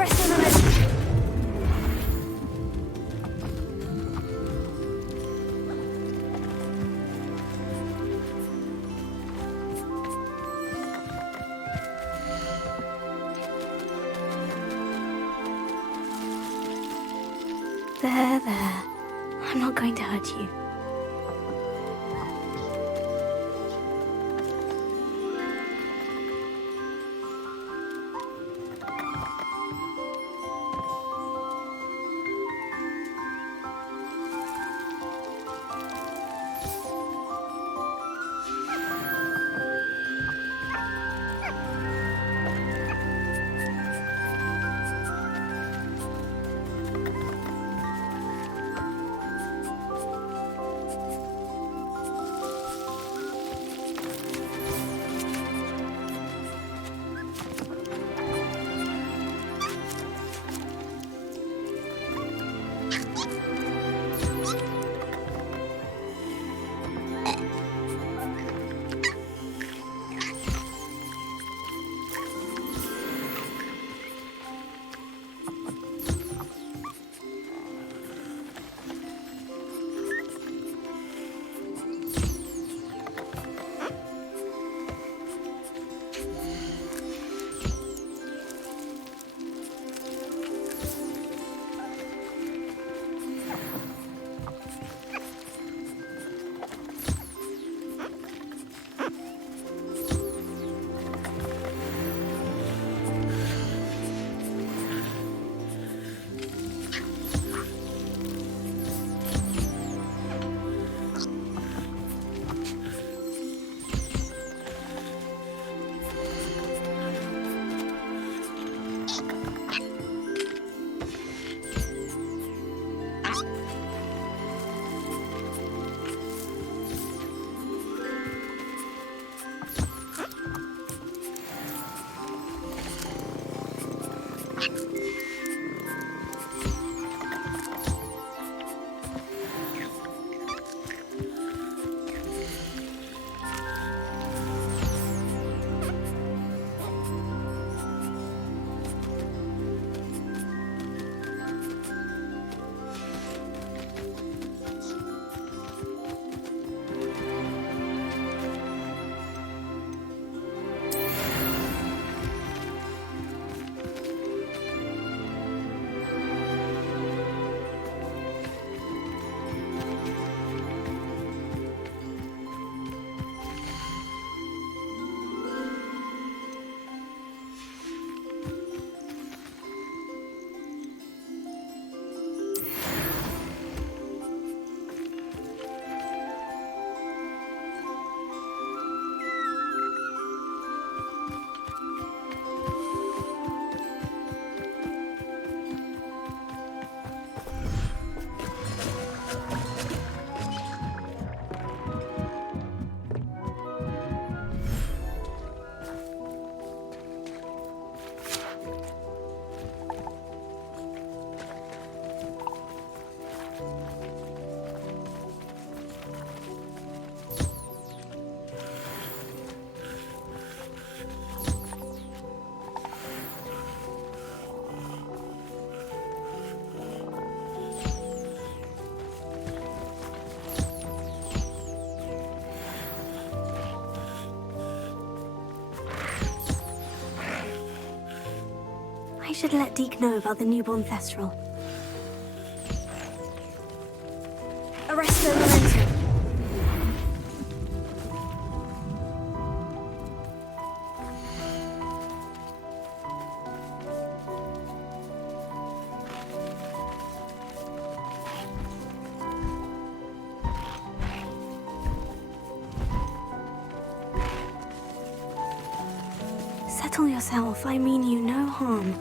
Arresting momentum. There. I'm not going to hurt you. I should let Deke know about the newborn Thestral. Arrest the momentum. Settle yourself, I mean you no harm.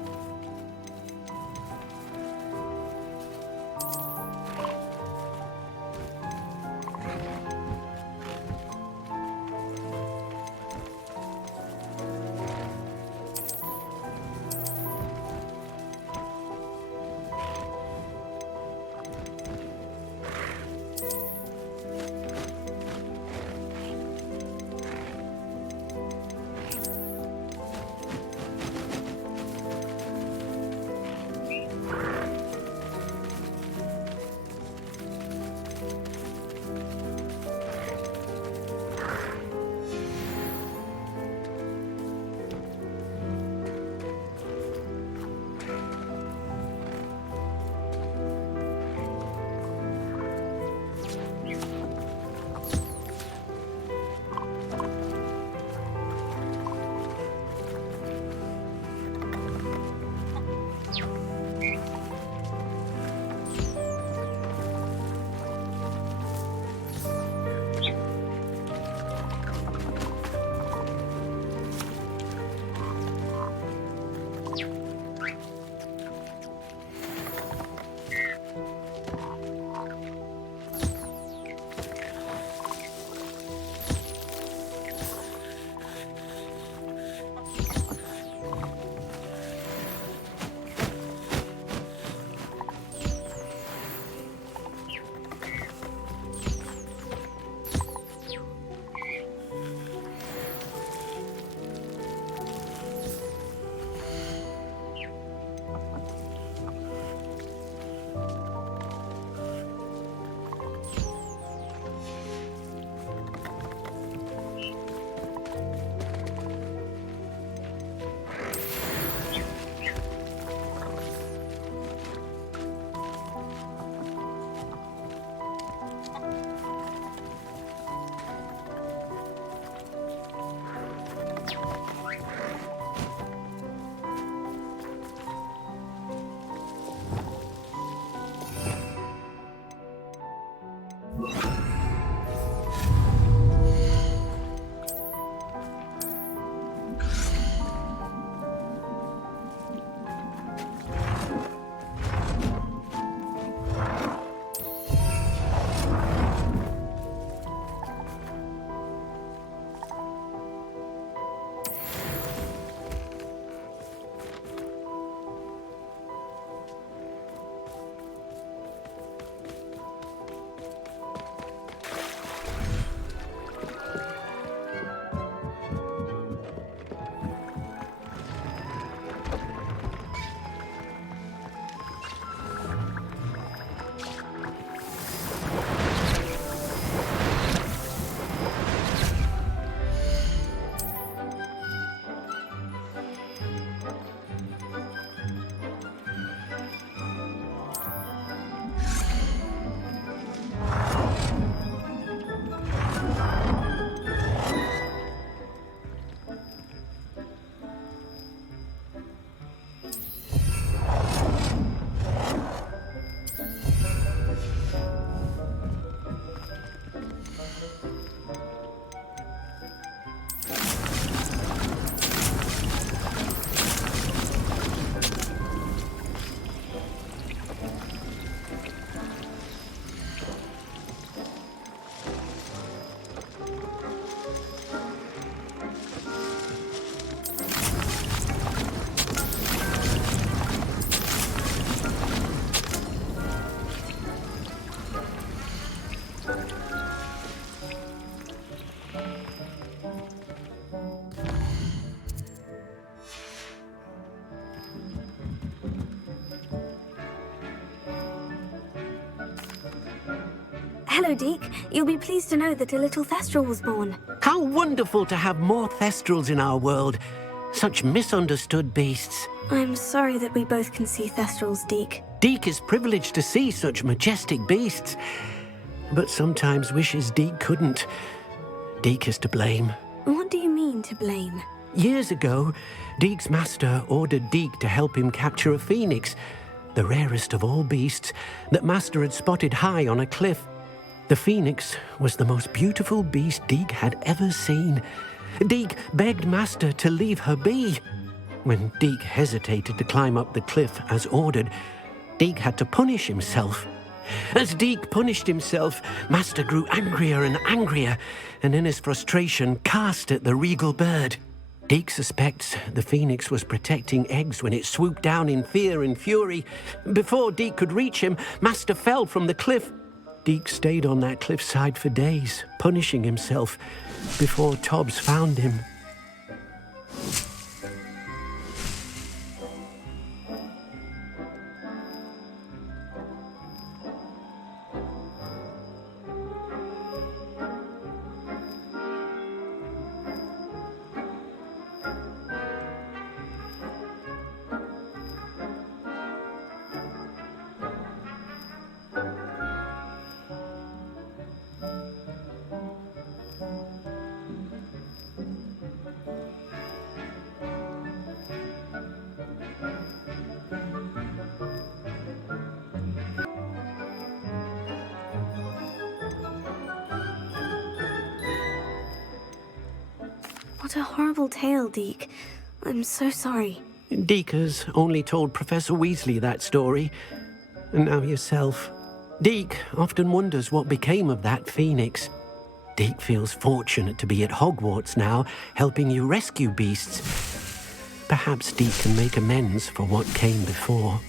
Hello, Deke. You'll be pleased to know that a little Thestral was born. How wonderful to have more Thestrals in our world. Such misunderstood beasts. I'm sorry that we both can see Thestrals, Deke. Deke is privileged to see such majestic beasts, but sometimes wishes Deke couldn't. Deke is to blame. What do you mean, to blame? Years ago, Deke's master ordered Deke to help him capture a phoenix, the rarest of all beasts, that master had spotted high on a cliff. The phoenix was the most beautiful beast Deke had ever seen. Deke begged master to leave her be. When Deke hesitated to climb up the cliff as ordered, Deke had to punish himself. As Deke punished himself, master grew angrier and angrier, and in his frustration cast at the regal bird. Deke suspects the phoenix was protecting eggs when it swooped down in fear and fury. Before Deke could reach him, master fell from the cliff. Deke stayed on that cliffside for days, punishing himself, before Tobbs found him. What a horrible tale, Deke. I'm so sorry. Deke has only told Professor Weasley that story, and now yourself. Deke often wonders what became of that phoenix. Deke feels fortunate to be at Hogwarts now, helping you rescue beasts. Perhaps Deke can make amends for what came before.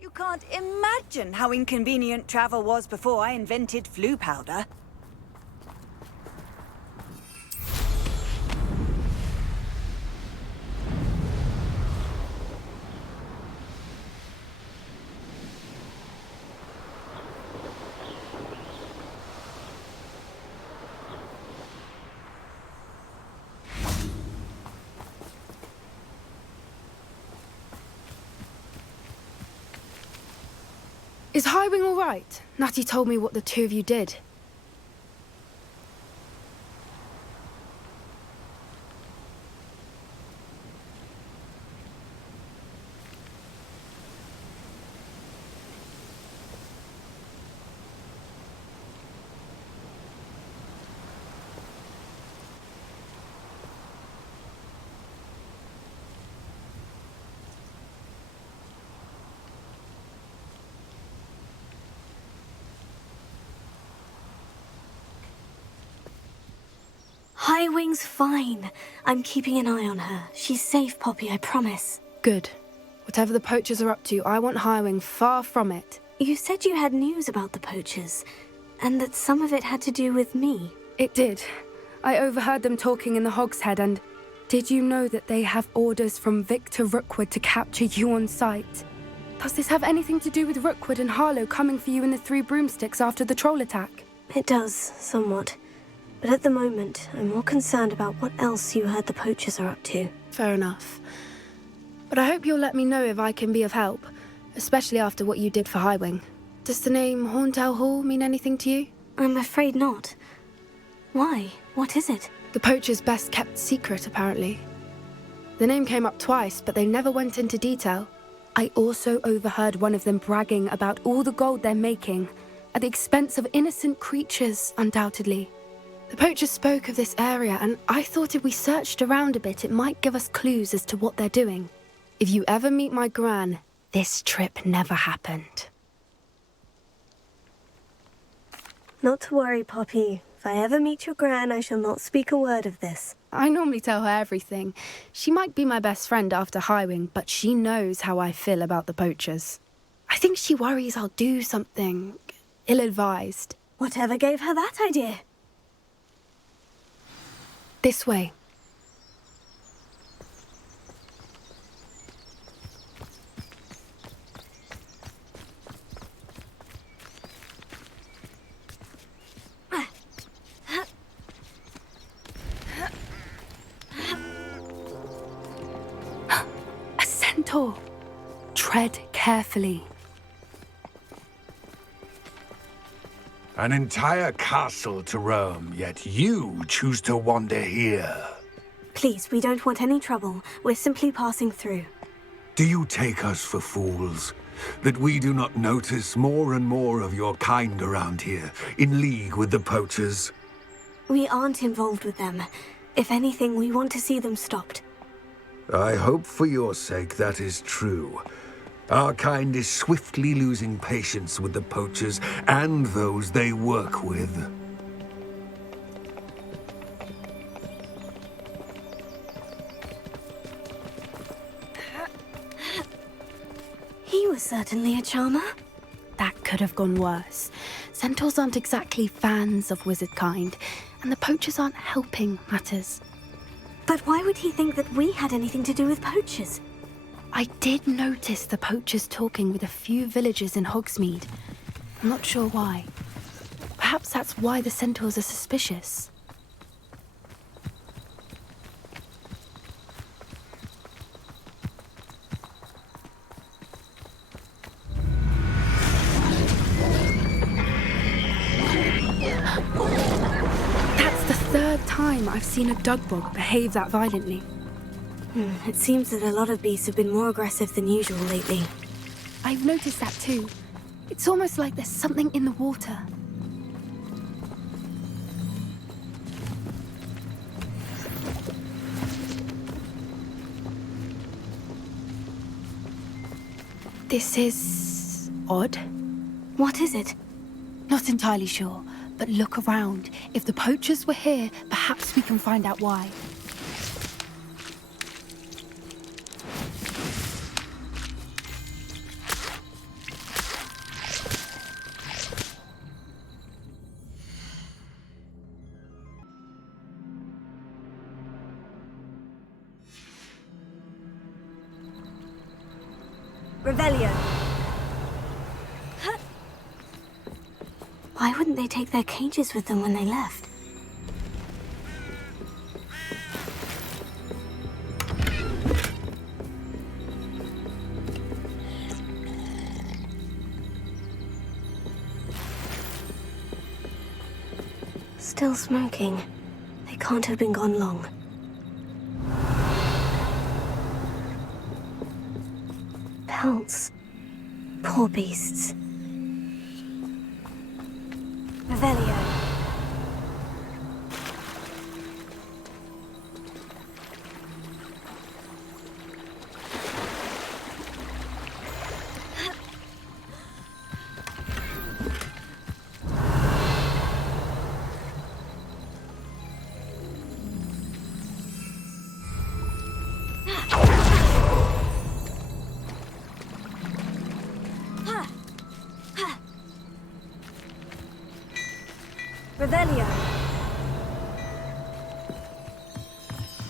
You can't imagine how inconvenient travel was before I invented flu powder. Is Highwing all right? Natty told me what the two of you did. Highwing's fine. I'm keeping an eye on her. She's safe, Poppy, I promise. Good. Whatever the poachers are up to, I want Highwing far from it. You said you had news about the poachers, and that some of it had to do with me. It did. I overheard them talking in the Hogshead, and did you know that they have orders from Victor Rookwood to capture you on sight? Does this have anything to do with Rookwood and Harlow coming for you in the Three Broomsticks after the troll attack? It does, somewhat. But at the moment, I'm more concerned about what else you heard the poachers are up to. Fair enough. But I hope you'll let me know if I can be of help, especially after what you did for Highwing. Does the name Horntail Hall mean anything to you? I'm afraid not. Why? What is it? The poachers' best kept secret, apparently. The name came up twice, but they never went into detail. I also overheard one of them bragging about all the gold they're making, at the expense of innocent creatures, undoubtedly. The poachers spoke of this area, and I thought if we searched around a bit, it might give us clues as to what they're doing. If you ever meet my gran, this trip never happened. Not to worry, Poppy. If I ever meet your gran, I shall not speak a word of this. I normally tell her everything. She might be my best friend after Highwing, but she knows how I feel about the poachers. I think she worries I'll do something ill-advised. Whatever gave her that idea? This way. A centaur. Tread carefully. An entire castle to roam, yet you choose to wander here. Please, we don't want any trouble. We're simply passing through. Do you take us for fools? That we do not notice more and more of your kind around here, in league with the poachers? We aren't involved with them. If anything, we want to see them stopped. I hope for your sake that is true. Our kind is swiftly losing patience with the poachers and those they work with. He was certainly a charmer. That could have gone worse. Centaurs aren't exactly fans of wizard kind, and the poachers aren't helping matters. But why would he think that we had anything to do with poachers? I did notice the poachers talking with a few villagers in Hogsmeade. I'm not sure why. Perhaps that's why the centaurs are suspicious. That's the third time I've seen a dugbog behave that violently. It seems that a lot of beasts have been more aggressive than usual lately. I've noticed that too. It's almost like there's something in the water. This is odd. What is it? Not entirely sure, but look around. If the poachers were here, perhaps we can find out why. Revelio. Why wouldn't they take their cages with them when they left? Still smoking. They can't have been gone long. Pelts. Poor beasts. Revelio. Revelio.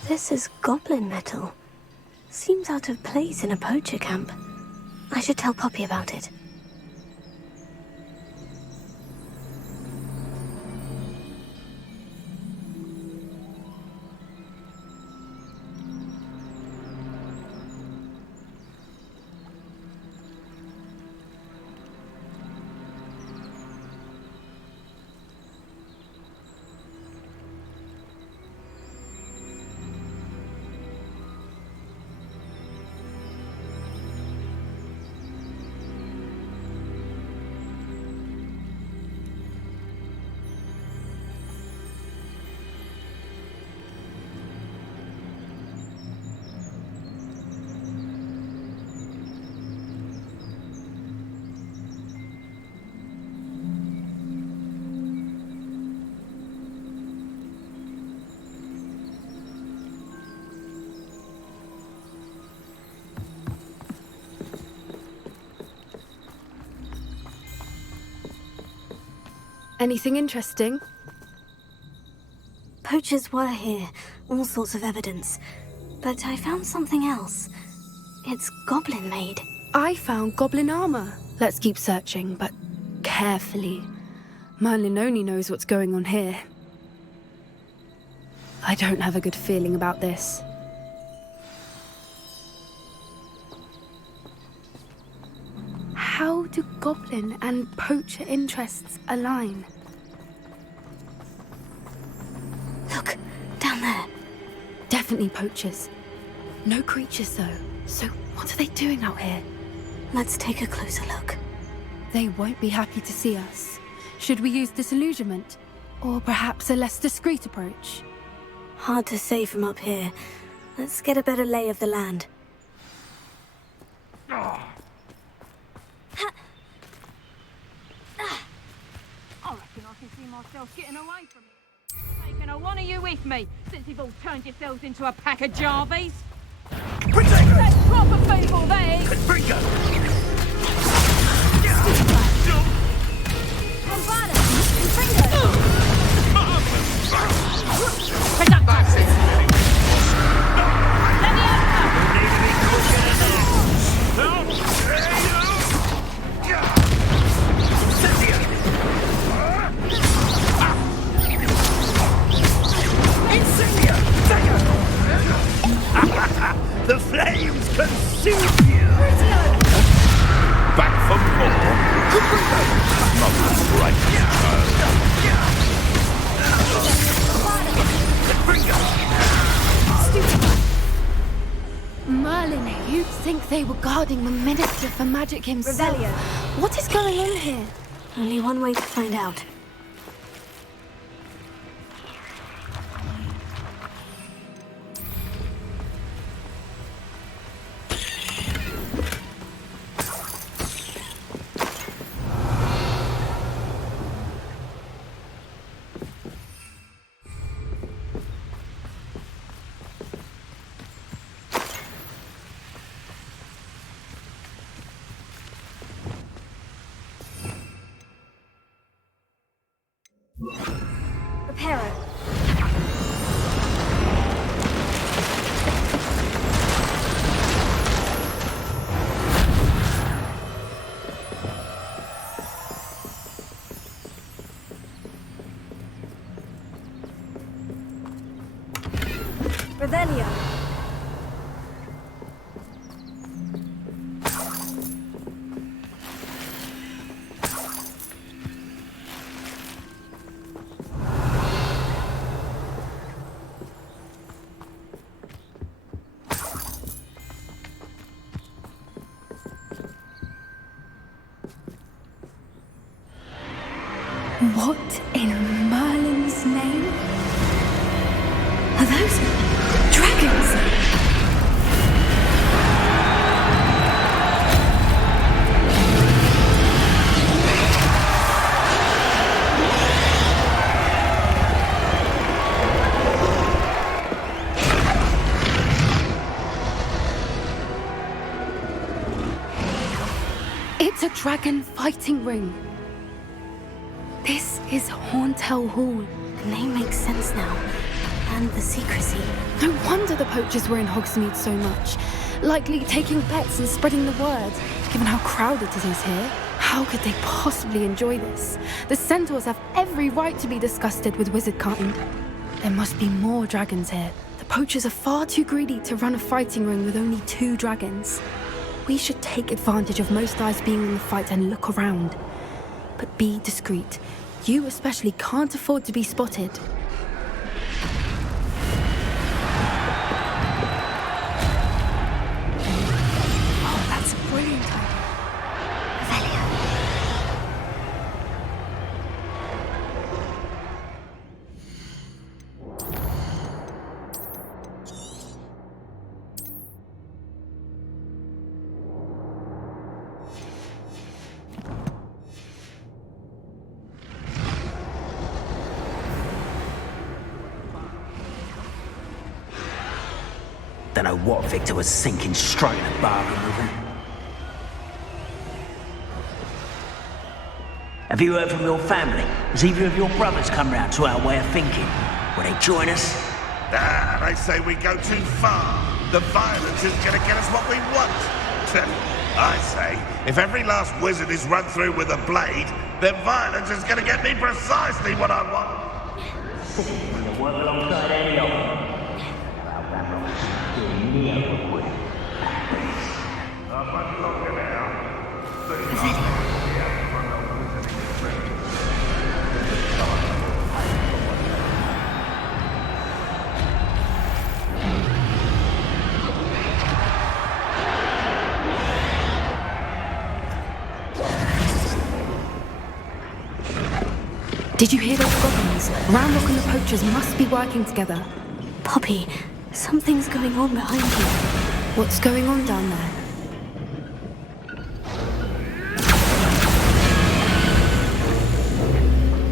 This is goblin metal. Seems out of place in a poacher camp. I should tell Poppy about it. Anything interesting? Poachers were here, all sorts of evidence. But I found something else. It's goblin-made. I found goblin armor. Let's keep searching, but carefully. Merlin only knows what's going on here. I don't have a good feeling about this. How do goblin and poacher interests align? Look, down there. Definitely poachers. No creatures though. So what are they doing out here? Let's take a closer look. They won't be happy to see us. Should we use disillusionment? Or perhaps a less discreet approach? Hard to say from up here. Let's get a better lay of the land. I reckon I can see myself getting away from it. Taking a one of you with me, since you've all turned yourselves into a pack of Jarvies. That's proper people, that is! The flames consume you! Back for more? Not right now. Merlin, you'd think they were guarding the Minister for Magic himself. Revelio. What is going on here? Only one way to find out. Reparo. Revelio. What in Merlin's name? Are those dragons? It's a dragon fighting ring. This is Horntail Hall. The name makes sense now. And the secrecy. No wonder the poachers were in Hogsmeade so much. Likely taking bets and spreading the word. Given how crowded it is here, how could they possibly enjoy this? The centaurs have every right to be disgusted with wizard kind. There must be more dragons here. The poachers are far too greedy to run a fighting ring with only 2 dragons. We should take advantage of most eyes being in the fight and look around. But be discreet. You especially can't afford to be spotted. Oh, that's a brilliant idea. Don't know what Victor was thinking, striking a bargain with him. Have you heard from your family? Has either of your brothers come round to our way of thinking? Will they join us? They say we go too far. The violence is gonna get us what we want. I say, if every last wizard is run through with a blade, then violence is gonna get me precisely what I want. We'll work alongside any of them. Did you hear those goblins? Ramrock and the poachers must be working together. Poppy, something's going on behind you. What's going on down there?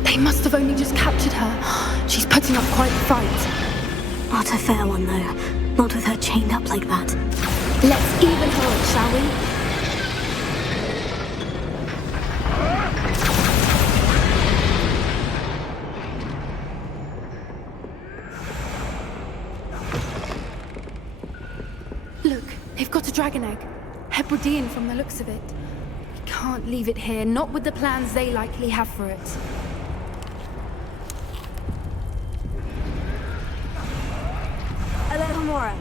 They must have only just captured her. She's putting up quite a fight. Not a fair one, though. Not with her chained up like that. Let's even her up, shall we? Look, they've got a dragon egg. Hebridean from the looks of it. We can't leave it here, not with the plans they likely have for it. Alohomora.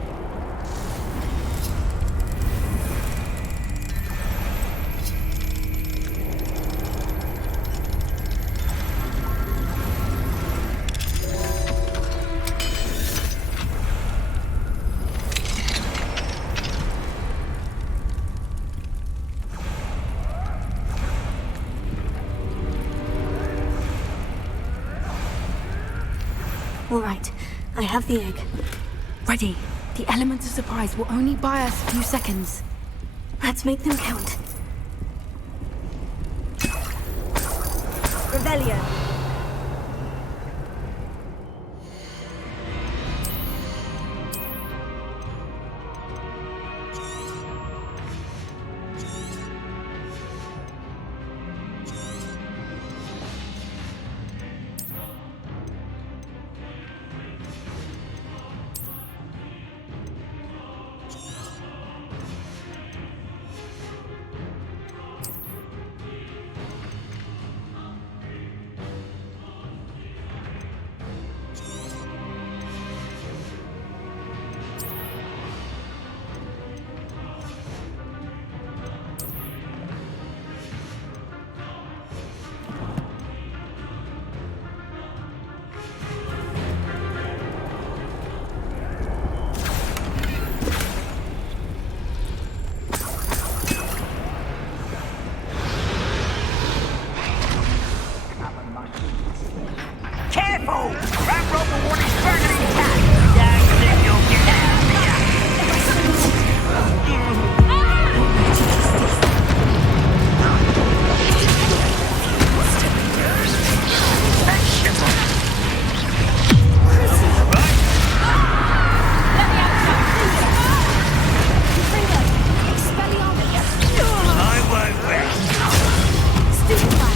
All right, I have the egg. Ready. The element of surprise will only buy us a few seconds. Let's make them count. Rebellion. Careful! That rubber one is burning cat! Don't think you'll get out of I won't rest! Stupefy!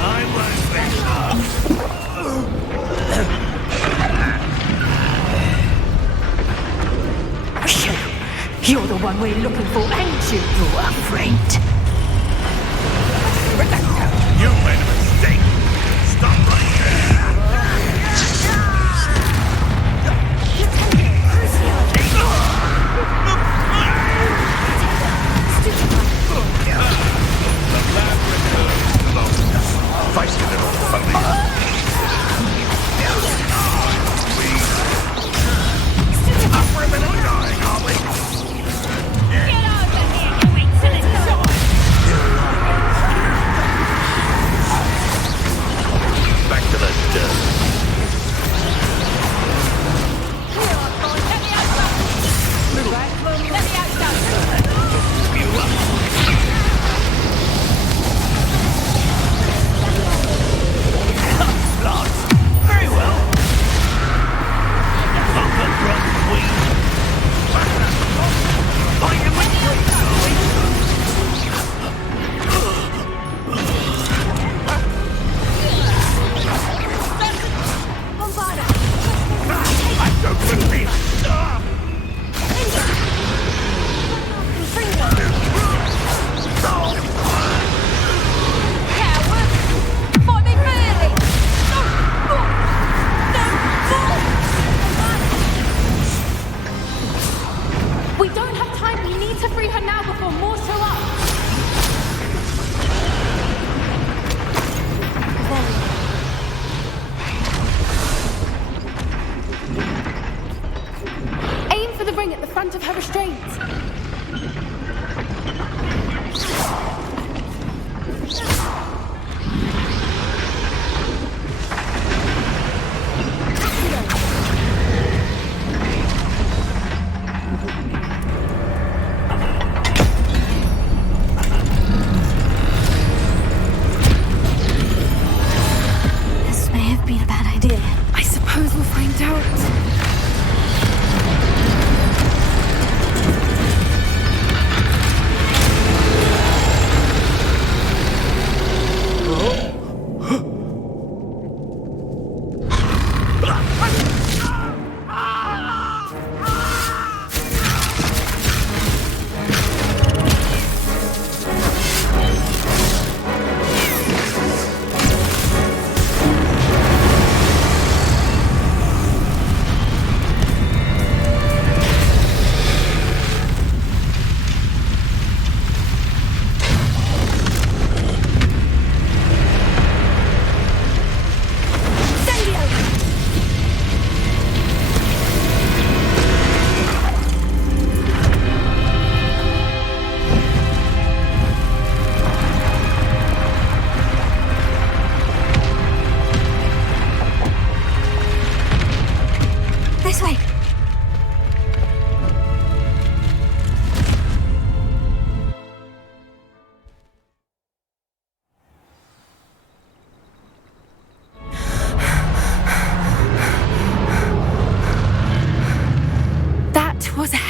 I won't rest! You're the one we're looking for, ain't you, our friend? You made a mistake. Stop right there. Face it, little phony. Up for a minute dying, are we? Get over here, you insolent dog! Back to the dirt. Here, boy, let me over! Let me over! You up?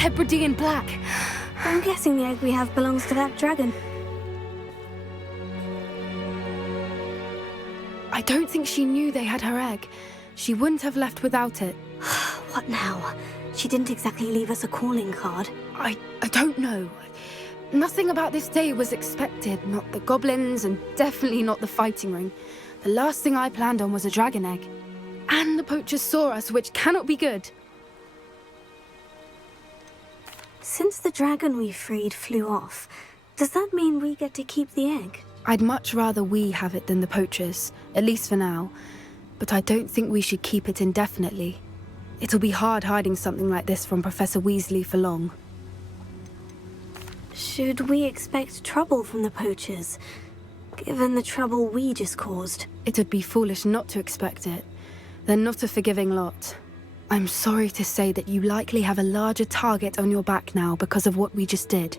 Hebridean black. I'm guessing the egg we have belongs to that dragon. I don't think she knew they had her egg. She wouldn't have left without it. What now? She didn't exactly leave us a calling card. I don't know. Nothing about this day was expected. Not the goblins, and definitely not the fighting ring. The last thing I planned on was a dragon egg. And the poachers saw us, which cannot be good. Since the dragon we freed flew off, does that mean we get to keep the egg? I'd much rather we have it than the poachers, at least for now. But I don't think we should keep it indefinitely. It'll be hard hiding something like this from Professor Weasley for long. Should we expect trouble from the poachers, given the trouble we just caused? It'd be foolish not to expect it. They're not a forgiving lot. I'm sorry to say that you likely have a larger target on your back now because of what we just did.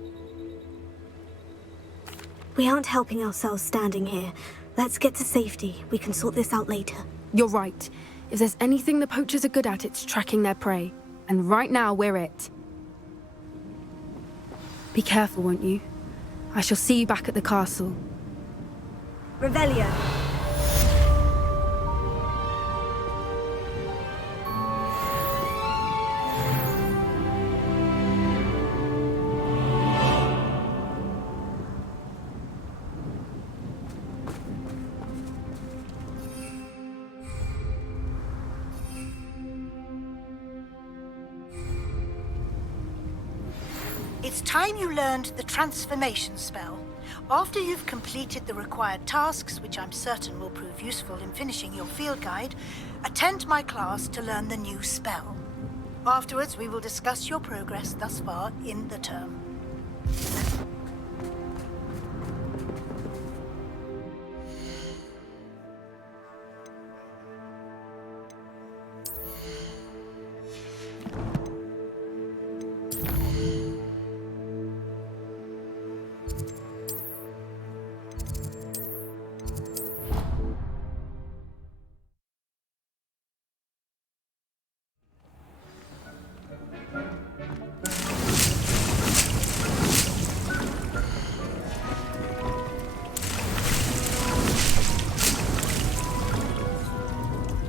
We aren't helping ourselves standing here. Let's get to safety. We can sort this out later. You're right. If there's anything the poachers are good at, it's tracking their prey. And right now, we're it. Be careful, won't you? I shall see you back at the castle. Revelio. It's time you learned the transformation spell. After you've completed the required tasks, which I'm certain will prove useful in finishing your field guide, attend my class to learn the new spell. Afterwards, we will discuss your progress thus far in the term.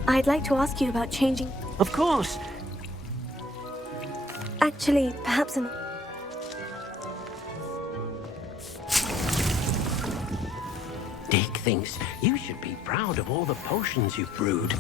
I'd like to ask you about changing... Of course. Actually, perhaps an... Dick thinks you should be proud of all the potions you've brewed.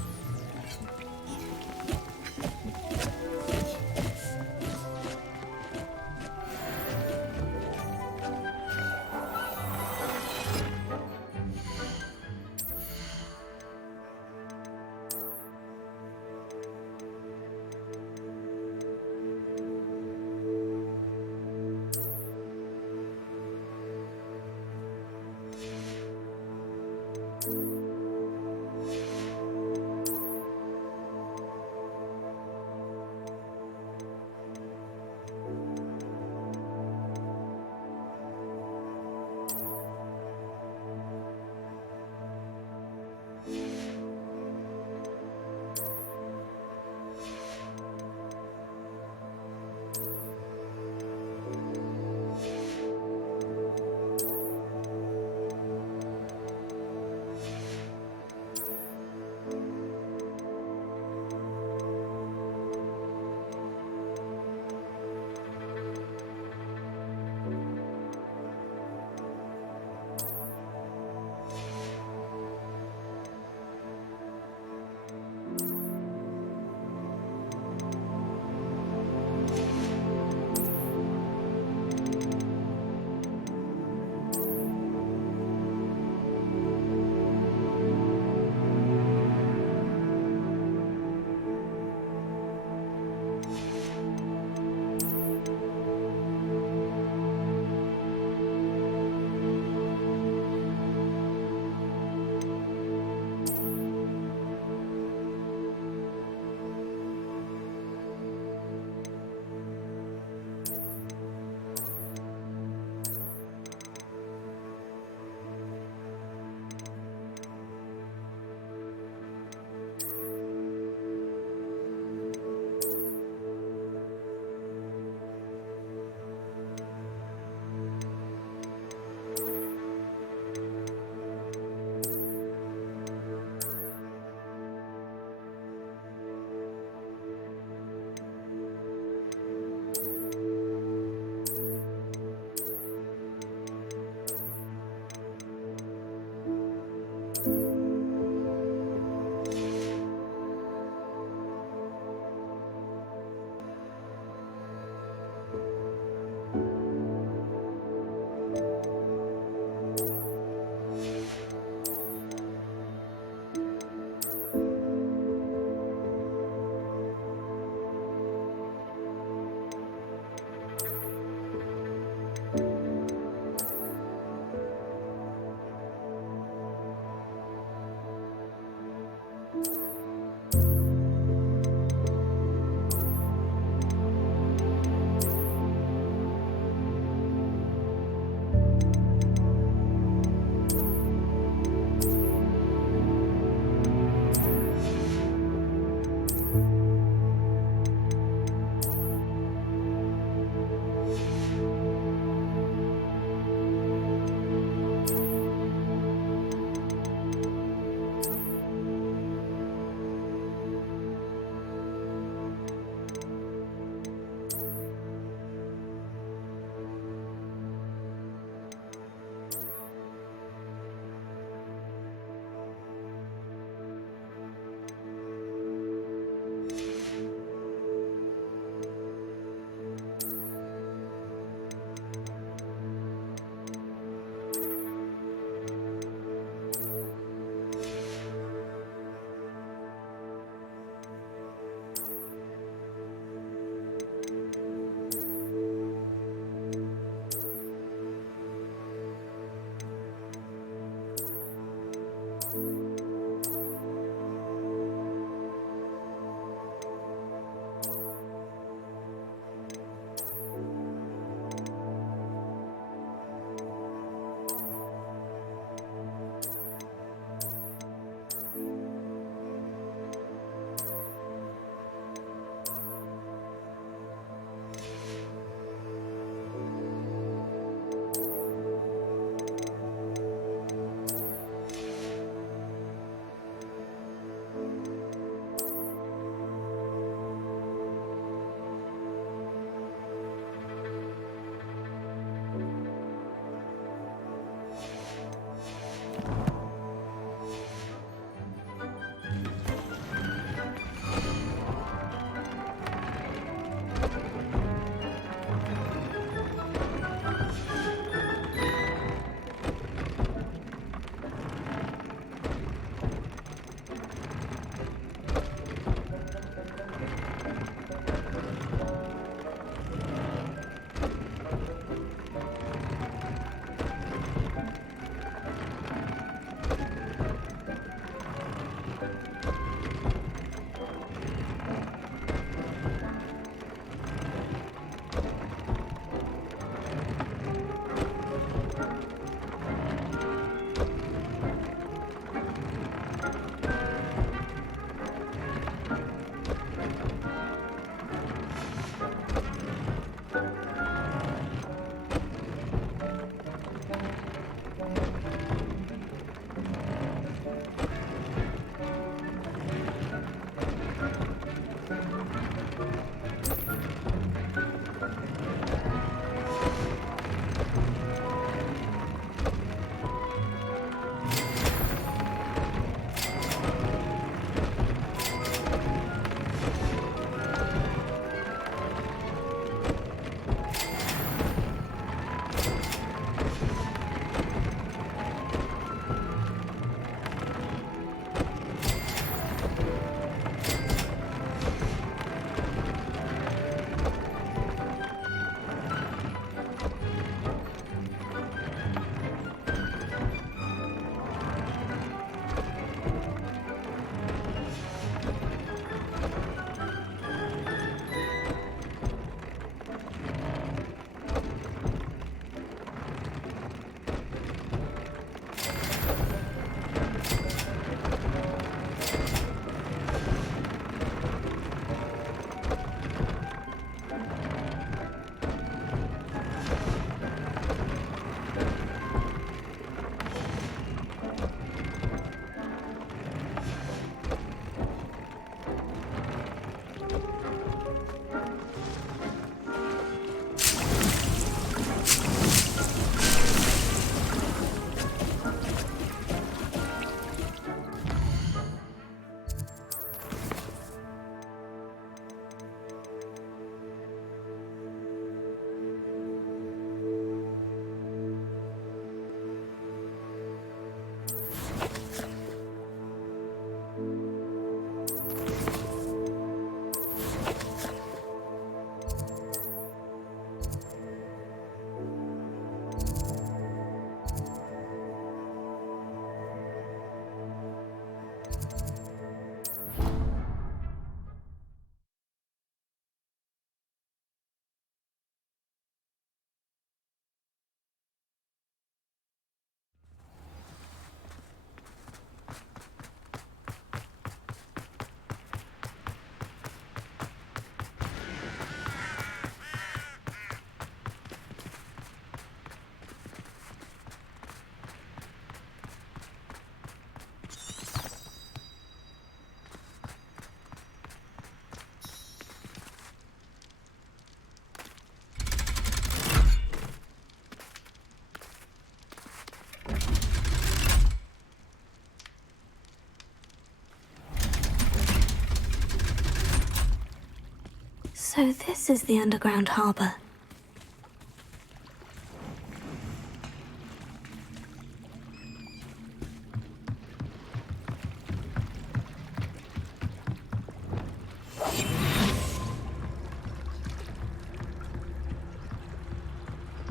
So this is the underground harbor.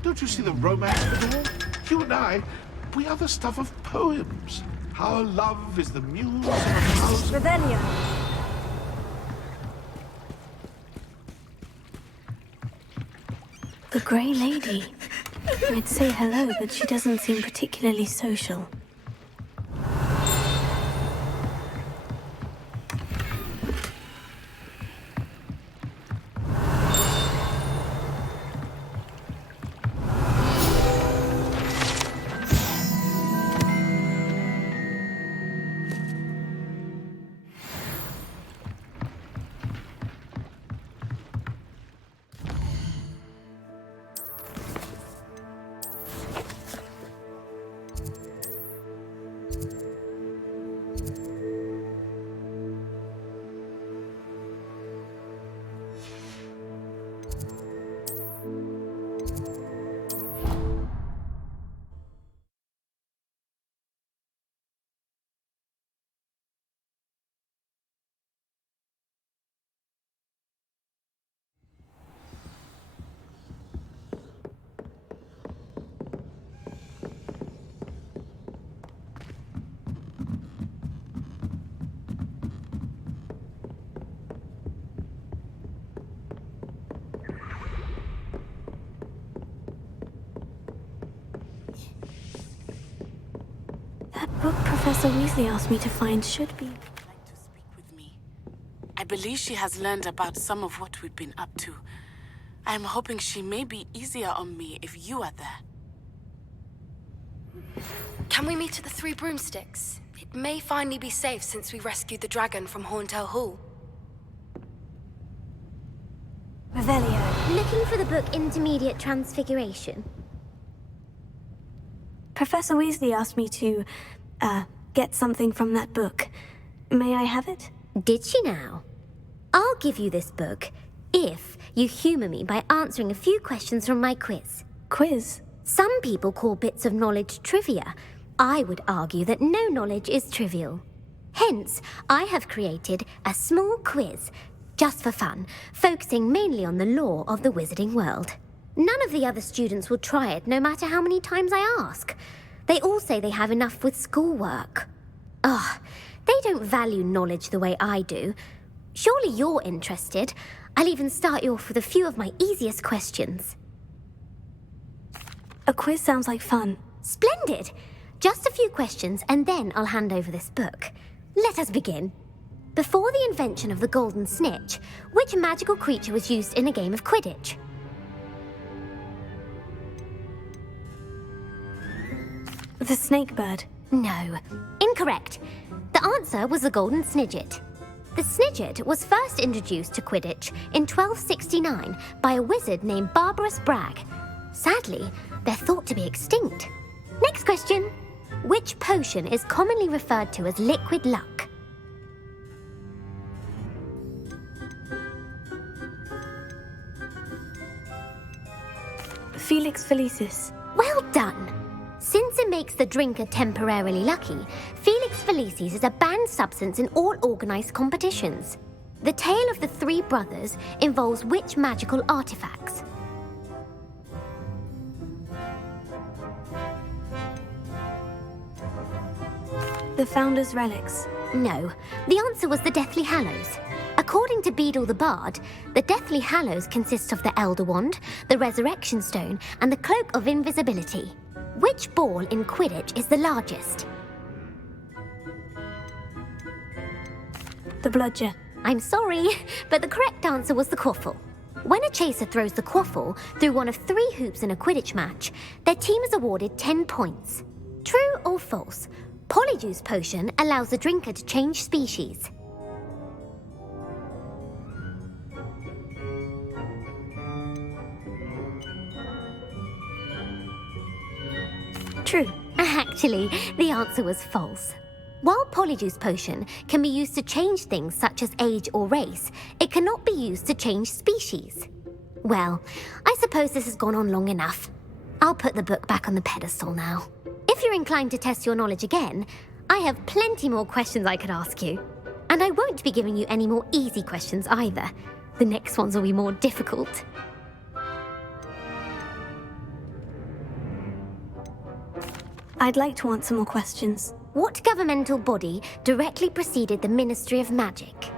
Don't you see the romance of it all? You and I, we are the stuff of poems. Our love is the muse of a thousand... Revelio. The Grey Lady. I'd say hello, but she doesn't seem particularly social. That book Professor Weasley asked me to find should be... Like to speak with me. I believe she has learned about some of what we've been up to. I am hoping she may be easier on me if you are there. Can we meet at the Three Broomsticks? It may finally be safe since we rescued the dragon from Horntail Hall. Revelio. Looking for the book Intermediate Transfiguration. Professor Weasley asked me to, get something from that book. May I have it? Did she now? I'll give you this book if you humor me by answering a few questions from my quiz. Quiz? Some people call bits of knowledge trivia. I would argue that no knowledge is trivial. Hence, I have created a small quiz, just for fun, focusing mainly on the lore of the wizarding world. None of the other students will try it, no matter how many times I ask. They all say they have enough with schoolwork. Ugh, they don't value knowledge the way I do. Surely you're interested. I'll even start you off with a few of my easiest questions. A quiz sounds like fun. Splendid! Just a few questions, and then I'll hand over this book. Let us begin. Before the invention of the golden snitch, which magical creature was used in a game of Quidditch? The snake bird. No. Incorrect. The answer was the golden snidget. The snidget was first introduced to Quidditch in 1269 by a wizard named Barbarous Bragg. Sadly, they're thought to be extinct. Next question. Which potion is commonly referred to as liquid luck? Felix Felicis. Well done. Since it makes the drinker temporarily lucky, Felix Felicis is a banned substance in all organized competitions. The tale of the three brothers involves which magical artifacts? The Founder's Relics. No, the answer was the Deathly Hallows. According to Beadle the Bard, the Deathly Hallows consists of the Elder Wand, the Resurrection Stone, and the Cloak of Invisibility. Which ball in Quidditch is the largest? The Bludger. I'm sorry, but the correct answer was the Quaffle. When a chaser throws the Quaffle through one of 3 hoops in a Quidditch match, their team is awarded 10 points. True or false? Polyjuice Potion allows the drinker to change species. True. Actually, the answer was false. While Polyjuice Potion can be used to change things such as age or race, it cannot be used to change species. Well, I suppose this has gone on long enough. I'll put the book back on the pedestal now. If you're inclined to test your knowledge again, I have plenty more questions I could ask you. And I won't be giving you any more easy questions either. The next ones will be more difficult. I'd like to answer more questions. What governmental body directly preceded the Ministry of Magic?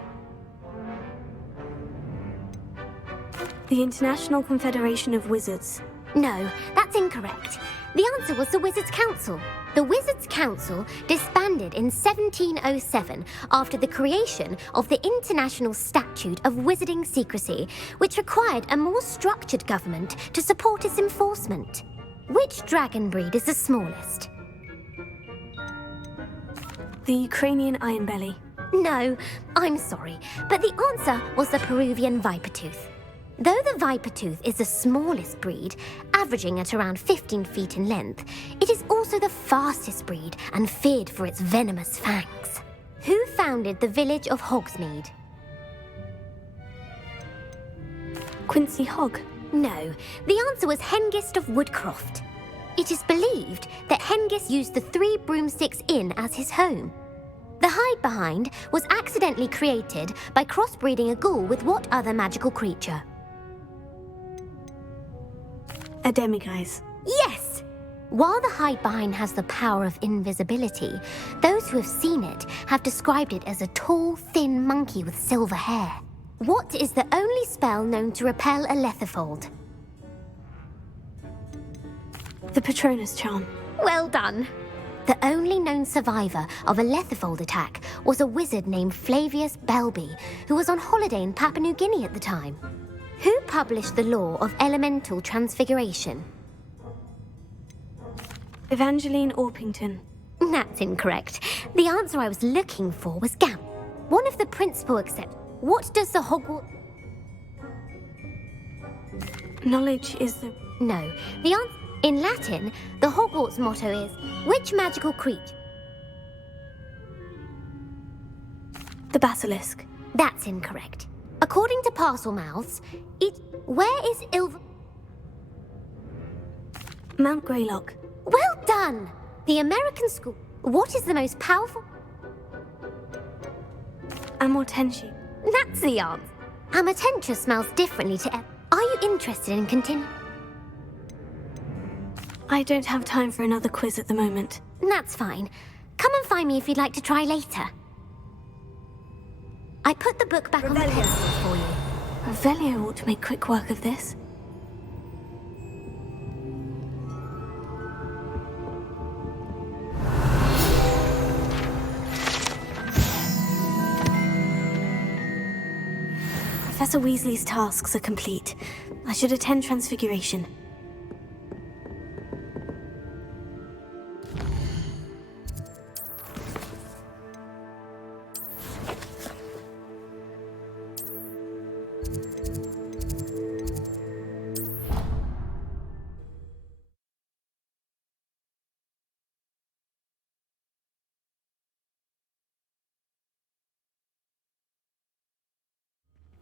The International Confederation of Wizards. No, that's incorrect. The answer was the Wizards' Council. The Wizards' Council disbanded in 1707 after the creation of the International Statute of Wizarding Secrecy, which required a more structured government to support its enforcement. Which dragon breed is the smallest? The Ukrainian Ironbelly. No, I'm sorry, but the answer was the Peruvian Vipertooth. Though the Vipertooth is the smallest breed, averaging at around 15 feet in length, it is also the fastest breed and feared for its venomous fangs. Who founded the village of Hogsmeade? Quincy Hogg. No, the answer was Hengist of Woodcroft. It is believed that Hengist used the Three Broomsticks Inn as his home. The hide-behind was accidentally created by crossbreeding a ghoul with what other magical creature? A demiguise. Yes! While the hide-behind has the power of invisibility, those who have seen it have described it as a tall, thin monkey with silver hair. What is the only spell known to repel a Lethifold? The Patronus Charm. Well done. The only known survivor of a Lethifold attack was a wizard named Flavius Belby, who was on holiday in Papua New Guinea at the time. Who published the law of elemental transfiguration? Evangeline Orpington. That's incorrect. The answer I was looking for was Gamp. One of the principal except. What does the Hogwarts... Knowledge is the... No. The answer... In Latin, the Hogwarts motto is, which magical creature? The Basilisk. That's incorrect. According to Parselmouths, where is Mount Greylock. Well done! The American school. What is the most powerful? Amortentia. That's the answer. Amortentia smells differently to... Are you interested in continuing? I don't have time for another quiz at the moment. That's fine. Come and find me if you'd like to try later. I put the book back on the pedestal for you. Revelio ought to make quick work of this. Professor Weasley's tasks are complete. I should attend Transfiguration.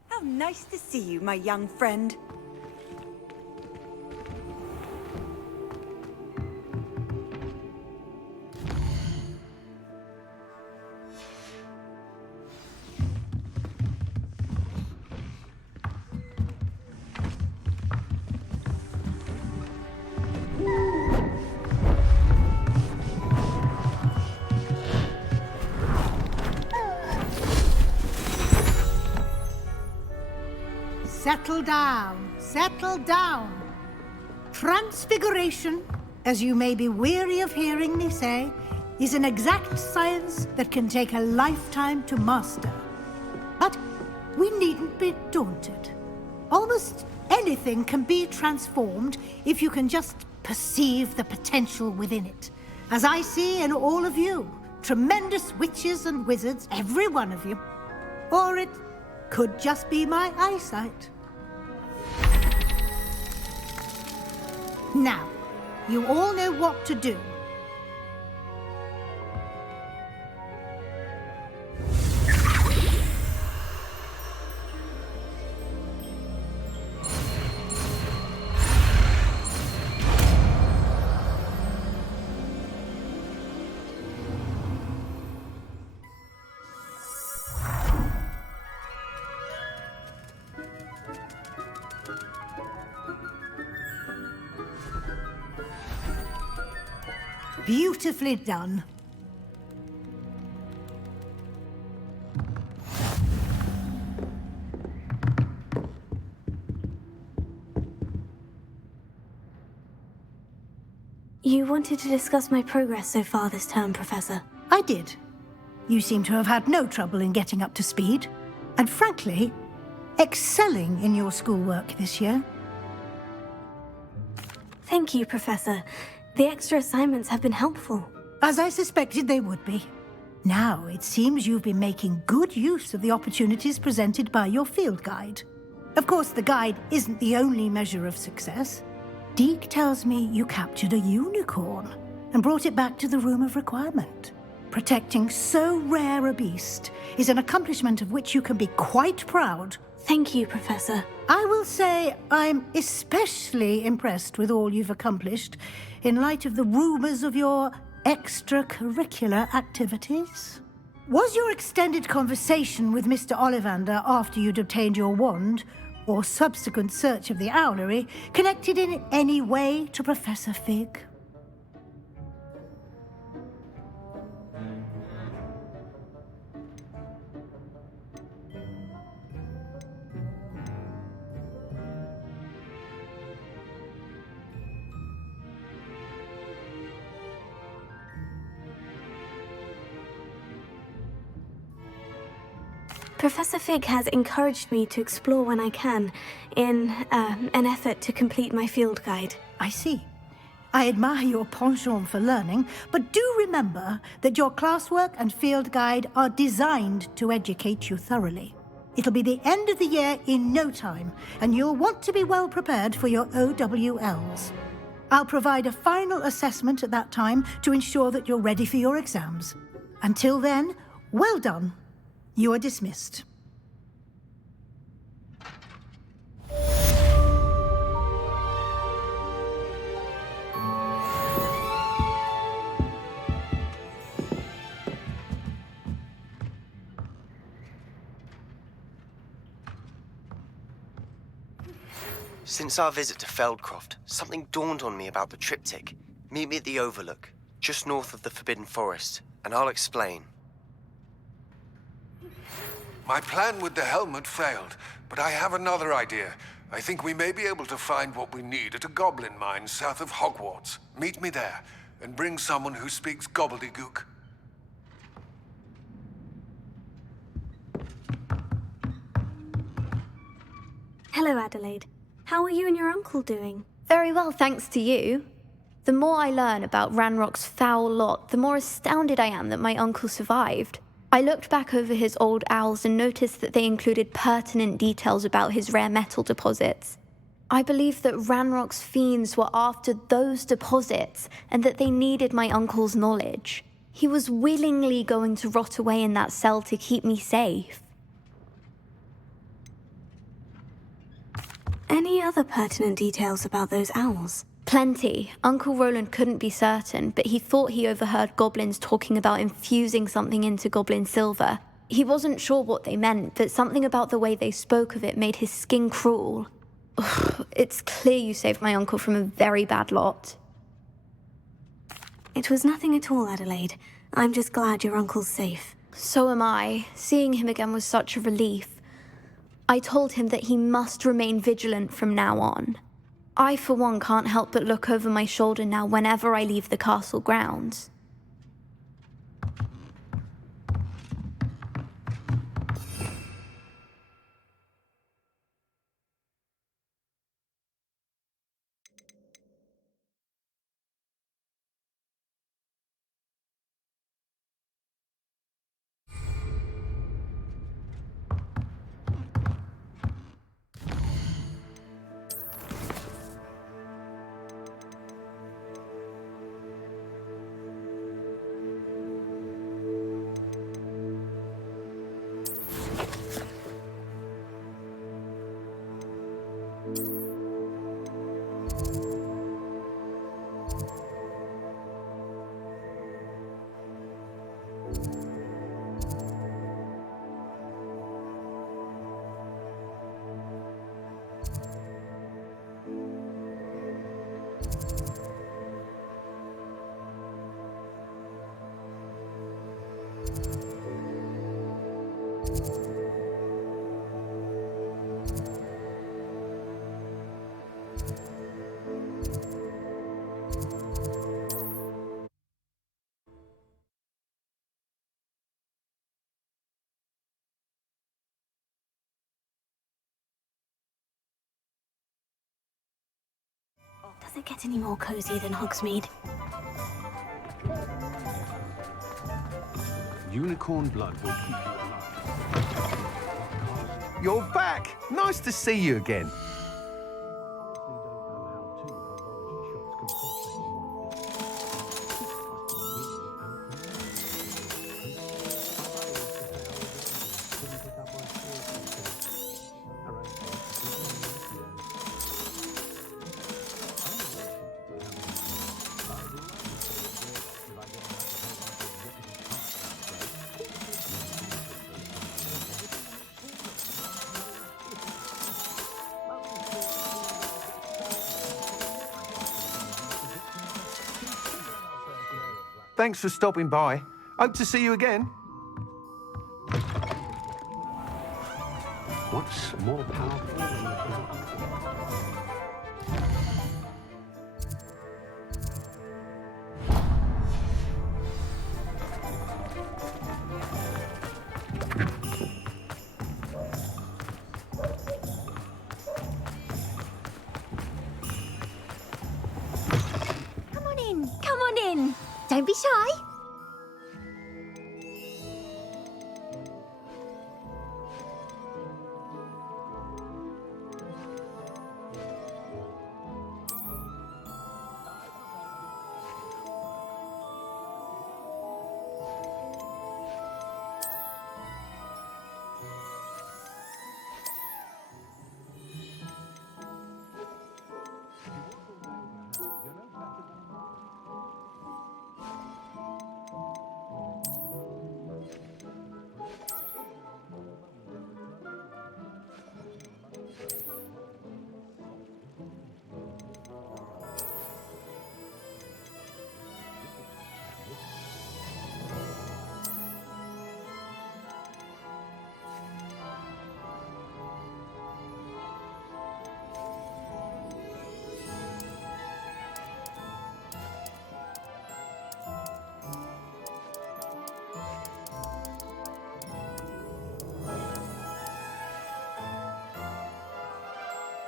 How nice to see you, my young friend. Settle down, settle down. Transfiguration, as you may be weary of hearing me say, is an exact science that can take a lifetime to master. But we needn't be daunted. Almost anything can be transformed if you can just perceive the potential within it. As I see in all of you, tremendous witches and wizards, every one of you. Or it could just be my eyesight. Now, you all know what to do. beautifully done. You wanted to discuss my progress so far this term, Professor. I did. You seem to have had no trouble in getting up to speed, and frankly, excelling in your schoolwork this year. Thank you, Professor. The extra assignments have been helpful. As I suspected they would be. Now, it seems you've been making good use of the opportunities presented by your field guide. Of course, the guide isn't the only measure of success. Deke tells me you captured a unicorn and brought it back to the Room of Requirement. Protecting so rare a beast is an accomplishment of which you can be quite proud. Thank you, Professor. I will say I'm especially impressed with all you've accomplished in light of the rumors of your extracurricular activities. Was your extended conversation with Mr. Ollivander after you'd obtained your wand, or subsequent search of the owlery, connected in any way to Professor Fig? Professor Fig has encouraged me to explore when I can, in an effort to complete my field guide. I see. I admire your penchant for learning, but do remember that your classwork and field guide are designed to educate you thoroughly. It'll be the end of the year in no time, and you'll want to be well prepared for your OWLs. I'll provide a final assessment at that time to ensure that you're ready for your exams. Until then, well done. You are dismissed. Since our visit to Feldcroft, something dawned on me about the triptych. Meet me at the Overlook, just north of the Forbidden Forest, and I'll explain. My plan with the helmet failed, but I have another idea. I think we may be able to find what we need at a goblin mine south of Hogwarts. Meet me there, and bring someone who speaks gobbledygook. Hello, Adelaide. How are you and your uncle doing? Very well, thanks to you. The more I learn about Ranrock's foul lot, the more astounded I am that my uncle survived. I looked back over his old owls and noticed that they included pertinent details about his rare metal deposits. I believe that Ranrock's fiends were after those deposits and that they needed my uncle's knowledge. He was willingly going to rot away in that cell to keep me safe. Any other pertinent details about those owls? Plenty. Uncle Roland couldn't be certain, but he thought he overheard goblins talking about infusing something into goblin silver. He wasn't sure what they meant, but something about the way they spoke of it made his skin crawl. Ugh, it's clear you saved my uncle from a very bad lot. It was nothing at all, Adelaide. I'm just glad your uncle's safe. So am I. Seeing him again was such a relief. I told him that he must remain vigilant from now on. I, for one, can't help but look over my shoulder now whenever I leave the castle grounds. Does it get any more cozy than Hogsmeade? Unicorn blood will keep you alive. You're back! Nice to see you again. Thanks for stopping by. Hope to see you again. What's more powerful than the Come on in. Come on in. Don't be shy.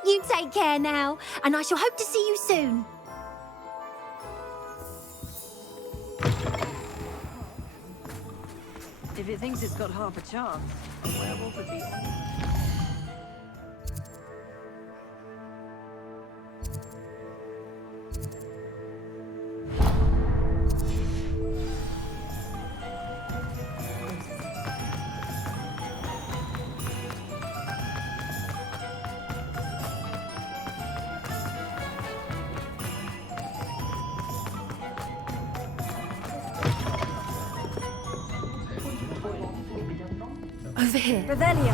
You take care now, and I shall hope to see you soon. If it thinks it's got half a chance, a werewolf would be... Over here. Revelio!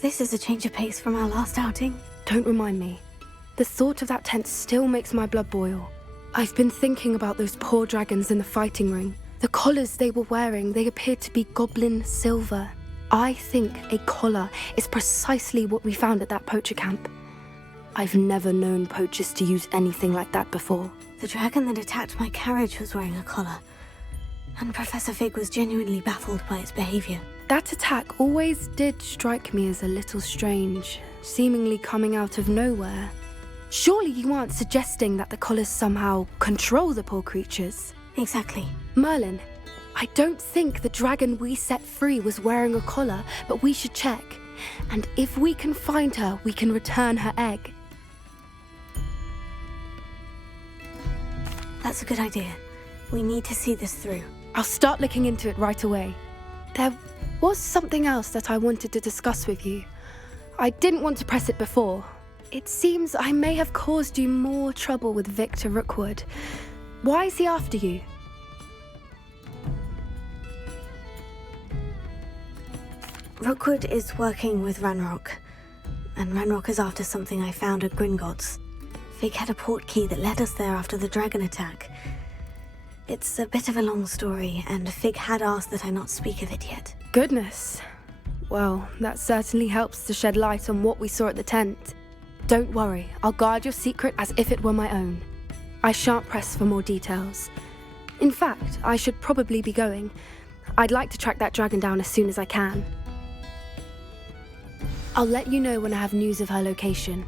This is a change of pace from our last outing. Don't remind me. The thought of that tent still makes my blood boil. I've been thinking about those poor dragons in the fighting ring. The collars they were wearing, they appeared to be goblin silver. I think a collar is precisely what we found at that poacher camp. I've never known poachers to use anything like that before. The dragon that attacked my carriage was wearing a collar, and Professor Fig was genuinely baffled by its behavior. That attack always did strike me as a little strange, seemingly coming out of nowhere. Surely you aren't suggesting that the collars somehow control the poor creatures? Exactly. Merlin, I don't think the dragon we set free was wearing a collar, but we should check. And if we can find her, we can return her egg. That's a good idea. We need to see this through. I'll start looking into it right away. There was something else that I wanted to discuss with you. I didn't want to press it before. It seems I may have caused you more trouble with Victor Rookwood. Why is he after you? Rookwood is working with Ranrock. and Ranrock is after something I found at Gringotts. Fig had a port key that led us there after the dragon attack. It's a bit of a long story, and Fig had asked that I not speak of it yet. Goodness. Well, that certainly helps to shed light on what we saw at the tent. Don't worry, I'll guard your secret as if it were my own. I shan't press for more details. In fact, I should probably be going. I'd like to track that dragon down as soon as I can. I'll let you know when I have news of her location.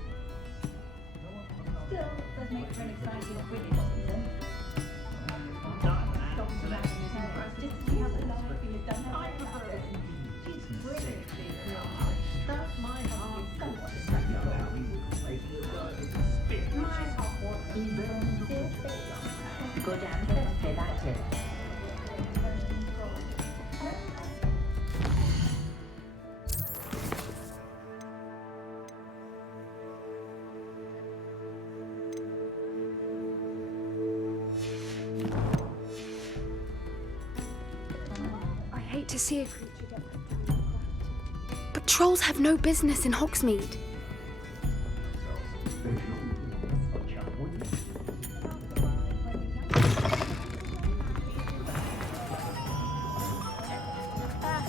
I hate to see a creature get put down. But trolls have no business in Hogsmeade.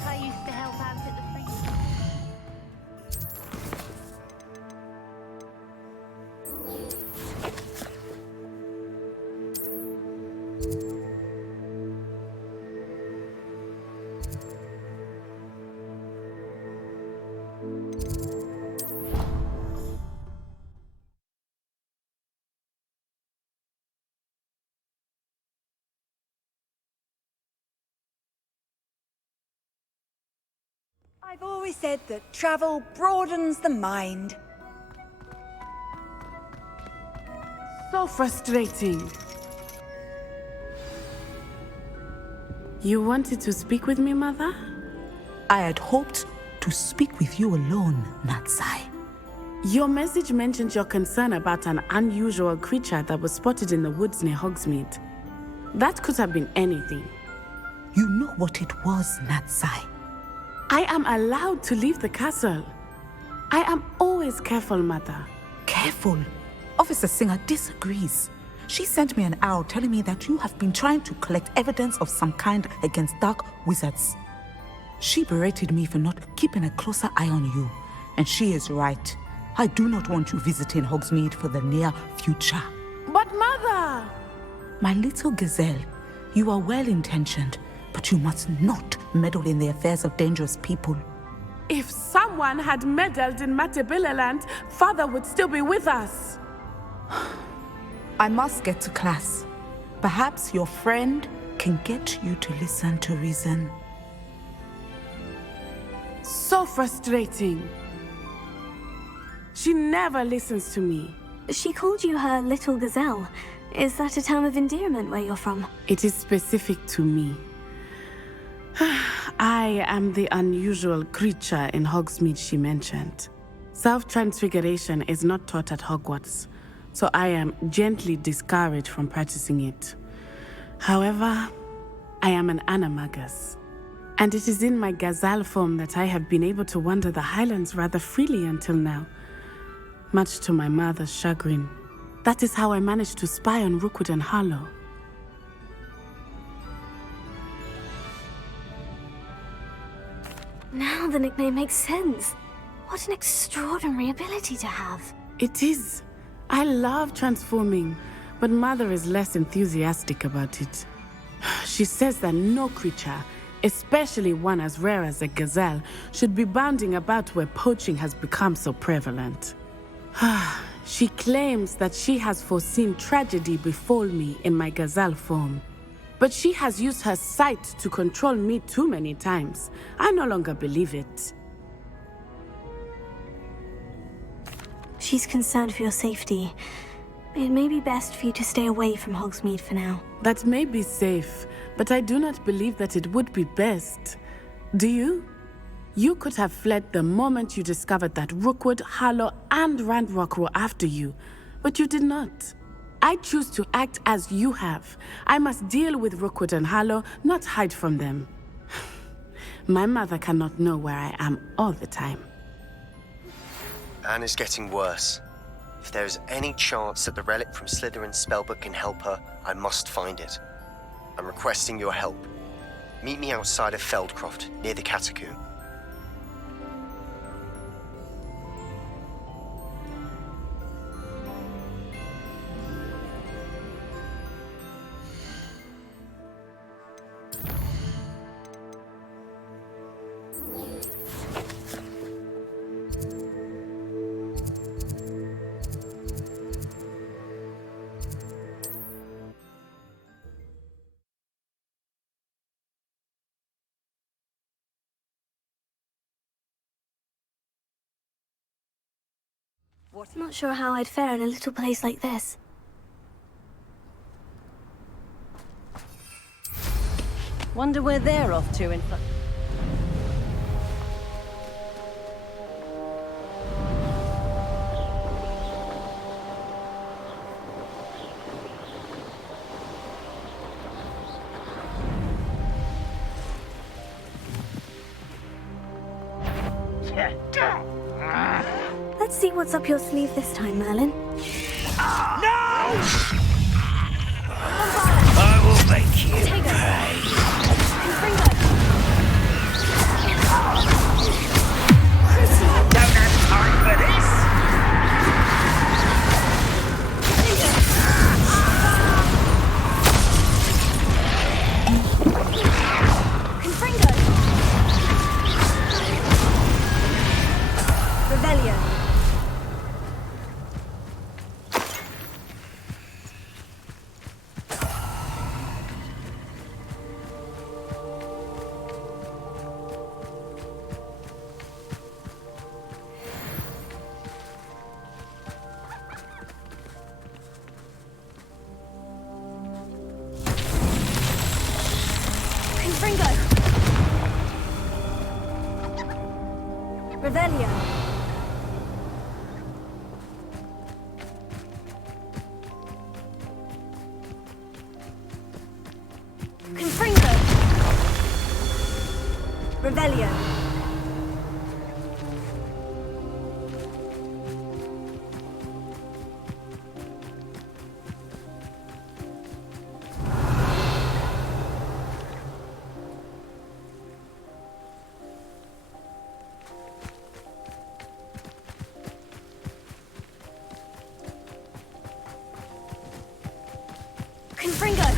I used to help out at the free. I've always said that travel broadens the mind. So frustrating. You wanted to speak with me, Mother? I had hoped to speak with you alone, Natsai. Your message mentioned your concern about an unusual creature that was spotted in the woods near Hogsmeade. That could have been anything. You know what it was, Natsai. I am allowed to leave the castle. I am always careful, Mother. Careful? Officer Singer disagrees. She sent me an owl telling me that you have been trying to collect evidence of some kind against dark wizards. She berated me for not keeping a closer eye on you, and she is right. I do not want you visiting Hogsmeade for the near future. But Mother! My little gazelle, you are well-intentioned, but you must not meddle in the affairs of dangerous people. If someone had meddled in Matabeleland, Father would still be with us. I must get to class. Perhaps your friend can get you to listen to reason. So frustrating. She never listens to me. She called you her little gazelle. Is that a term of endearment where you're from? It is specific to me. I am the unusual creature in Hogsmeade she mentioned. Self-transfiguration is not taught at Hogwarts, so I am gently discouraged from practicing it. However, I am an animagus, and it is in my gazelle form that I have been able to wander the Highlands rather freely until now, much to my mother's chagrin. That is how I managed to spy on Rookwood and Harlow. Now the nickname makes sense. What an extraordinary ability to have. It is. I love transforming, but Mother is less enthusiastic about it. She says that no creature, especially one as rare as a gazelle, should be bounding about where poaching has become so prevalent. She claims that she has foreseen tragedy befall me in my gazelle form. But she has used her sight to control me too many times. I no longer believe it. She's concerned for your safety. It may be best for you to stay away from Hogsmeade for now. That may be safe, but I do not believe that it would be best. Do you? You could have fled the moment you discovered that Rookwood, Harlow, and Ranrock were after you, but you did not. I choose to act as you have. I must deal with Rookwood and Harlow, not hide from them. My mother cannot know where I am all the time. Anne is getting worse. If there is any chance that the relic from Slytherin's spellbook can help her, I must find it. I'm requesting your help. Meet me outside of Feldcroft, near the Catacomb. Not sure how I'd fare in a little place like this. Wonder where they're off to in fact. Let's see what's up your sleeve this time, Merlin. I will make you pay. Don't have time for this. Rebellion. Revelio. Confringo. Revelio. Confringo.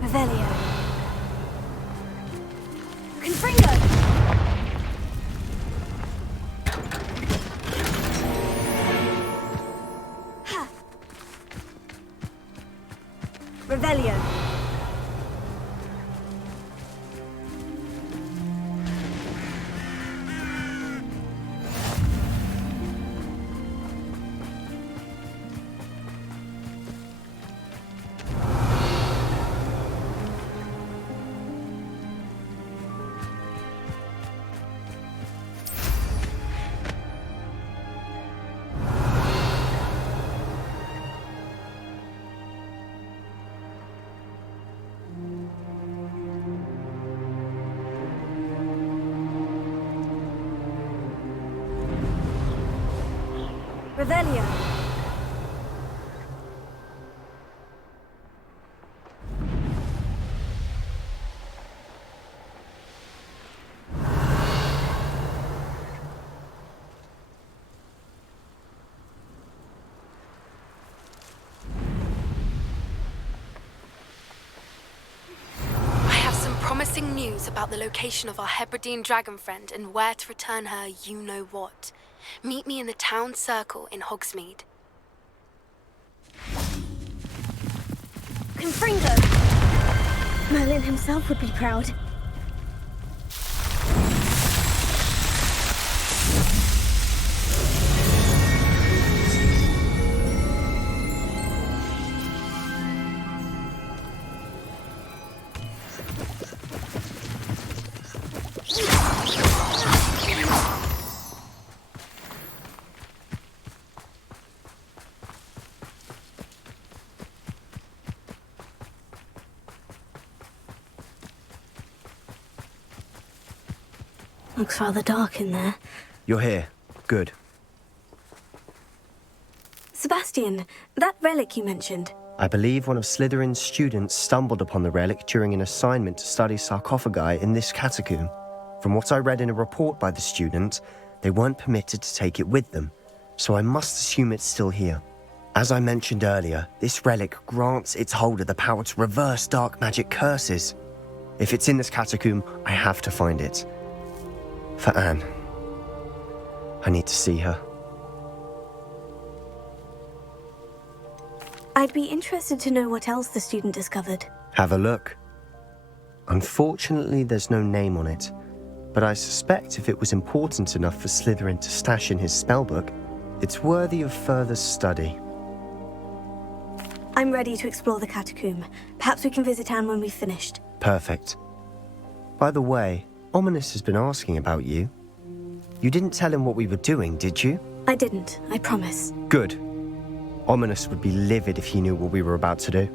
Revelio. Confringo. Ha. Revelio. Revelio. I have some promising news about the location of our Hebridean dragon friend and where to return her you-know-what. Meet me in the town circle in Hogsmeade. Confringo. Merlin himself would be proud. Looks rather dark in there. You're here. Good. Sebastian, that relic you mentioned. I believe one of Slytherin's students stumbled upon the relic during an assignment to study sarcophagi in this catacomb. From what I read in a report by the student, they weren't permitted to take it with them, so I must assume it's still here. As I mentioned earlier, this relic grants its holder the power to reverse dark magic curses. If it's in this catacomb, I have to find it. For Anne. I need to see her. I'd be interested to know what else the student discovered. Have a look. Unfortunately, there's no name on it, but I suspect if it was important enough for Slytherin to stash in his spellbook, it's worthy of further study. I'm ready to explore the catacomb. Perhaps we can visit Anne when we've finished. Perfect. By the way, Ominous has been asking about you. You didn't tell him what we were doing, did you? I didn't, I promise. Good. Ominous would be livid if he knew what we were about to do.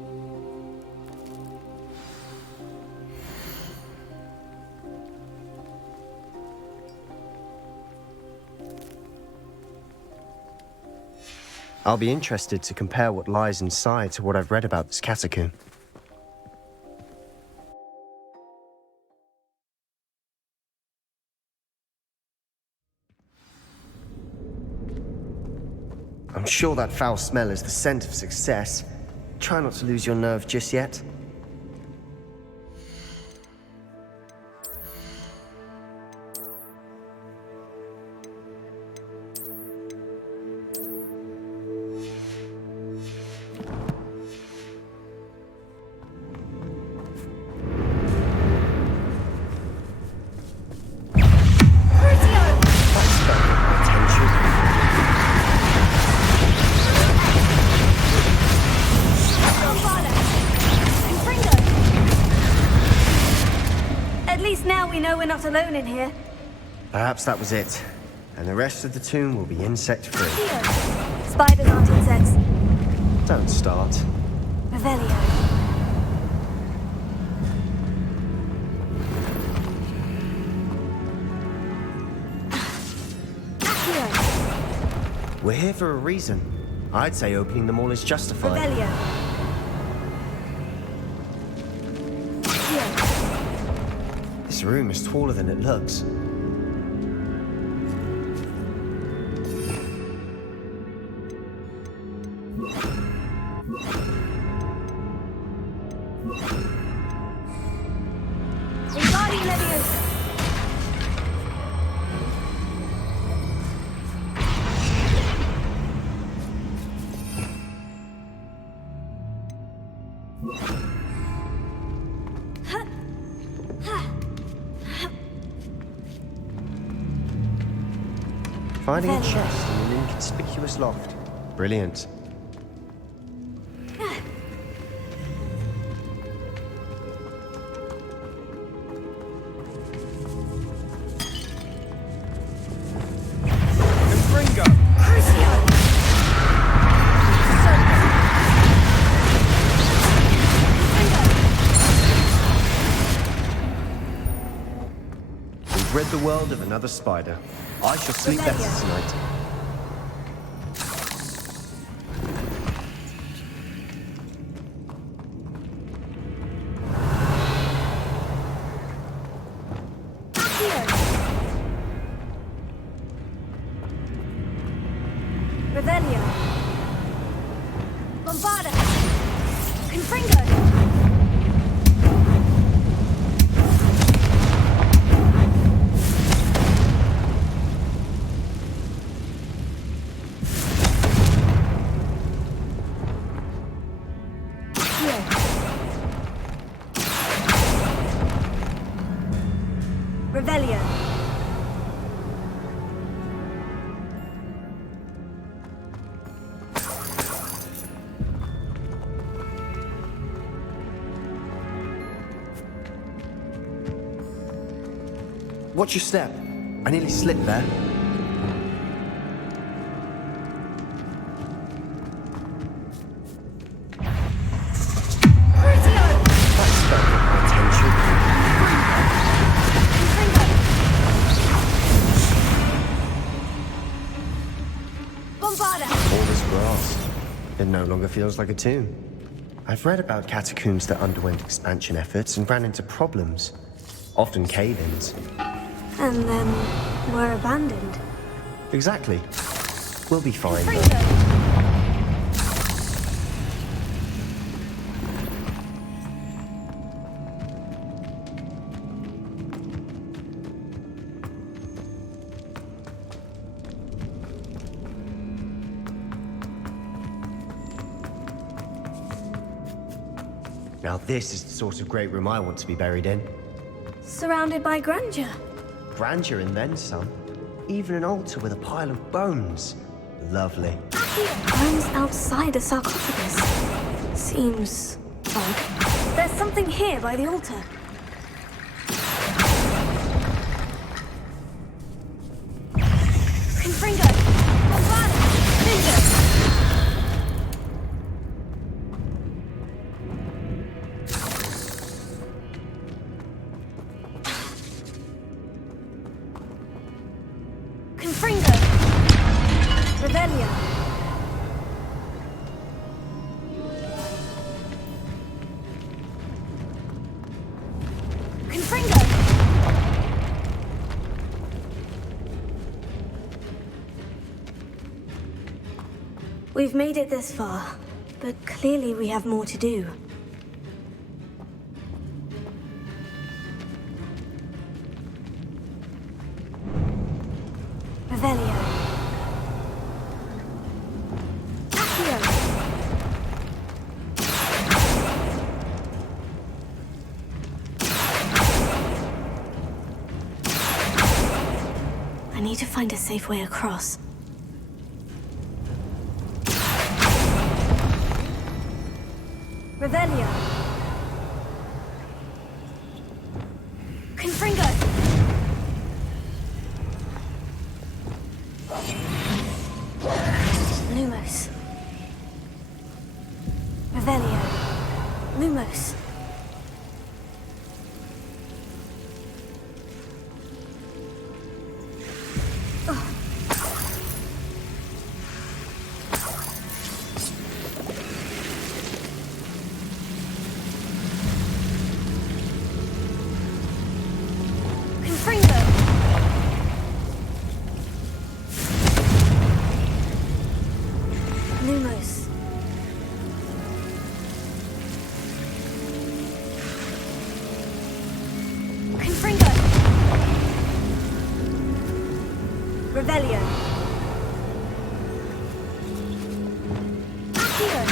I'll be interested to compare what lies inside to what I've read about this catacomb. I'm sure that foul smell is the scent of success. Try not to lose your nerve just yet. We're not alone in here. Perhaps that was it. And the rest of the tomb will be insect-free. Spiders aren't insects. Don't start. Revelio. We're here for a reason. I'd say opening them all is justified. Revelio. This room is taller than it looks. Finding a chest in an inconspicuous loft. Brilliant. We've rid the world of another spider. I shall sleep better tonight. Revelio. Bombarda. Confringo. Revelio. Watch your step. I nearly slipped there. That's got my attention. longer feels like a tomb. I've read about catacombs that underwent expansion efforts and ran into problems, often cave-ins. And then were abandoned. Exactly. We'll be fine. Now this is the sort of great room I want to be buried in. Surrounded by grandeur. Grandeur and then some. Even an altar with a pile of bones. Lovely. Bones outside a sarcophagus. Seems odd. There's something here by the altar. Confringo! Bombard! Ninja! Confringo! Revelio! Confringo! We've made it this far, but clearly we have more to do. Revelio. Accio. I need to find a safe way across. Revelio. Confringo. Lumos. Revelio. Lumos. Confringo. Lumos. Confringo. Revelio. Accio.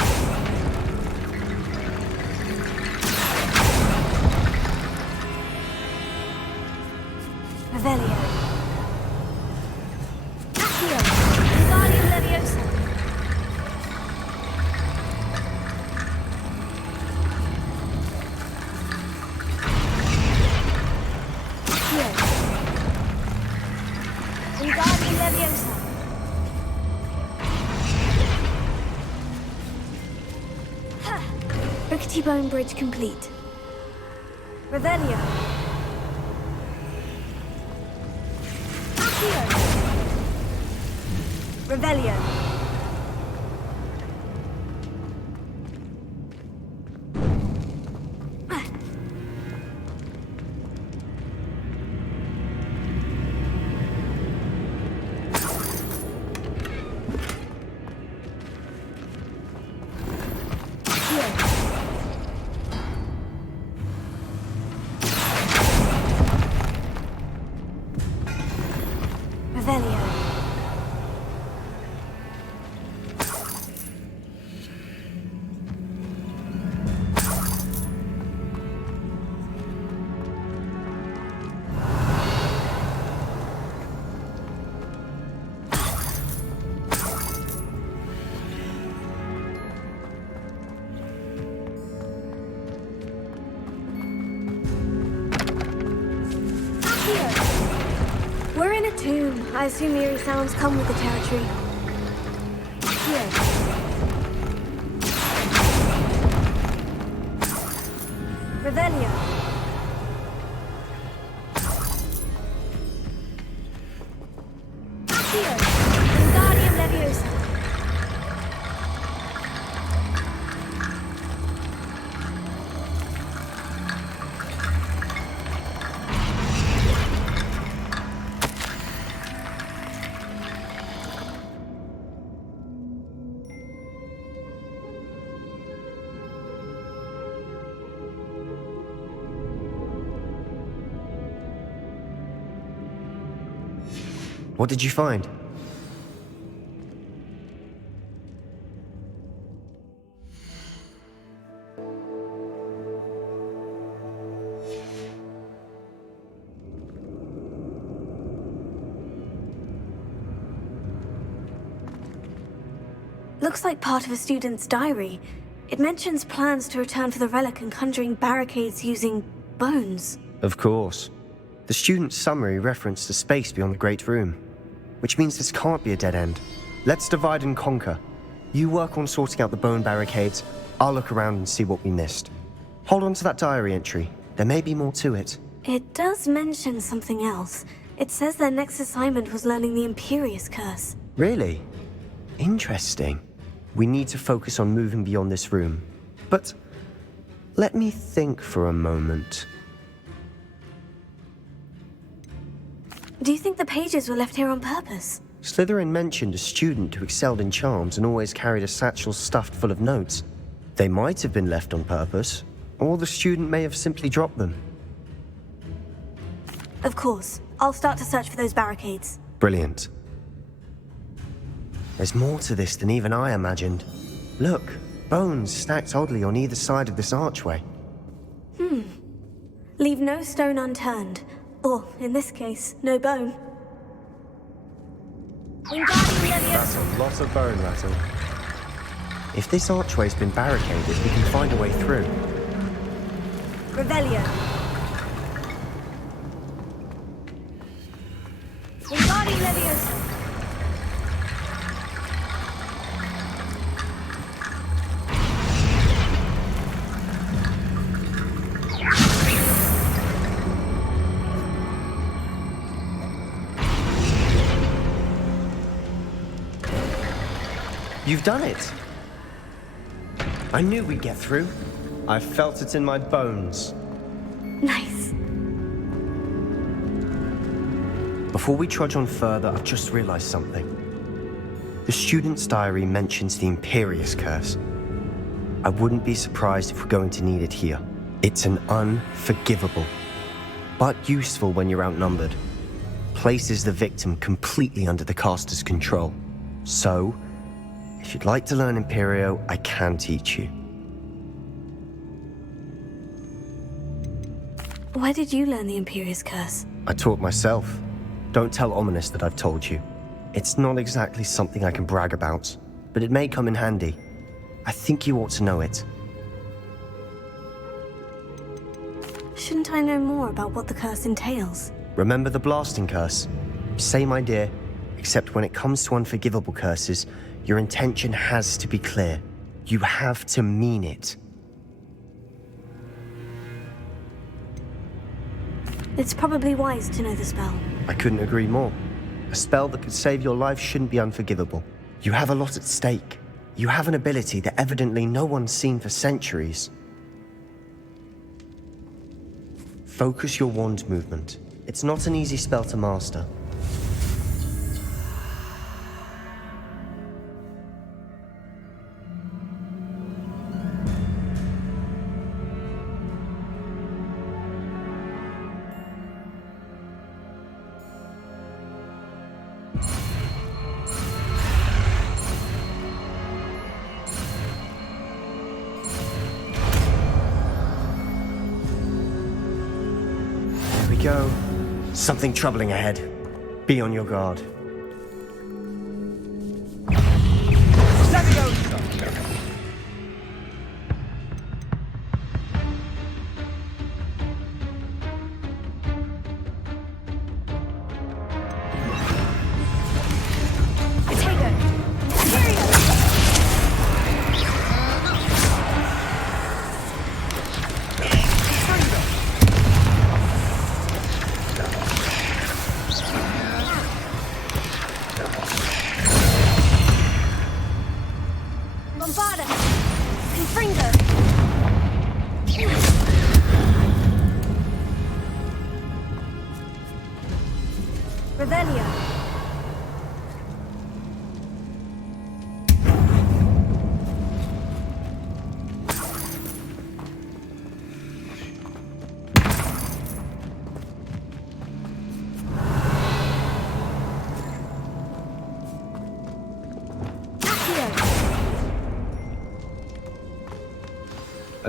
Revelio. Accio. Wingardium Leviosa. Accio. Wingardium Leviosa. Ha! Rickety Bone Bridge complete. Revelio. Accio. Revelio. Revelio. We're in a tomb. I assume eerie sounds come with the territory. Here. Revelio. Here. Wingardium Leviosa. What did you find? Looks like part of a student's diary. It mentions plans to return for the relic and conjuring barricades using bones. Of course. The student's summary referenced a space beyond the Great Room, which means this can't be a dead end. Let's divide and conquer. You work on sorting out the bone barricades, I'll look around and see what we missed. Hold on to that diary entry. There may be more to it. It does mention something else. It says their next assignment was learning the Imperious Curse. Really? Interesting. We need to focus on moving beyond this room. But let me think for a moment. Do you think the pages were left here on purpose? Slytherin mentioned a student who excelled in charms and always carried a satchel stuffed full of notes. They might have been left on purpose, or the student may have simply dropped them. Of course. I'll start to search for those barricades. Brilliant. There's more to this than even I imagined. Look, bones stacked oddly on either side of this archway. Leave no stone unturned. Or, in this case, no bone. That's a lot of bone rattle. If this archway's been barricaded, we can find a way through. Revelio. Wingardium Leviosa. You've done it! I knew we'd get through. I felt it in my bones. Nice. Before we trudge on further, I've just realized something. The student's diary mentions the Imperious Curse. I wouldn't be surprised if we're going to need it here. It's an unforgivable, but useful when you're outnumbered. Places the victim completely under the caster's control. So, if you'd like to learn Imperio, I can teach you. Where did you learn the Imperious Curse? I taught myself. Don't tell Ominous that I've told you. It's not exactly something I can brag about, but it may come in handy. I think you ought to know it. Shouldn't I know more about what the curse entails? Remember the blasting curse? Same idea, except when it comes to unforgivable curses, your intention has to be clear. You have to mean it. It's probably wise to know the spell. I couldn't agree more. A spell that could save your life shouldn't be unforgivable. You have a lot at stake. You have an ability that evidently no one's seen for centuries. Focus your wand movement. It's not an easy spell to master. Go. Something troubling ahead. Be on your guard.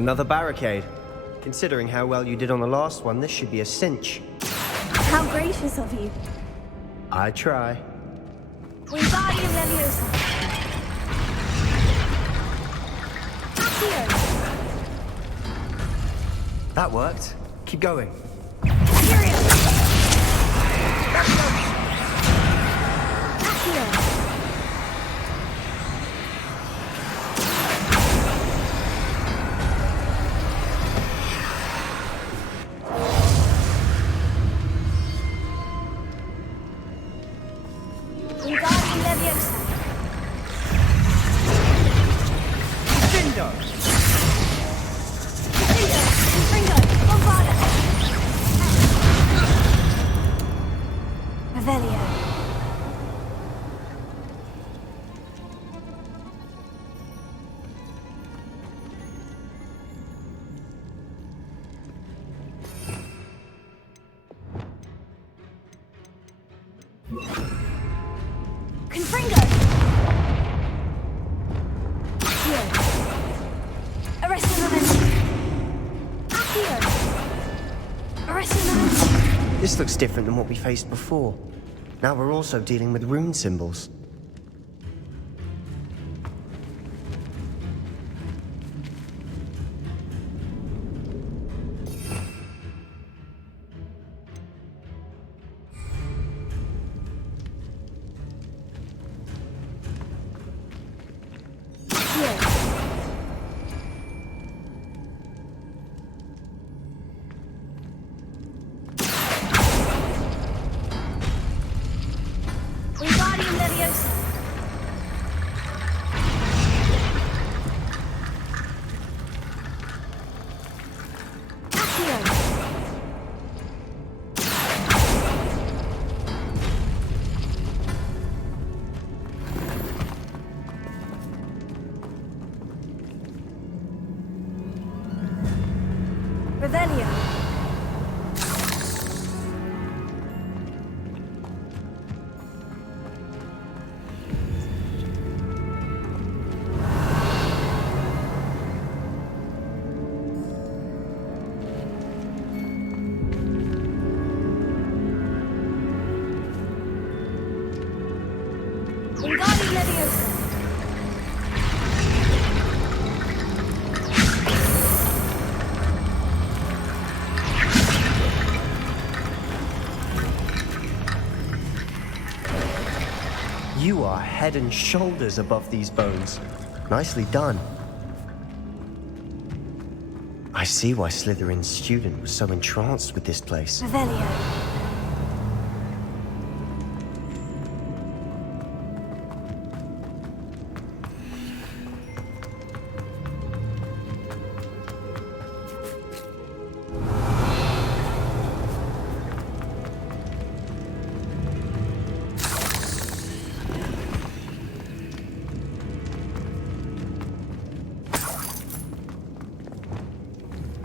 Another barricade. Considering how well you did on the last one, this should be a cinch. How gracious of you. I try. Wingardium Leviosa. Accio. That worked. Keep going. Accio. Wingardium Leviosa. Defendo! Confringo. Bombarda. Revelio. Confringo. Accio. Arresto Momentum. Accio. Arresto Momentum. This looks different than what we faced before. Now we're also dealing with rune symbols. Wingardium Leviosa. Accio. Revelio. Wingardium Leviosa. You are head and shoulders above these bones. Nicely done. I see why Slytherin's student was so entranced with this place. Revelio.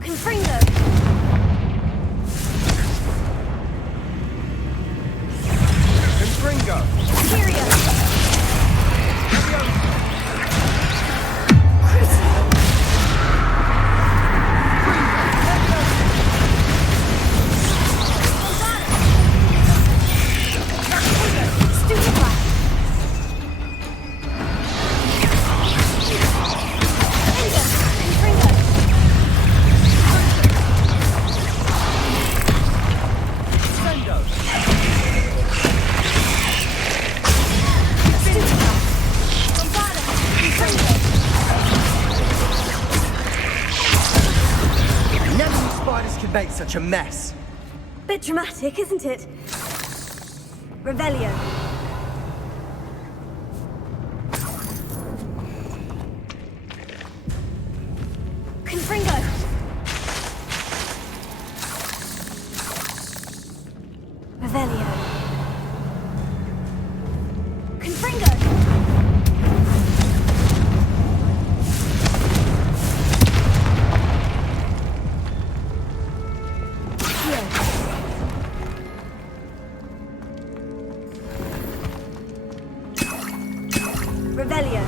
Confringo. Confringo! Kyria. Make such a mess. Bit dramatic, isn't it? Revelio. Confringo. Revelio. Confringo. Revelio.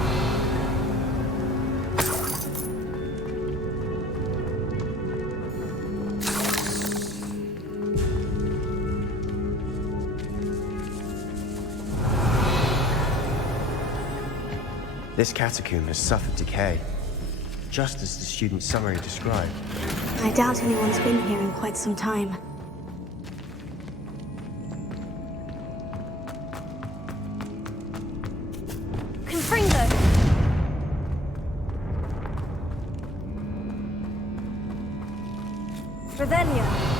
This catacomb has suffered decay, just as the student summary described. I doubt anyone's been here in quite some time. Confringo! Revelio.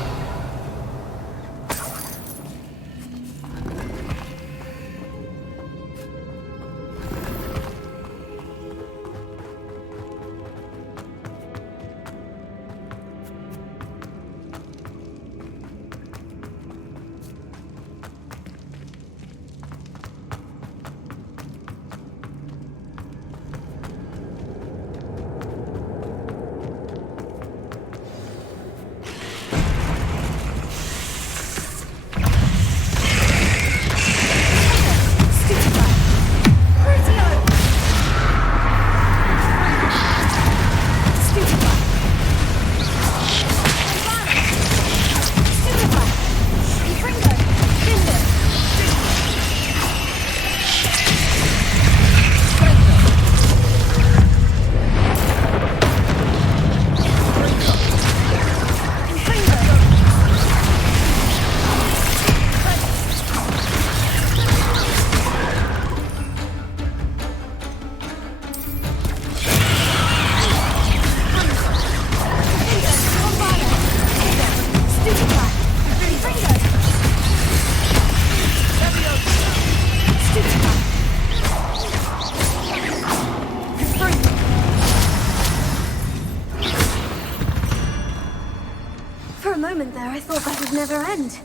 For a moment there, I thought that would never end.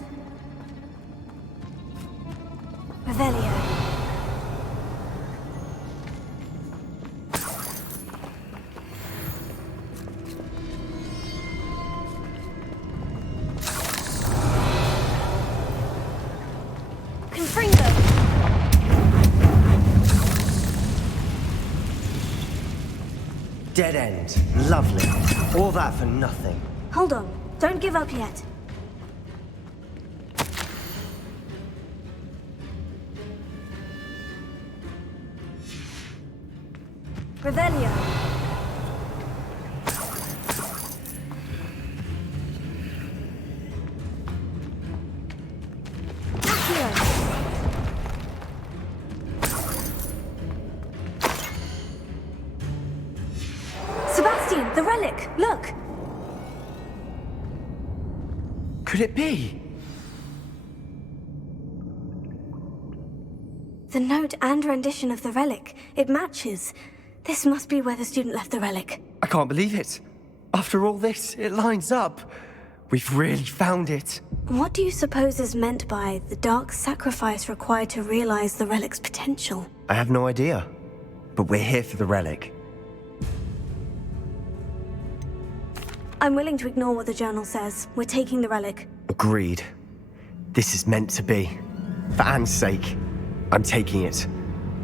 Revelio. Confringo! Dead end. Lovely. All that for nothing. Hold on. Don't give up yet. Revelio. Sebastian, the relic! Look! Could it be? The note and rendition of the relic. It matches. This must be where the student left the relic. I can't believe it. After all this, it lines up. We've really found it. What do you suppose is meant by the dark sacrifice required to realize the relic's potential? I have no idea. But we're here for the relic. I'm willing to ignore what the journal says. We're taking the relic. Agreed. This is meant to be. For Anne's sake, I'm taking it.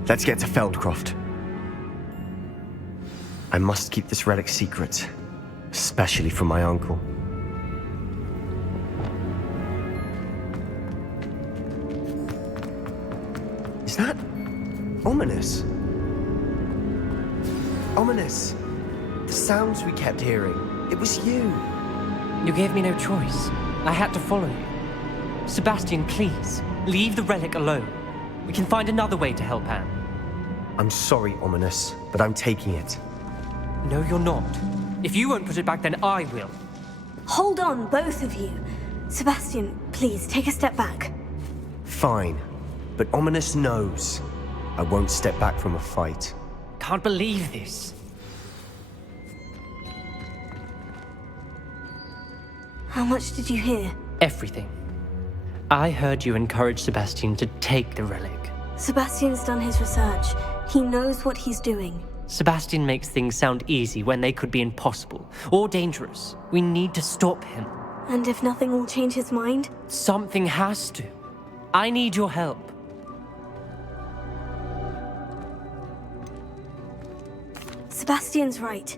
Let's get to Feldcroft. I must keep this relic secret, especially from my uncle. Is that ominous? Ominous. The sounds we kept hearing. It was you. You gave me no choice. I had to follow you. Sebastian, please, leave the relic alone. We can find another way to help Anne. I'm sorry, Ominous, but I'm taking it. No, you're not. If you won't put it back, then I will. Hold on, both of you. Sebastian, please, take a step back. Fine. But Ominous knows I won't step back from a fight. Can't believe this. How much did you hear? Everything. I heard you encourage Sebastian to take the relic. Sebastian's done his research. He knows what he's doing. Sebastian makes things sound easy when they could be impossible or dangerous. We need to stop him. And if nothing will change his mind? Something has to. I need your help. Sebastian's right.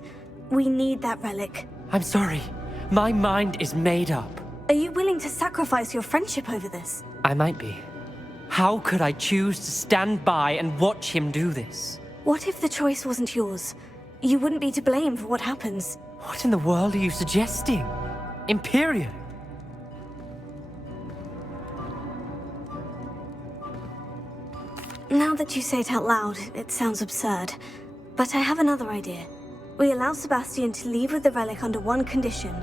We need that relic. I'm sorry. My mind is made up. Are you willing to sacrifice your friendship over this? I might be. How could I choose to stand by and watch him do this? What if the choice wasn't yours? You wouldn't be to blame for what happens. What in the world are you suggesting? Imperium? Now that you say it out loud, it sounds absurd. But I have another idea. We allow Sebastian to leave with the relic under one condition.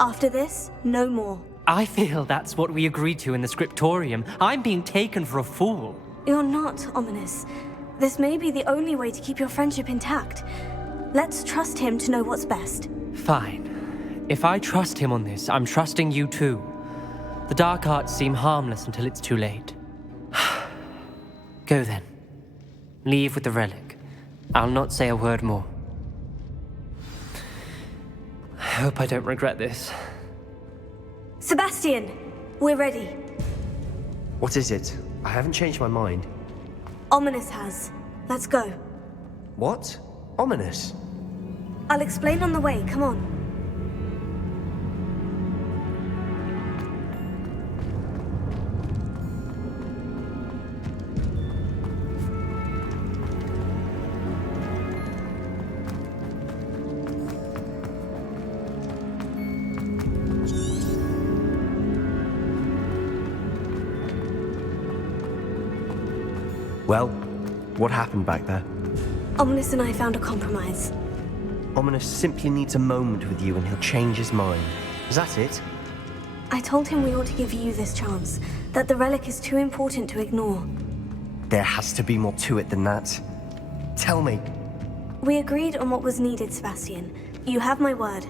After this, no more. I feel that's what we agreed to in the scriptorium. I'm being taken for a fool. You're not, Ominous. This may be the only way to keep your friendship intact. Let's trust him to know what's best. Fine. If I trust him on this, I'm trusting you too. The dark arts seem harmless until it's too late. Go then. Leave with the relic. I'll not say a word more. I hope I don't regret this. Sebastian! We're ready. What is it? I haven't changed my mind. Ominous has. Let's go. What? Ominous? I'll explain on the way, come on. Well, what happened back there? Ominous and I found a compromise. Ominous simply needs a moment with you and he'll change his mind. Is that it? I told him we ought to give you this chance, that the relic is too important to ignore. There has to be more to it than that. Tell me. We agreed on what was needed, Sebastian. You have my word.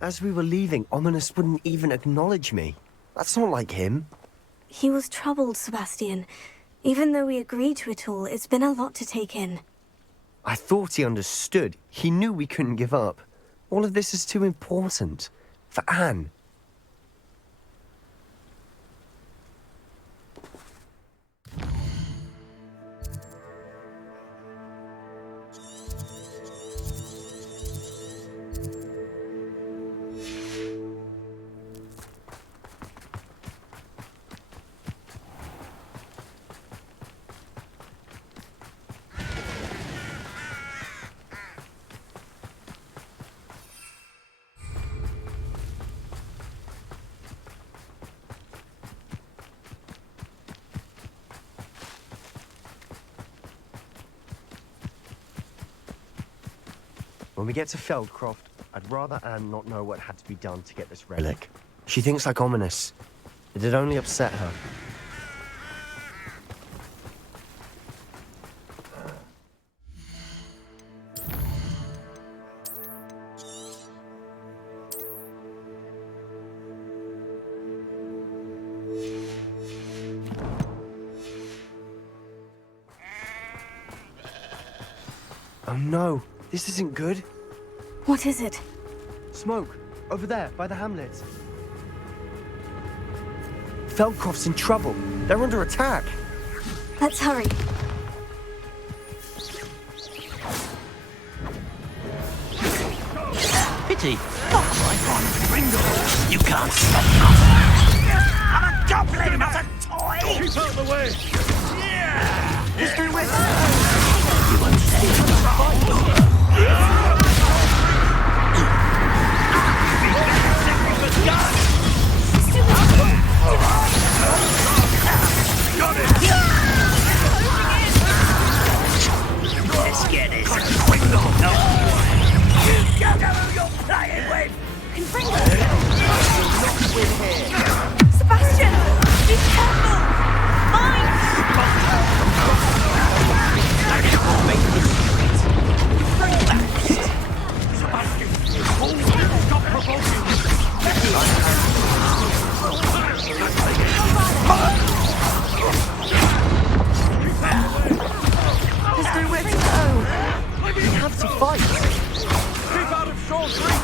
As we were leaving, Ominous wouldn't even acknowledge me. That's not like him. He was troubled, Sebastian. Even though we agreed to it all, it's been a lot to take in. I thought he understood. He knew we couldn't give up. All of this is too important. For Anne. When we get to Feldcroft, I'd rather Anne not know what had to be done to get this relic. She thinks like Ominous. It'd only upset her. Oh no, this isn't good. What is it? Smoke, over there, by the hamlet. Feldcroft's in trouble. They're under attack. Let's hurry. party. Not like on Gringotts. You can't stop me. I'm a goblin, not a toy! Keep out of the way! Yeah! History with... Got it! Let's get it. Get out of your playing with! Sebastian! Be careful! Mine! Stop provoking! There's nowhere to go. We have to fight. Keep out of short reach!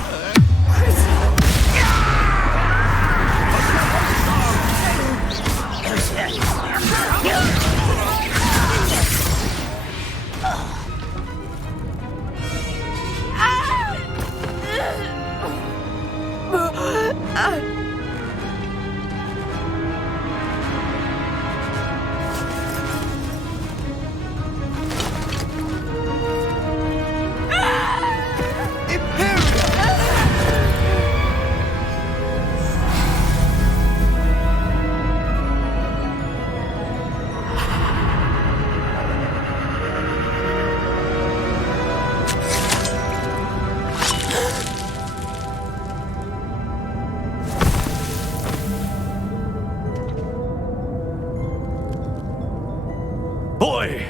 Boy!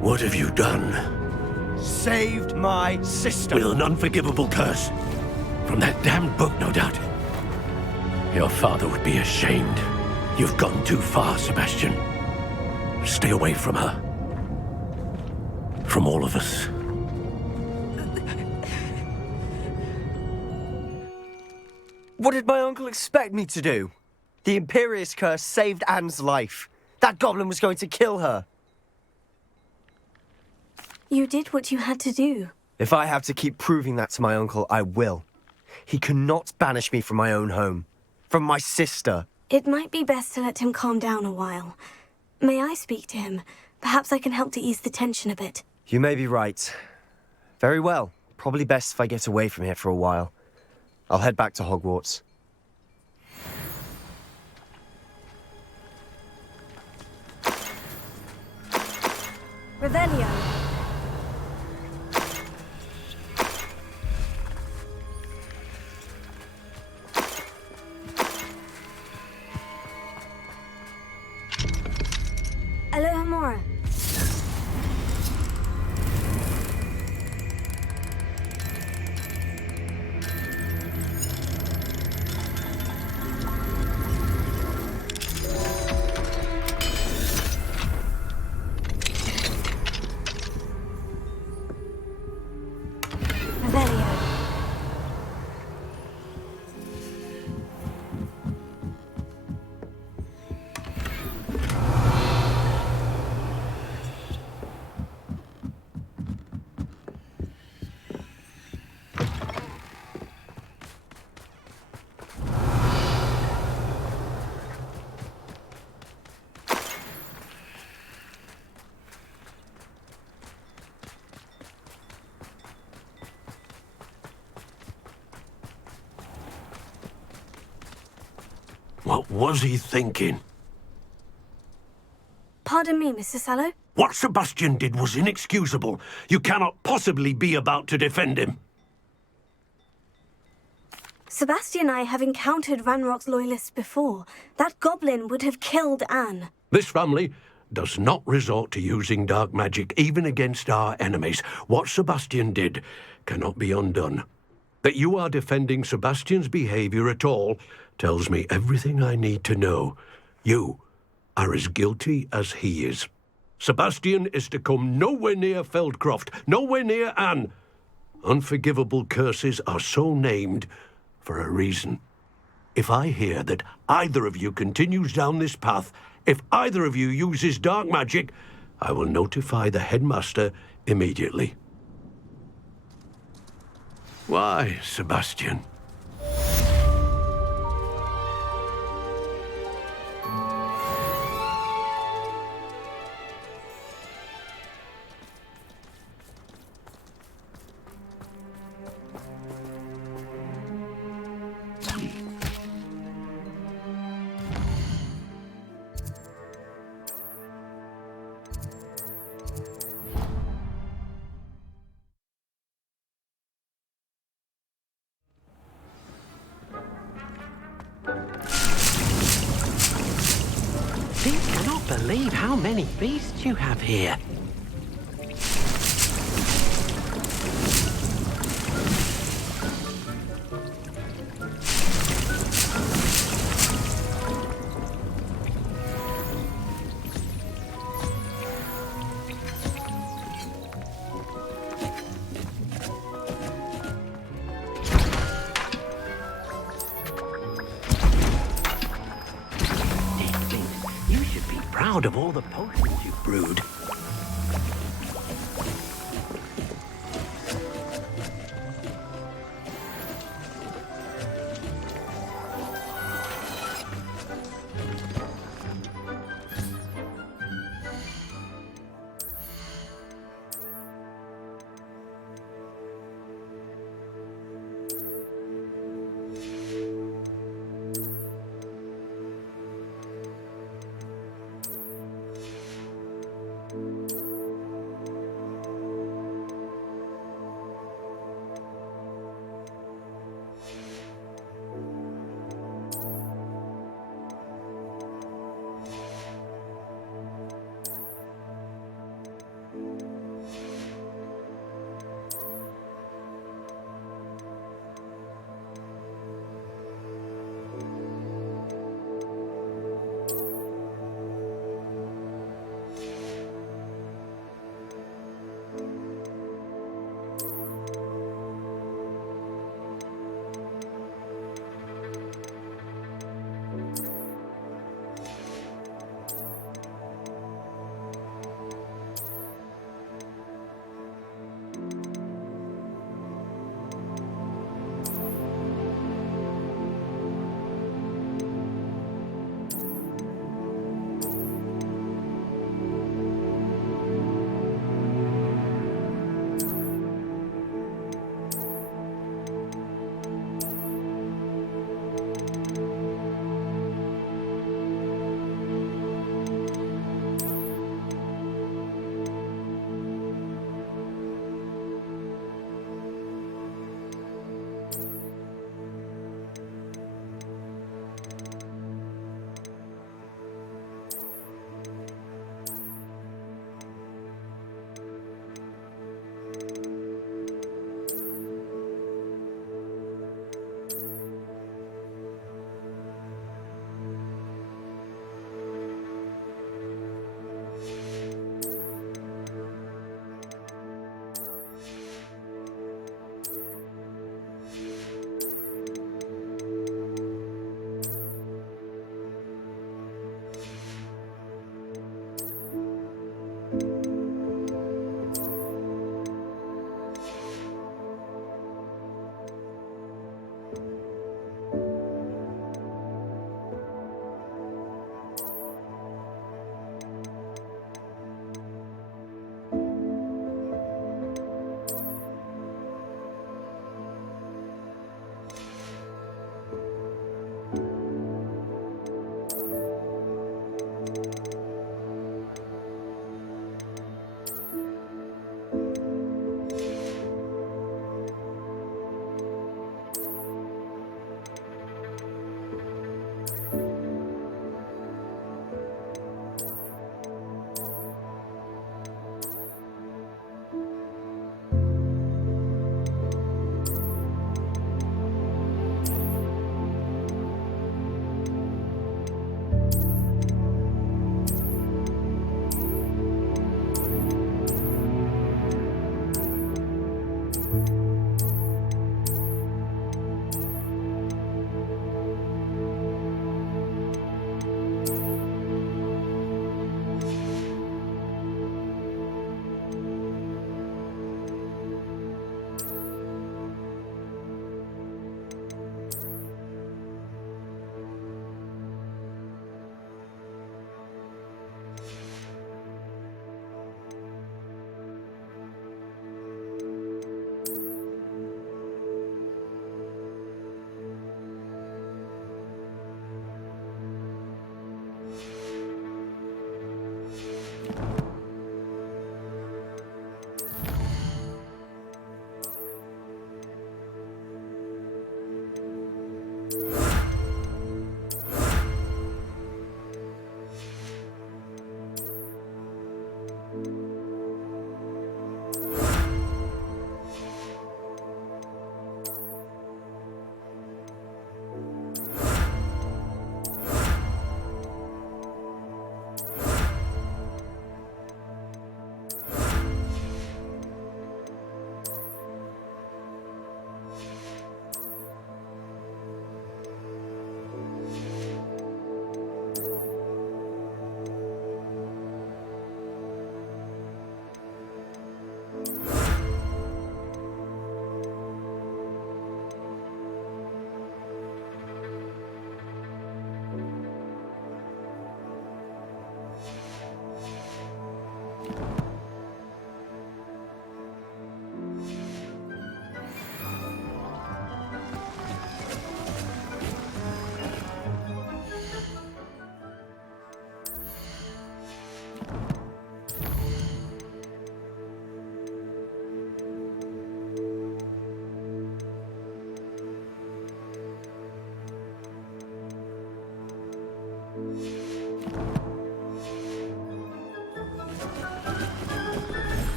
What have you done? Saved my sister. With an unforgivable curse. From that damned book, no doubt. Your father would be ashamed. You've gone too far, Sebastian. Stay away from her. From all of us. What did my uncle expect me to do? The Imperious curse saved Anne's life. That goblin was going to kill her. You did what you had to do. If I have to keep proving that to my uncle, I will. He cannot banish me from my own home. From my sister. It might be best to let him calm down a while. May I speak to him? Perhaps I can help to ease the tension a bit. You may be right. Very well. Probably best if I get away from here for a while. I'll head back to Hogwarts. Revelio. Alohomora. What was he thinking? Pardon me, Mr. Sallow? What Sebastian did was inexcusable. You cannot possibly be about to defend him. Sebastian and I have encountered Ranrock's loyalists before. That goblin would have killed Anne. This family does not resort to using dark magic even against our enemies. What Sebastian did cannot be undone. That you are defending Sebastian's behavior at all tells me everything I need to know. You are as guilty as he is. Sebastian is to come nowhere near Feldcroft, nowhere near Anne. Unforgivable curses are so named for a reason. If I hear that either of you continues down this path, if either of you uses dark magic, I will notify the headmaster immediately. Why, Sebastian? I cannot believe how many beasts you have here. You should be proud of all the potions you've brewed.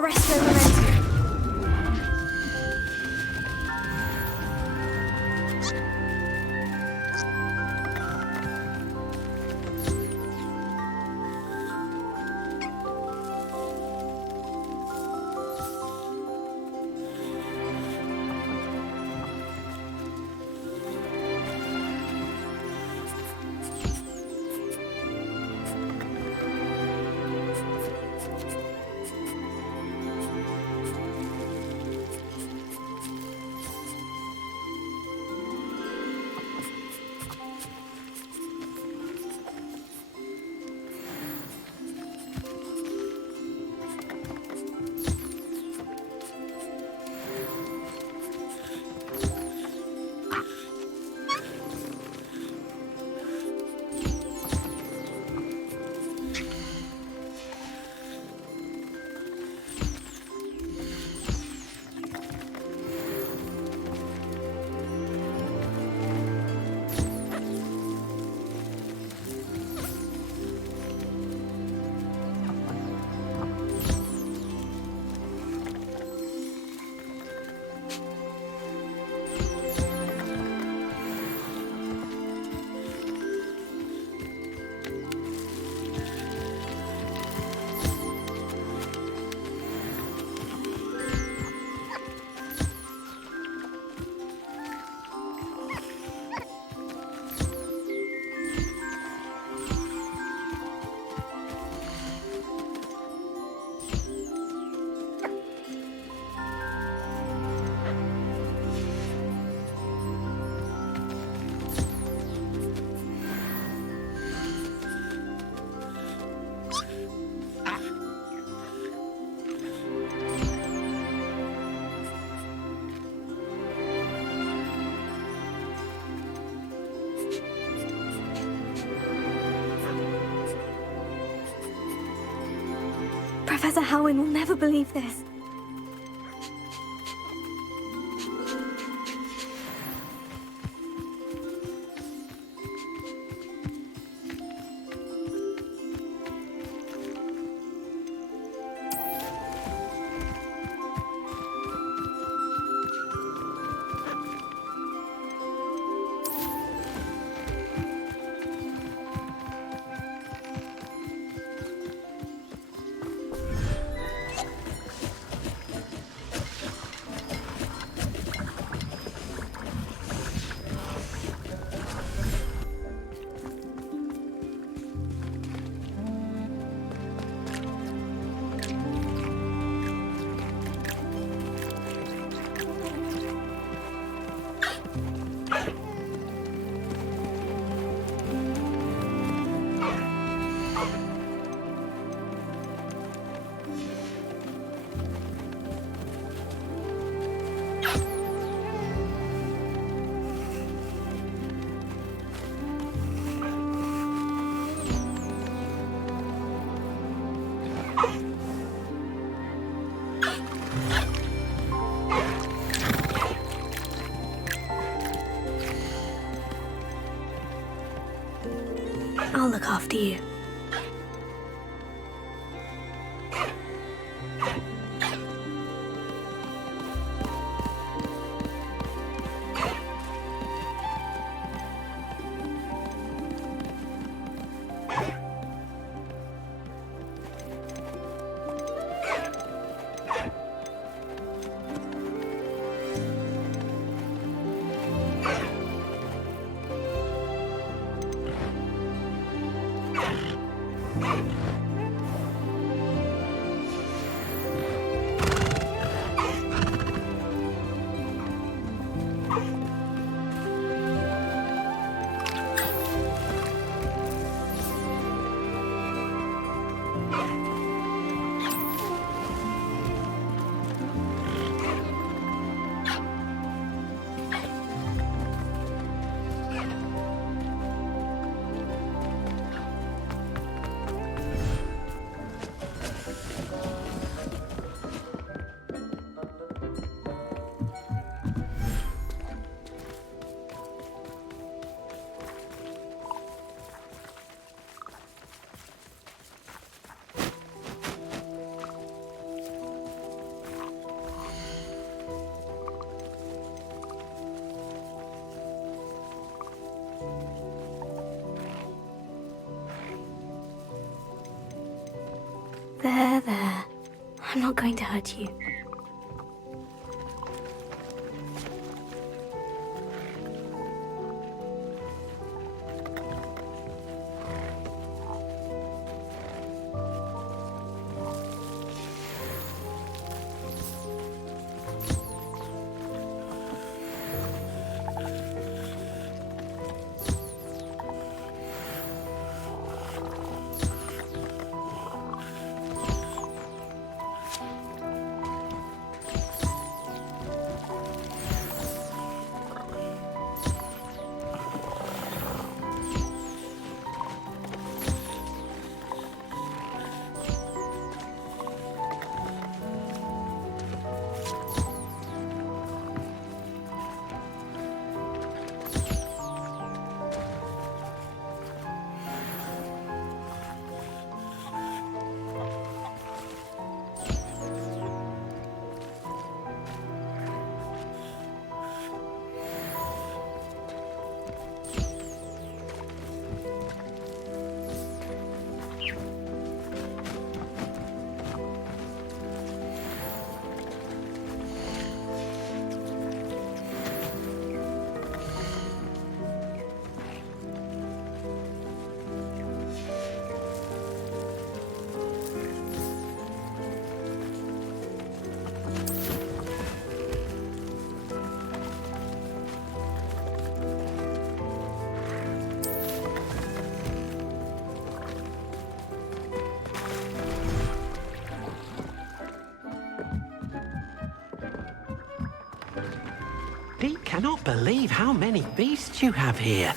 Arresto momentum. Professor Howin will never believe this. I'll look after you. Yeah. There. I'm not going to hurt you. Deke cannot believe how many beasts you have here.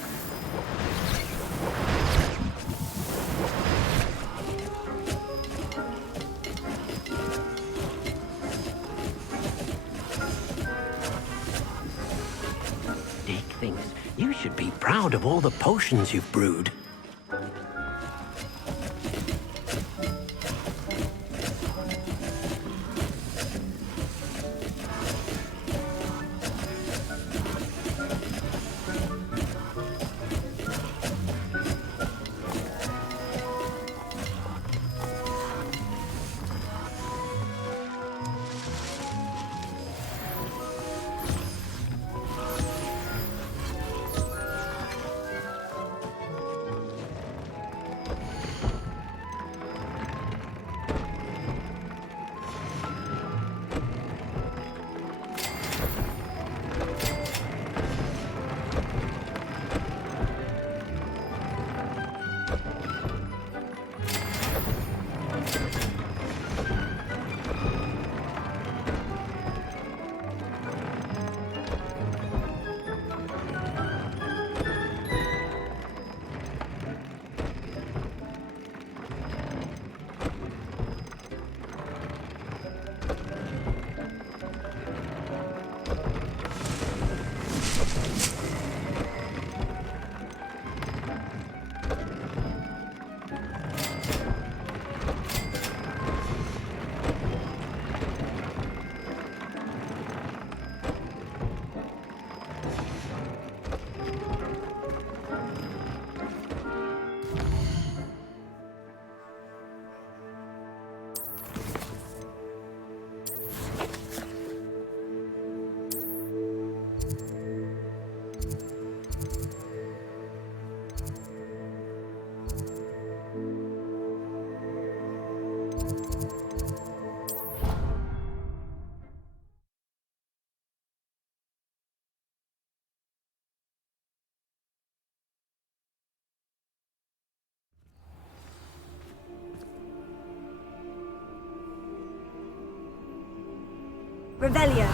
Deke thinks you should be proud of all the potions you've brewed. Revelio.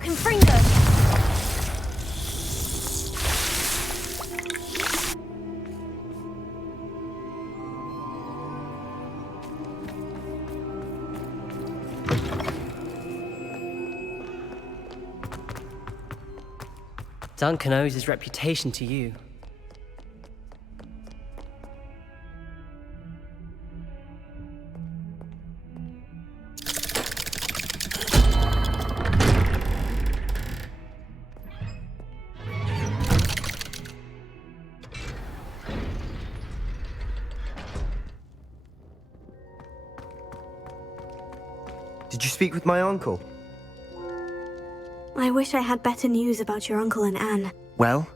Confringo. Duncan owes his reputation to you. Did you speak with my uncle? I wish I had better news about your uncle and Anne. Well,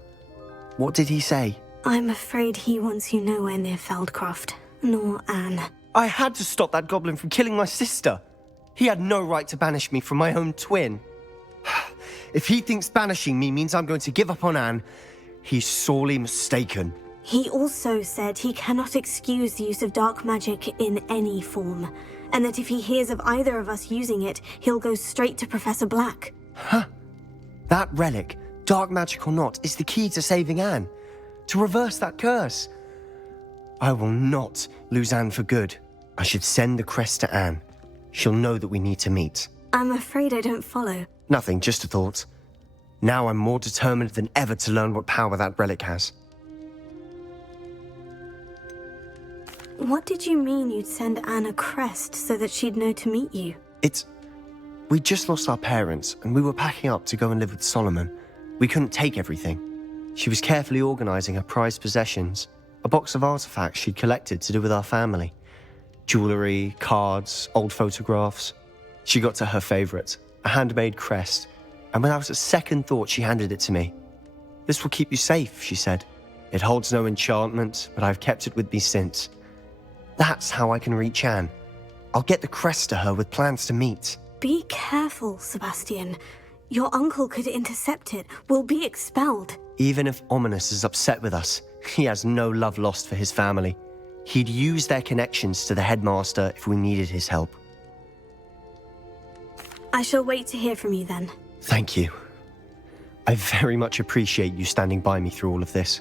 what did he say? I'm afraid he wants you nowhere near Feldcroft, nor Anne. I had to stop that goblin from killing my sister. He had no right to banish me from my own twin. If he thinks banishing me means I'm going to give up on Anne, he's sorely mistaken. He also said he cannot excuse the use of dark magic in any form, and that if he hears of either of us using it, he'll go straight to Professor Black. Huh? That relic, dark magic or not, is the key to saving Anne. To reverse that curse. I will not lose Anne for good. I should send the crest to Anne. She'll know that we need to meet. I'm afraid I don't follow. Nothing, just a thought. Now I'm more determined than ever to learn what power that relic has. What did you mean you'd send Anne a crest so that she'd know to meet you? We just lost our parents, and we were packing up to go and live with Solomon. We couldn't take everything. She was carefully organising her prized possessions, a box of artifacts she'd collected to do with our family. Jewellery, cards, old photographs. She got to her favourite, a handmade crest, and without a second thought she handed it to me. "This will keep you safe," she said. "It holds no enchantment, but I've kept it with me since. That's how I can reach Anne. I'll get the crest to her with plans to meet." Be careful, Sebastian. Your uncle could intercept it. We'll be expelled. Even if Ominous is upset with us, he has no love lost for his family. He'd use their connections to the headmaster if we needed his help. I shall wait to hear from you then. Thank you. I very much appreciate you standing by me through all of this.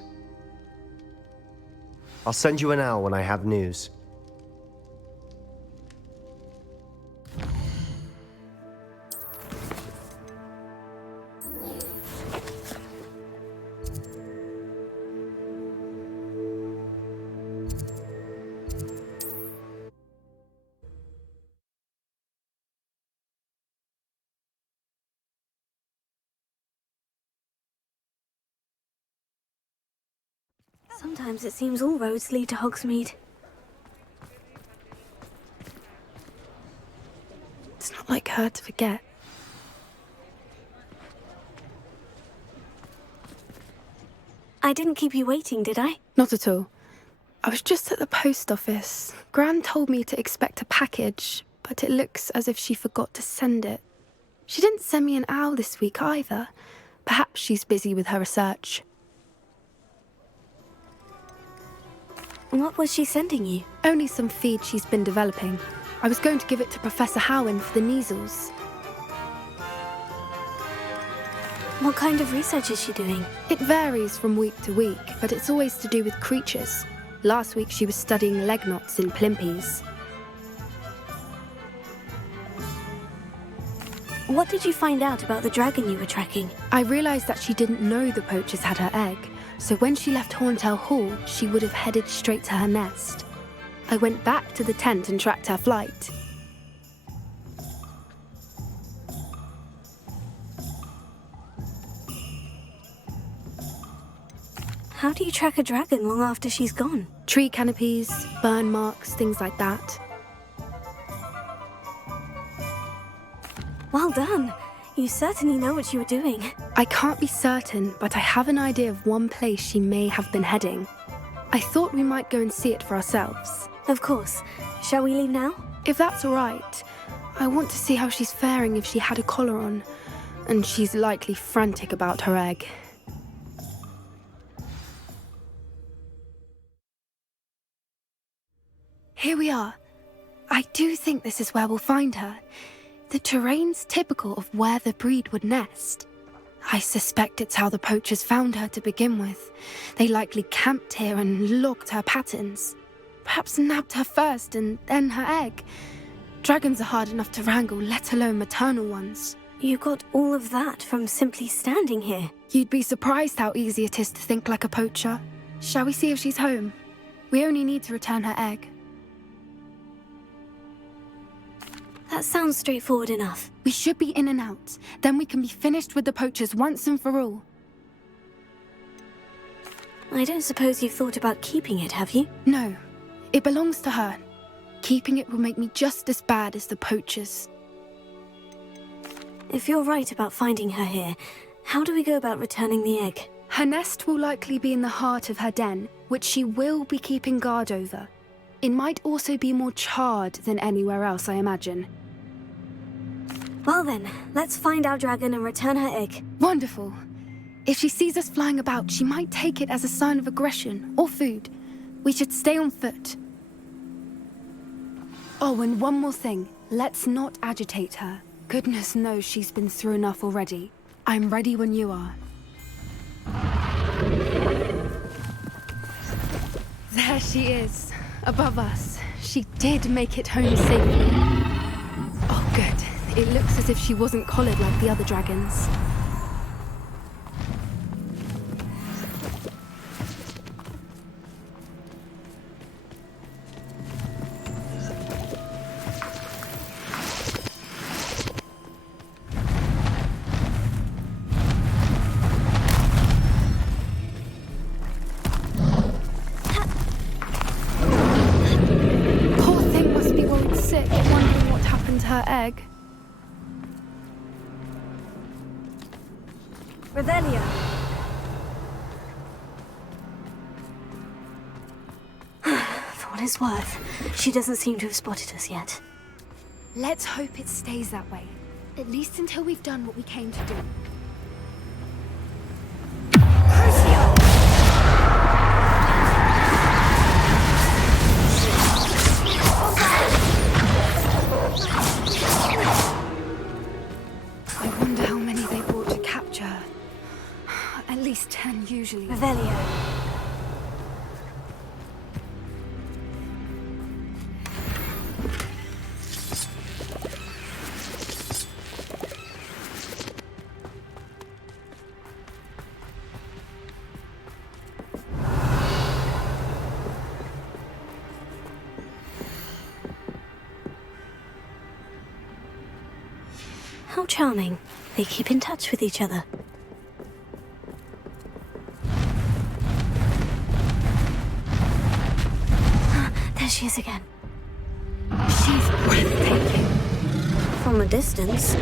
I'll send you an owl when I have news. Sometimes it seems all roads lead to Hogsmeade. It's not like her to forget. I didn't keep you waiting, did I? Not at all. I was just at the post office. Gran told me to expect a package, but it looks as if she forgot to send it. She didn't send me an owl this week either. Perhaps she's busy with her research. What was she sending you? Only some feed she's been developing. I was going to give it to Professor Howin for the measles. What kind of research is she doing? It varies from week to week, but it's always to do with creatures. Last week she was studying leg knots in plimpies. What did you find out about the dragon you were tracking? I realised that she didn't know the poachers had her egg, so when she left Horntail Hall, she would have headed straight to her nest. I went back to the tent and tracked her flight. How do you track a dragon long after she's gone? Tree canopies, burn marks, things like that. Well done. You certainly know what you were doing. I can't be certain, but I have an idea of one place she may have been heading. I thought we might go and see it for ourselves. Of course. Shall we leave now? If that's all right. I want to see how she's faring if she had a collar on. And she's likely frantic about her egg. Here we are. I do think this is where we'll find her. The terrain's typical of where the breed would nest. I suspect it's how the poachers found her to begin with. They likely camped here and logged her patterns. Perhaps nabbed her first and then her egg. Dragons are hard enough to wrangle, let alone maternal ones. You got all of that from simply standing here. You'd be surprised how easy it is to think like a poacher. Shall we see if she's home? We only need to return her egg. That sounds straightforward enough. We should be in and out. Then we can be finished with the poachers once and for all. I don't suppose you've thought about keeping it, have you? No. It belongs to her. Keeping it will make me just as bad as the poachers. If you're right about finding her here, how do we go about returning the egg? Her nest will likely be in the heart of her den, which she will be keeping guard over. It might also be more charred than anywhere else, I imagine. Well then, let's find our dragon and return her egg. Wonderful. If she sees us flying about, she might take it as a sign of aggression or food. We should stay on foot. Oh, and one more thing. Let's not agitate her. Goodness knows she's been through enough already. I'm ready when you are. There she is, above us. She did make it home safely. Oh, good. It looks as if she wasn't collared like the other dragons. Her egg. Revelio. For what it's worth, she doesn't seem to have spotted us yet. Let's hope it stays that way. At least until we've done what we came to do. I wonder how many they brought to capture. At least 10 usually. Revelio. How charming. They keep in touch with each other. There she is again. She's breathtaking. From a distance.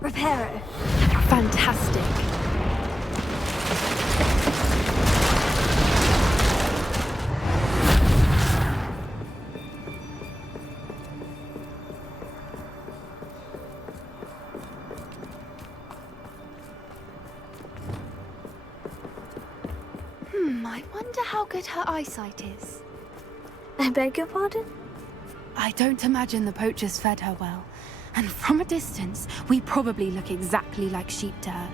Reparo. Fantastic. I wonder how good her eyesight is. I beg your pardon? I don't imagine the poachers fed her well. And from a distance, we probably look exactly like sheep to her.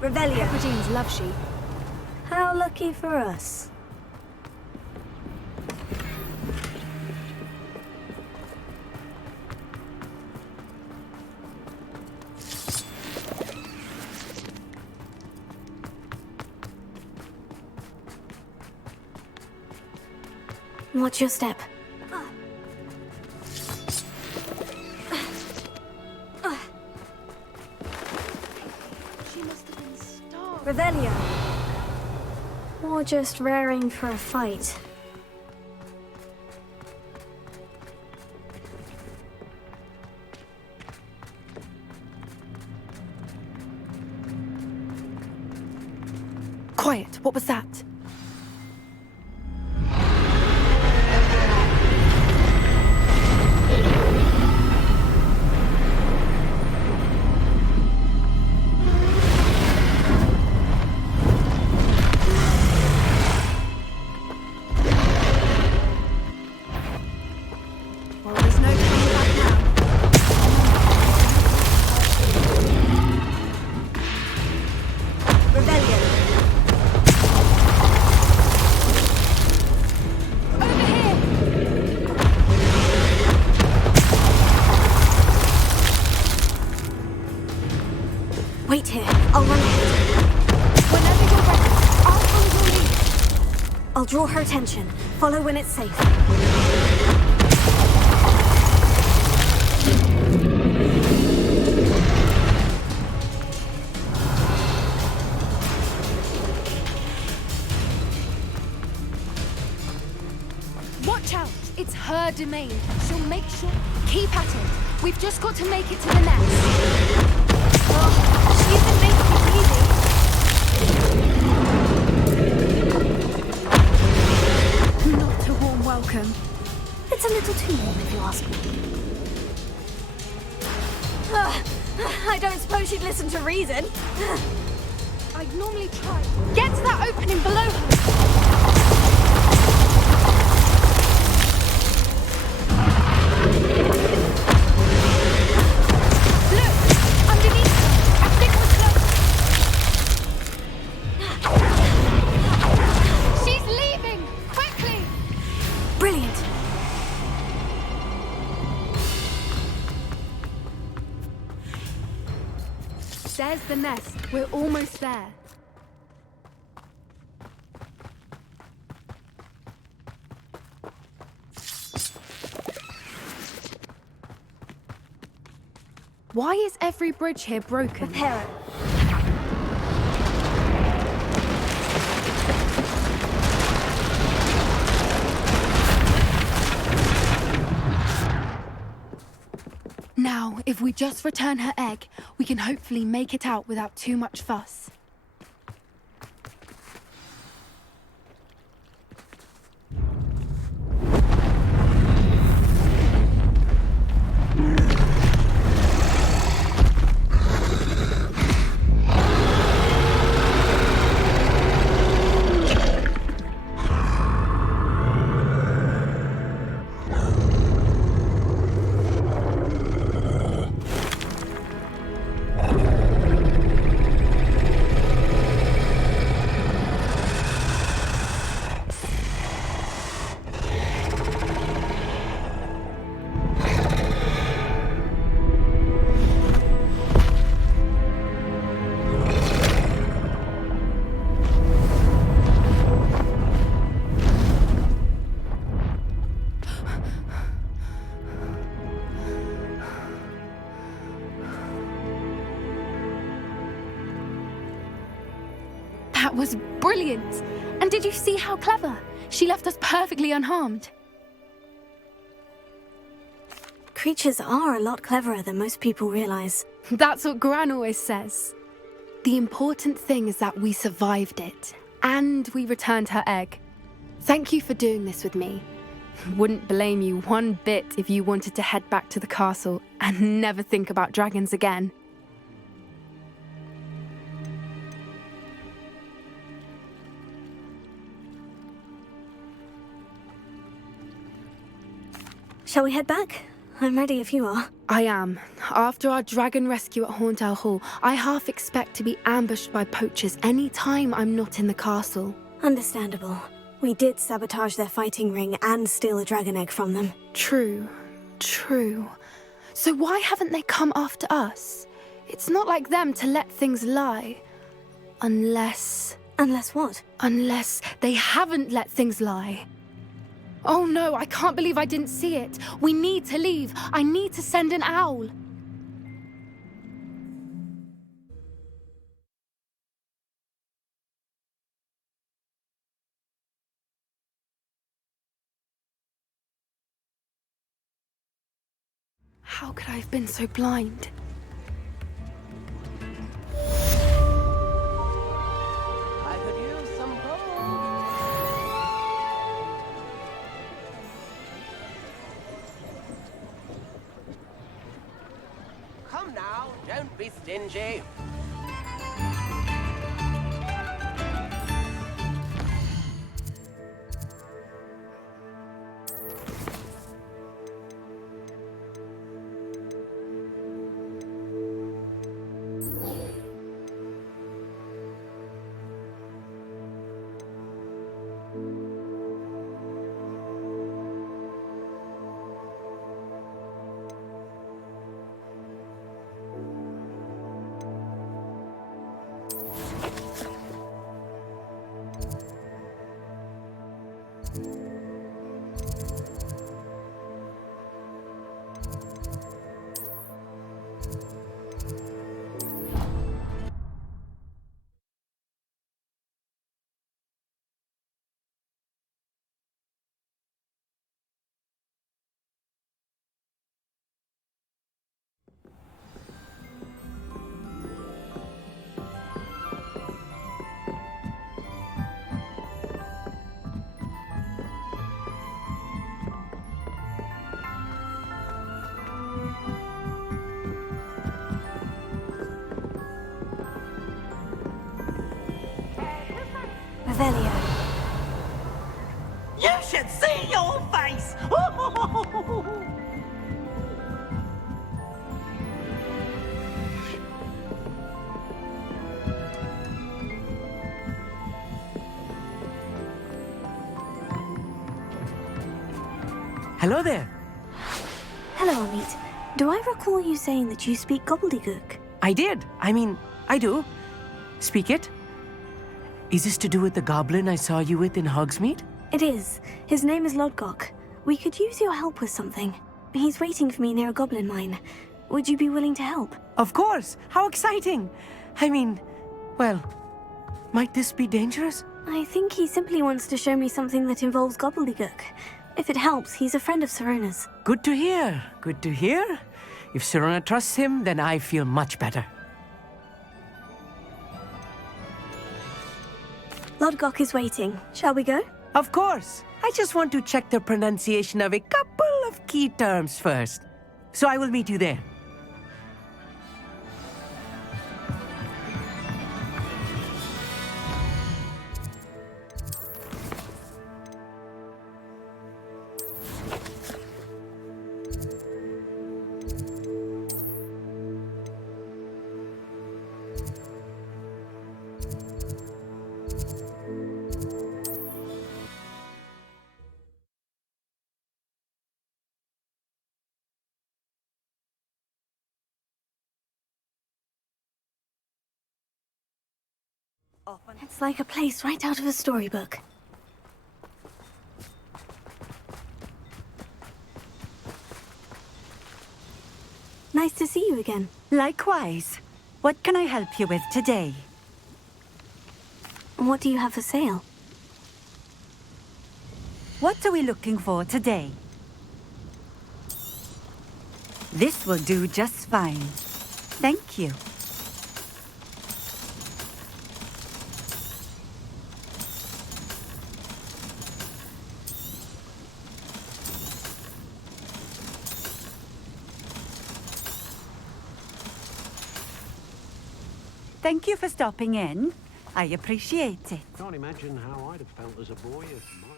Revelio. Hebrideans love sheep. How lucky for us. Watch your step. She must have been starved. Revelio. Or just raring for a fight. Quiet, what was that? Wait here. I'll run ahead. Whenever you're ready, I'll follow your lead. I'll draw her attention. Follow when it's safe. her domain. She'll make sure... Keep at it. We've just got to make it to the nest. Well, she isn't making it easy. Not a warm welcome. It's a little too warm, if you ask me. I don't suppose she'd listen to reason. I'd normally try. Get to that opening below her. Look! Underneath her! I think we're close! She's leaving! Quickly! Brilliant. There's the nest. We're almost there. Why is every bridge here broken? Repair it. Now, if we just return her egg, we can hopefully make it out without too much fuss. That was brilliant! And did you see how clever? She left us perfectly unharmed. Creatures are a lot cleverer than most people realize. That's what Gran always says. The important thing is that we survived it, and we returned her egg. Thank you for doing this with me. Wouldn't blame you one bit if you wanted to head back to the castle and never think about dragons again. Shall we head back? I'm ready if you are. I am. After our dragon rescue at Hauntowl Hall, I half expect to be ambushed by poachers any time I'm not in the castle. Understandable. We did sabotage their fighting ring and steal a dragon egg from them. True. So why haven't they come after us? It's not like them to let things lie. Unless... Unless what? Unless they haven't let things lie. Oh no, I can't believe I didn't see it. We need to leave. I need to send an owl. How could I have been so blind? I could use some gold. Come now, don't be stingy. Revelio. You should see your face! Hello there. Hello, Amit. Do I recall you saying that you speak gobbledygook? I did. I do. Speak it. Is this to do with the goblin I saw you with in Hogsmeade? It is. His name is Lodgok. We could use your help with something. He's waiting for me near a goblin mine. Would you be willing to help? Of course. How exciting. Well, might this be dangerous? I think he simply wants to show me something that involves gobbledygook. If it helps, he's a friend of Serona's. Good to hear. Good to hear. If Serona trusts him, then I feel much better. Lodgok is waiting. Shall we go? Of course. I just want to check the pronunciation of a couple of key terms first. So I will meet you there. It's like a place right out of a storybook. Nice to see you again. Likewise. What can I help you with today? What do you have for sale? What are we looking for today? This will do just fine. Thank you. Thank you for stopping in. I appreciate it. Can't imagine how I'd have felt as a boy if my...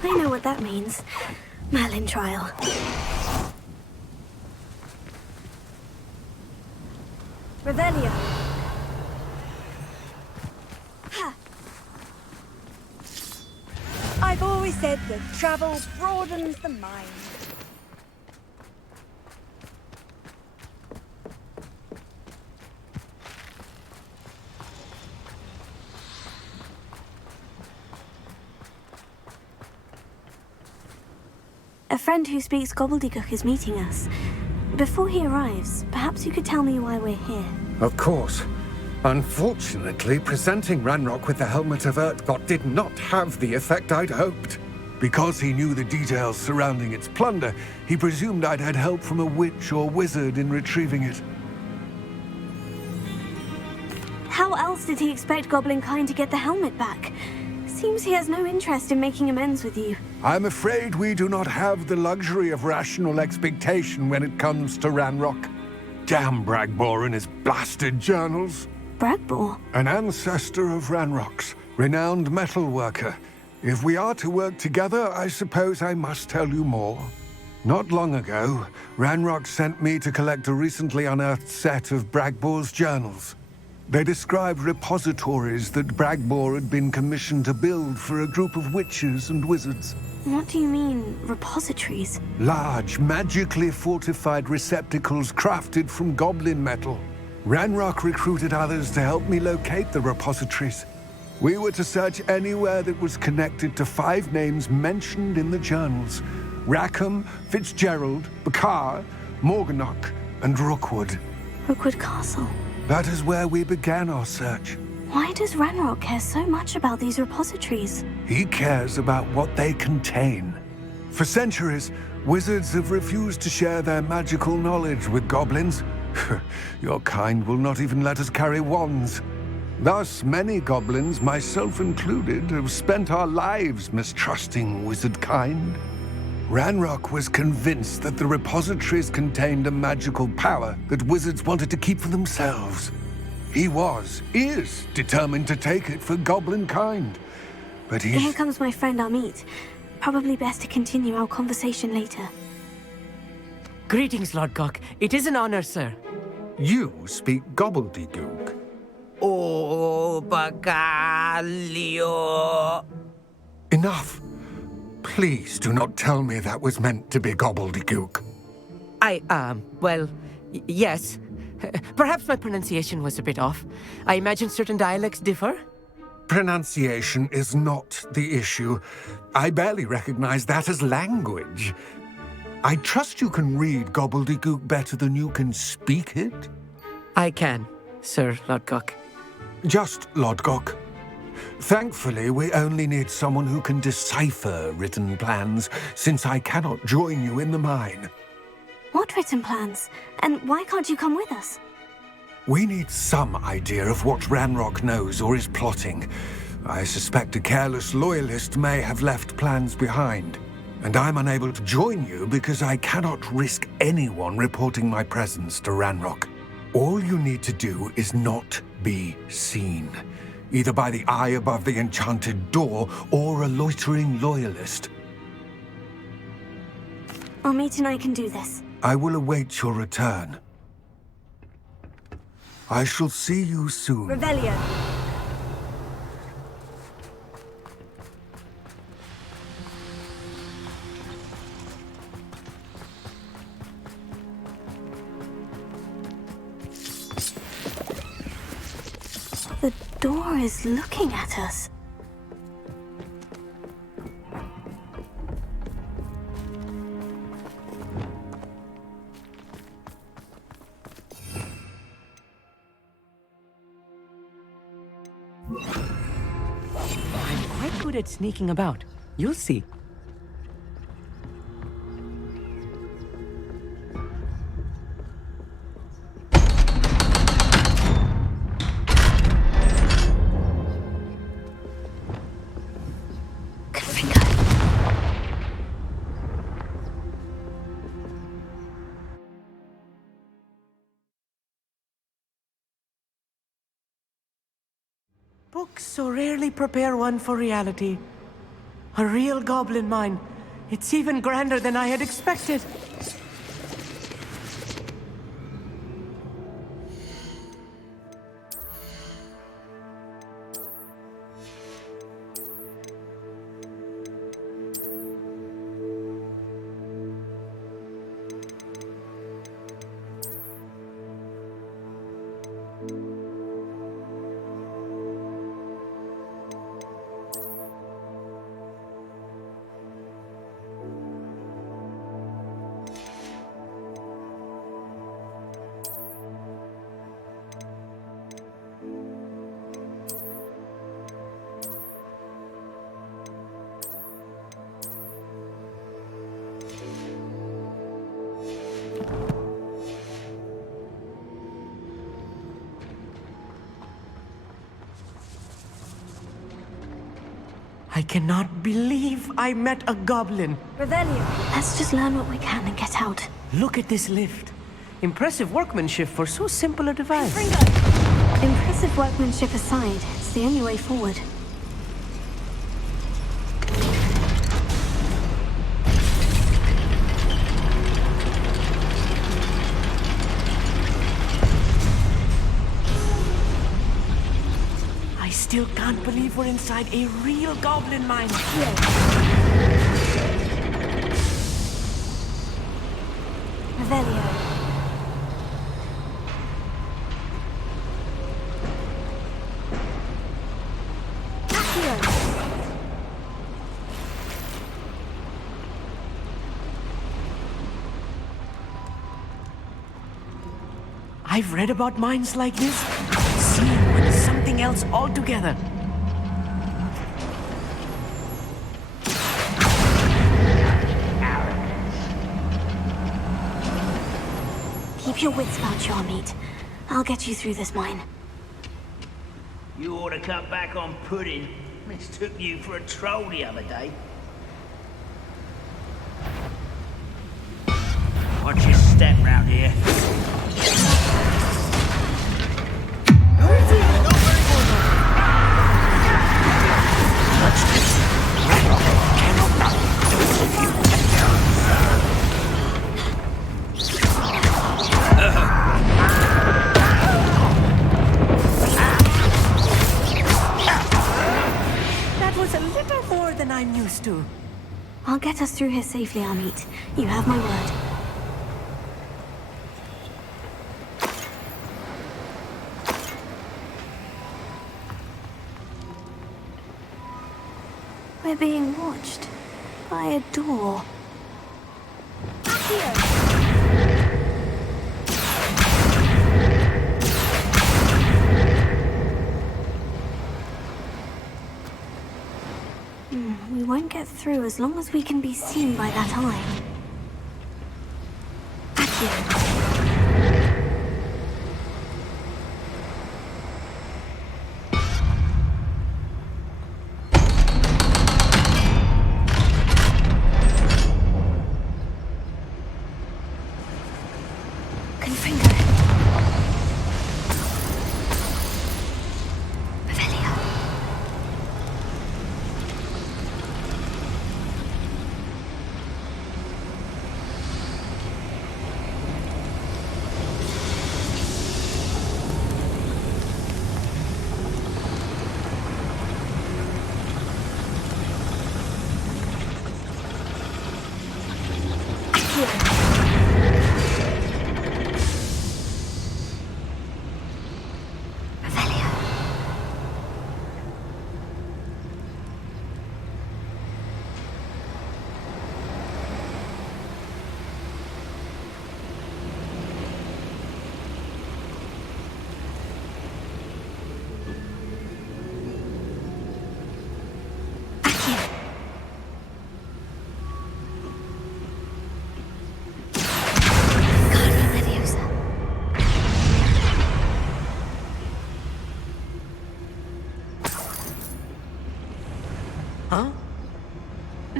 I know what that means. Merlin trial. Revelio. Ha. I've always said that travel broadens the mind. A friend who speaks gobbledygook is meeting us. Before he arrives, perhaps you could tell me why we're here. Of course. Unfortunately, presenting Ranrock with the Helmet of Urtkot did not have the effect I'd hoped. Because he knew the details surrounding its plunder, he presumed I'd had help from a witch or wizard in retrieving it. How else did he expect Goblinkind to get the helmet back? Seems he has no interest in making amends with you. I'm afraid we do not have the luxury of rational expectation when it comes to Ranrock. Damn Bragbor and his blasted journals. Bragbor? An ancestor of Ranrock's, renowned metal worker. If we are to work together, I suppose I must tell you more. Not long ago, Ranrock sent me to collect a recently unearthed set of Bragbor's journals. They described repositories that Bragbor had been commissioned to build for a group of witches and wizards. What do you mean, repositories? Large, magically fortified receptacles crafted from goblin metal. Ranrock recruited others to help me locate the repositories. We were to search anywhere that was connected to 5 names mentioned in the journals. Rackham, Fitzgerald, Bakar, Morganach, and Rookwood. Rookwood Castle. That is where we began our search. Why does Ranrock care so much about these repositories? He cares about what they contain. For centuries, wizards have refused to share their magical knowledge with goblins. Your kind will not even let us carry wands. Thus, many goblins, myself included, have spent our lives mistrusting wizard kind. Ranrock was convinced that the repositories contained a magical power that wizards wanted to keep for themselves. He is determined to take it for goblin kind. But Here comes my friend Amit. Probably best to continue our conversation later. Greetings, Lord Gok. It is an honor, sir. You speak gobbledygook. Oh, Bagalio. Enough. Please do not tell me that was meant to be gobbledygook. Yes. Perhaps my pronunciation was a bit off. I imagine certain dialects differ. Pronunciation is not the issue. I barely recognize that as language. I trust you can read gobbledygook better than you can speak it? I can, Sir Lodgok. Just Lodgok. Thankfully, we only need someone who can decipher written plans, since I cannot join you in the mine. What written plans? And why can't you come with us? We need some idea of what Ranrock knows or is plotting. I suspect a careless loyalist may have left plans behind. And I'm unable to join you because I cannot risk anyone reporting my presence to Ranrock. All you need to do is not be seen, either by the eye above the enchanted door or a loitering loyalist. Amit and I can do this. I will await your return. I shall see you soon. Revelio. The door is looking at us. I'm quite good at sneaking about. You'll see. Books so rarely prepare one for reality. A real goblin mine. It's even grander than I had expected. I cannot believe I met a goblin. Revelio. Let's just learn what we can and get out. Look at this lift. Impressive workmanship for so simple a device. Impressive workmanship aside, it's the only way forward. I still can't believe we're inside a real goblin mine. Revelio. I've read about mines like this. Seeing one is something else altogether. Keep your wits about you, Amit. I'll get you through this mine. You ought to cut back on pudding. Mistook you for a troll the other day. Watch your step round here. That was a little more than I'm used to. I'll get us through here safely, Amit. You have my word. We're being watched by a door. Here. We won't get through as long as we can be seen by that eye. Huh? I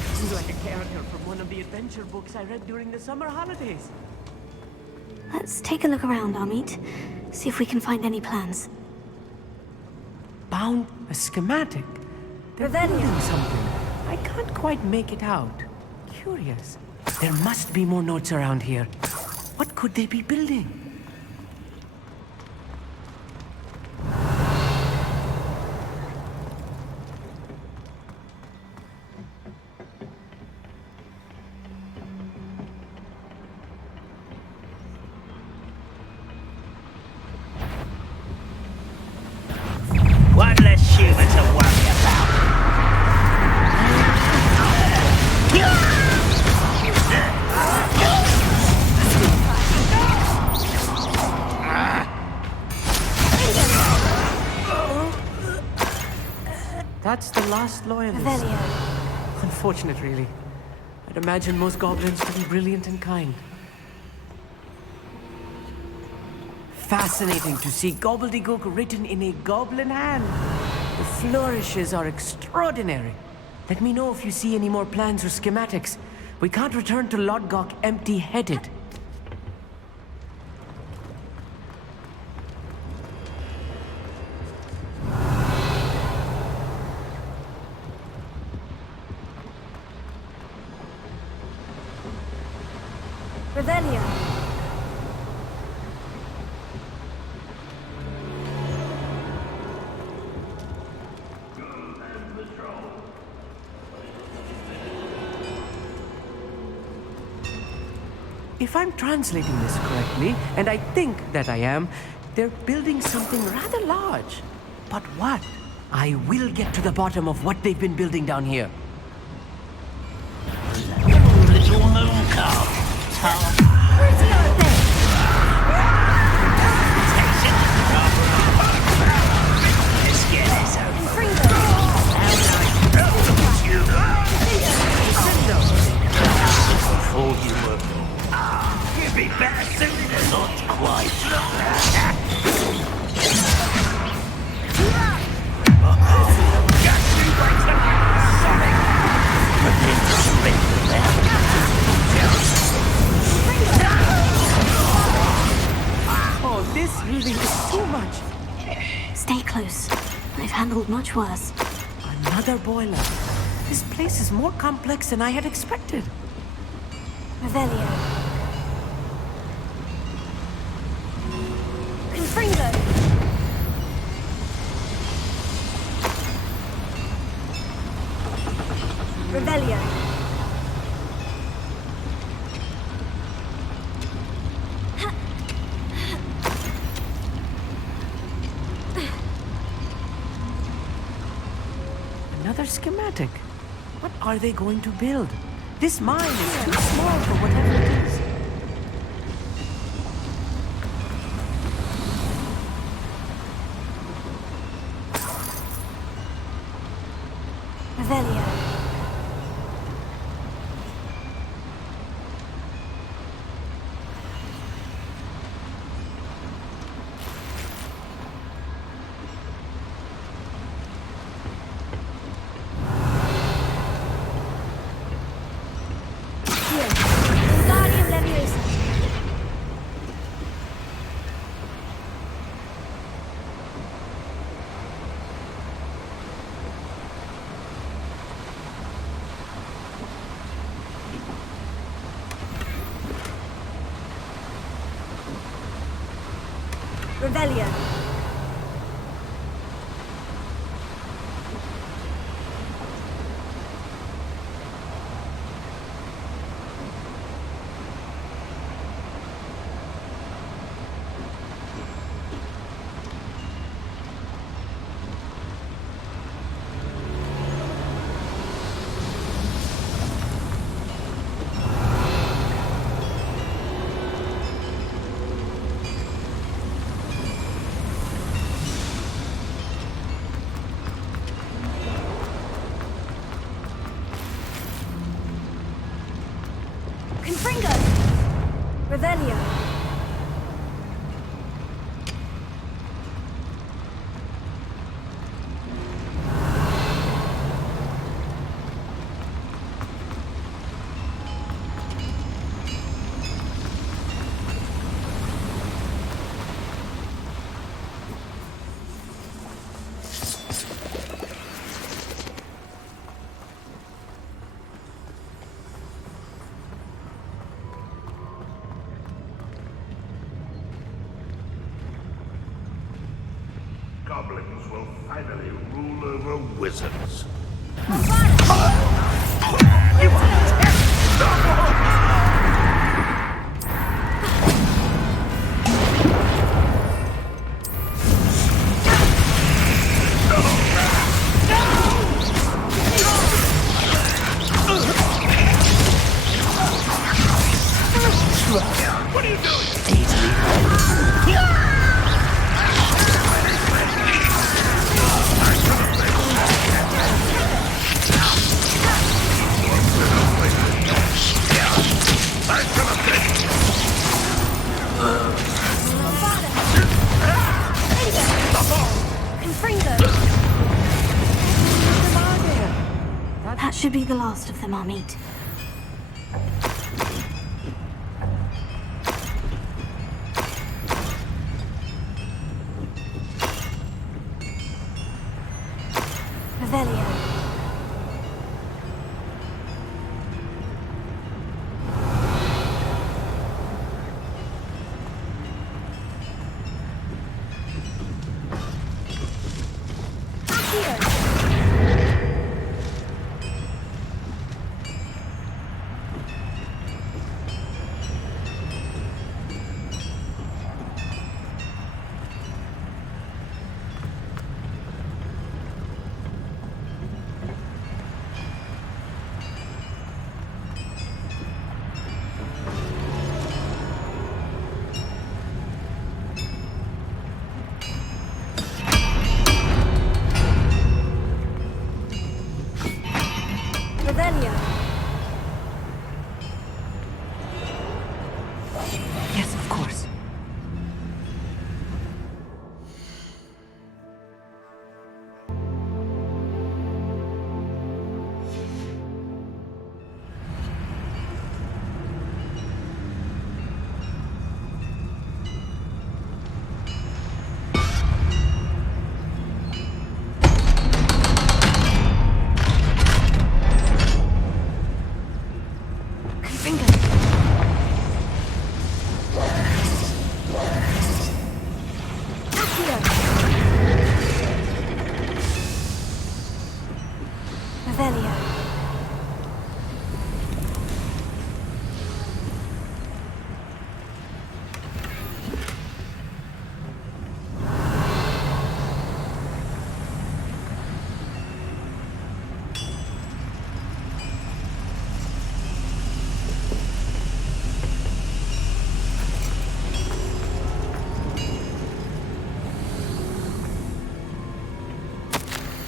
feel like a character from one of the adventure books I read during the summer holidays. Let's take a look around, Amit. See if we can find any plans. Bound a schematic. They're building something. I can't quite make it out. Curious. There must be more notes around here. What could they be building? One less human to worry about. That's the last loyalist. Unfortunate, really. I'd imagine most goblins to be brilliant and kind. Fascinating to see gobbledygook written in a goblin hand. The flourishes are extraordinary. Let me know if you see any more plans or schematics. We can't return to Lodgok empty-headed. Revelio. If I'm translating this correctly, and I think that I am, they're building something rather large. But what? I will get to the bottom of what they've been building down here. Little moon calf. Pretty old thing. Let's get this over. Before you were born. You'd be better suited, not quite. Oh, this really is too much. Stay close. I've handled much worse. Another boiler. This place is more complex than I had expected. Revelio. Confringo. Revelio. Another schematic. What are they going to build? This mine is too small for whatever it is. Revelio. Revelio. Confringo. Revelio. Goblins will finally rule over wizards. What are you doing? Easily. That should be the last of them I'll meet. Revelio. Yes, of course.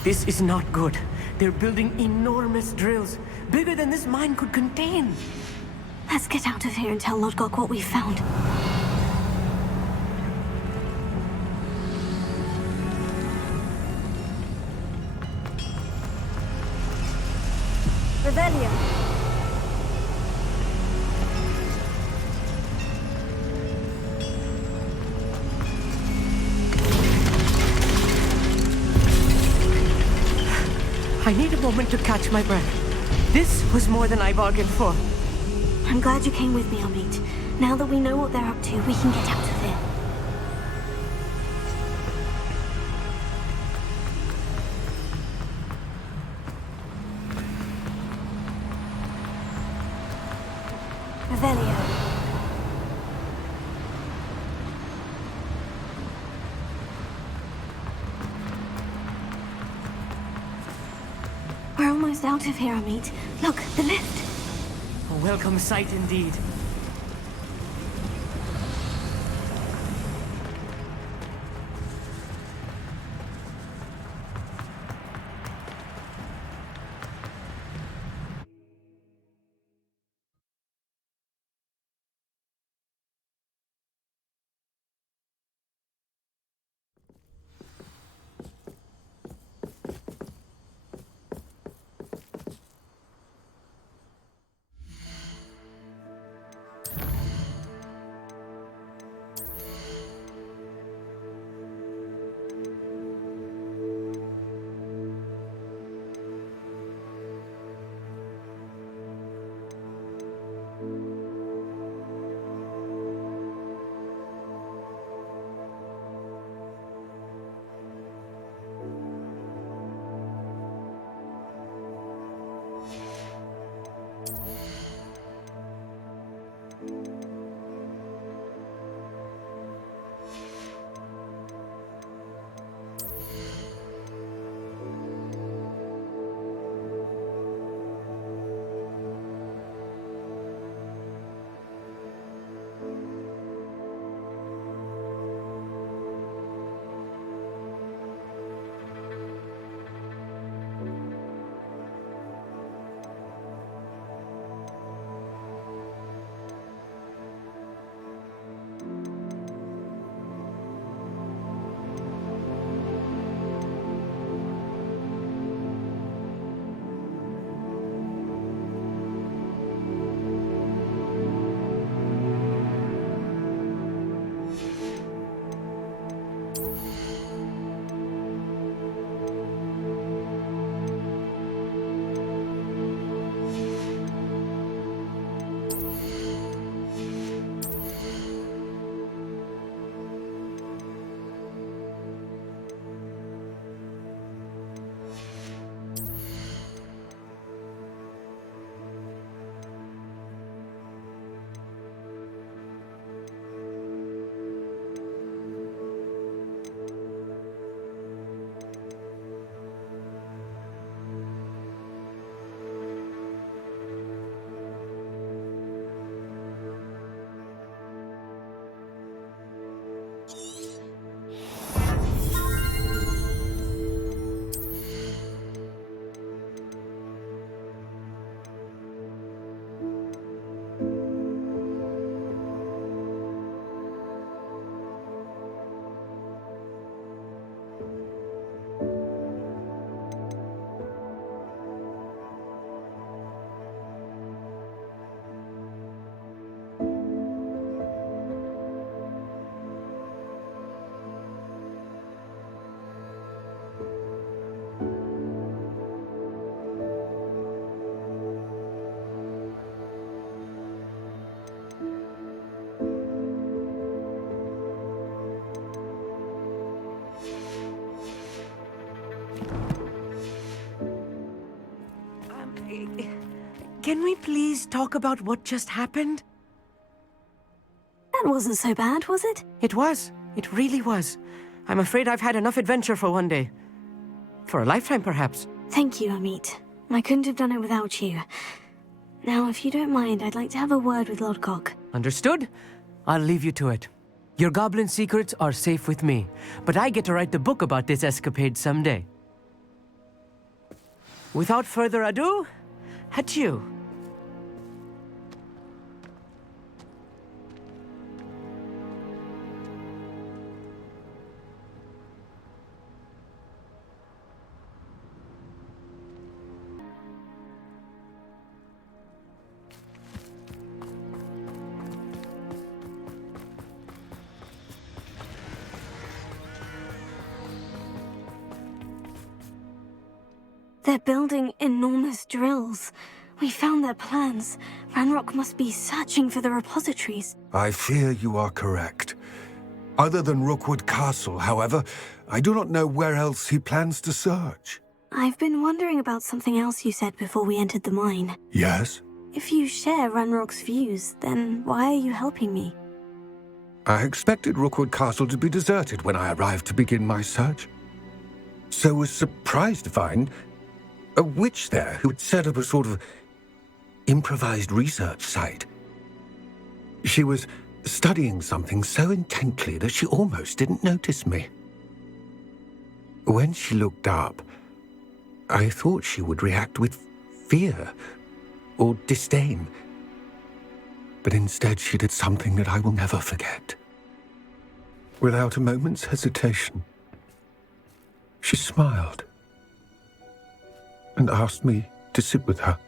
This is not good. They're building enormous drills, bigger than this mine could contain. Let's get out of here and tell Lodgok what we found. Revelio. I need a moment to catch my breath. This was more than I bargained for. I'm glad you came with me, Amit. Now that we know what they're up to, we can get out of here. Revelio. We're almost out of here, Amit. Look, the lift. A welcome sight indeed. Can we please talk about what just happened? That wasn't so bad, was it? It was. It really was. I'm afraid I've had enough adventure for one day. For a lifetime, perhaps. Thank you, Amit. I couldn't have done it without you. Now, if you don't mind, I'd like to have a word with Lodgok. Understood? I'll leave you to it. Your goblin secrets are safe with me, but I get to write the book about this escapade someday. Without further ado, adieu. They're building enormous drills. We found their plans. Ranrock must be searching for the repositories. I fear you are correct. Other than Rookwood Castle, however, I do not know where else he plans to search. I've been wondering about something else you said before we entered the mine. Yes? If you share Ranrock's views, then why are you helping me? I expected Rookwood Castle to be deserted when I arrived to begin my search. So was surprised to find a witch there who had set up a sort of improvised research site. She was studying something so intently that she almost didn't notice me. When she looked up, I thought she would react with fear or disdain. But instead she did something that I will never forget. Without a moment's hesitation, she smiled and asked me to sit with her.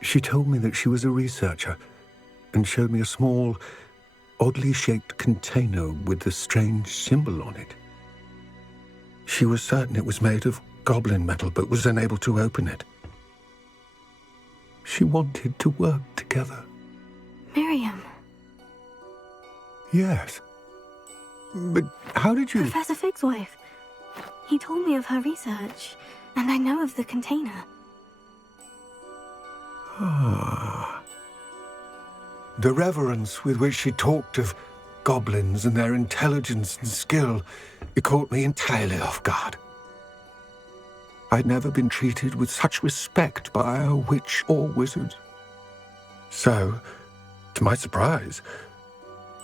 She told me that she was a researcher and showed me a small, oddly shaped container with a strange symbol on it. She was certain it was made of goblin metal, but was unable to open it. She wanted to work together. Miriam. Yes. But how did you... Professor Fig's wife. He told me of her research, and I know of the container. Ah. The reverence with which she talked of goblins and their intelligence and skill, it caught me entirely off guard. I'd never been treated with such respect by a witch or wizard. So, to my surprise,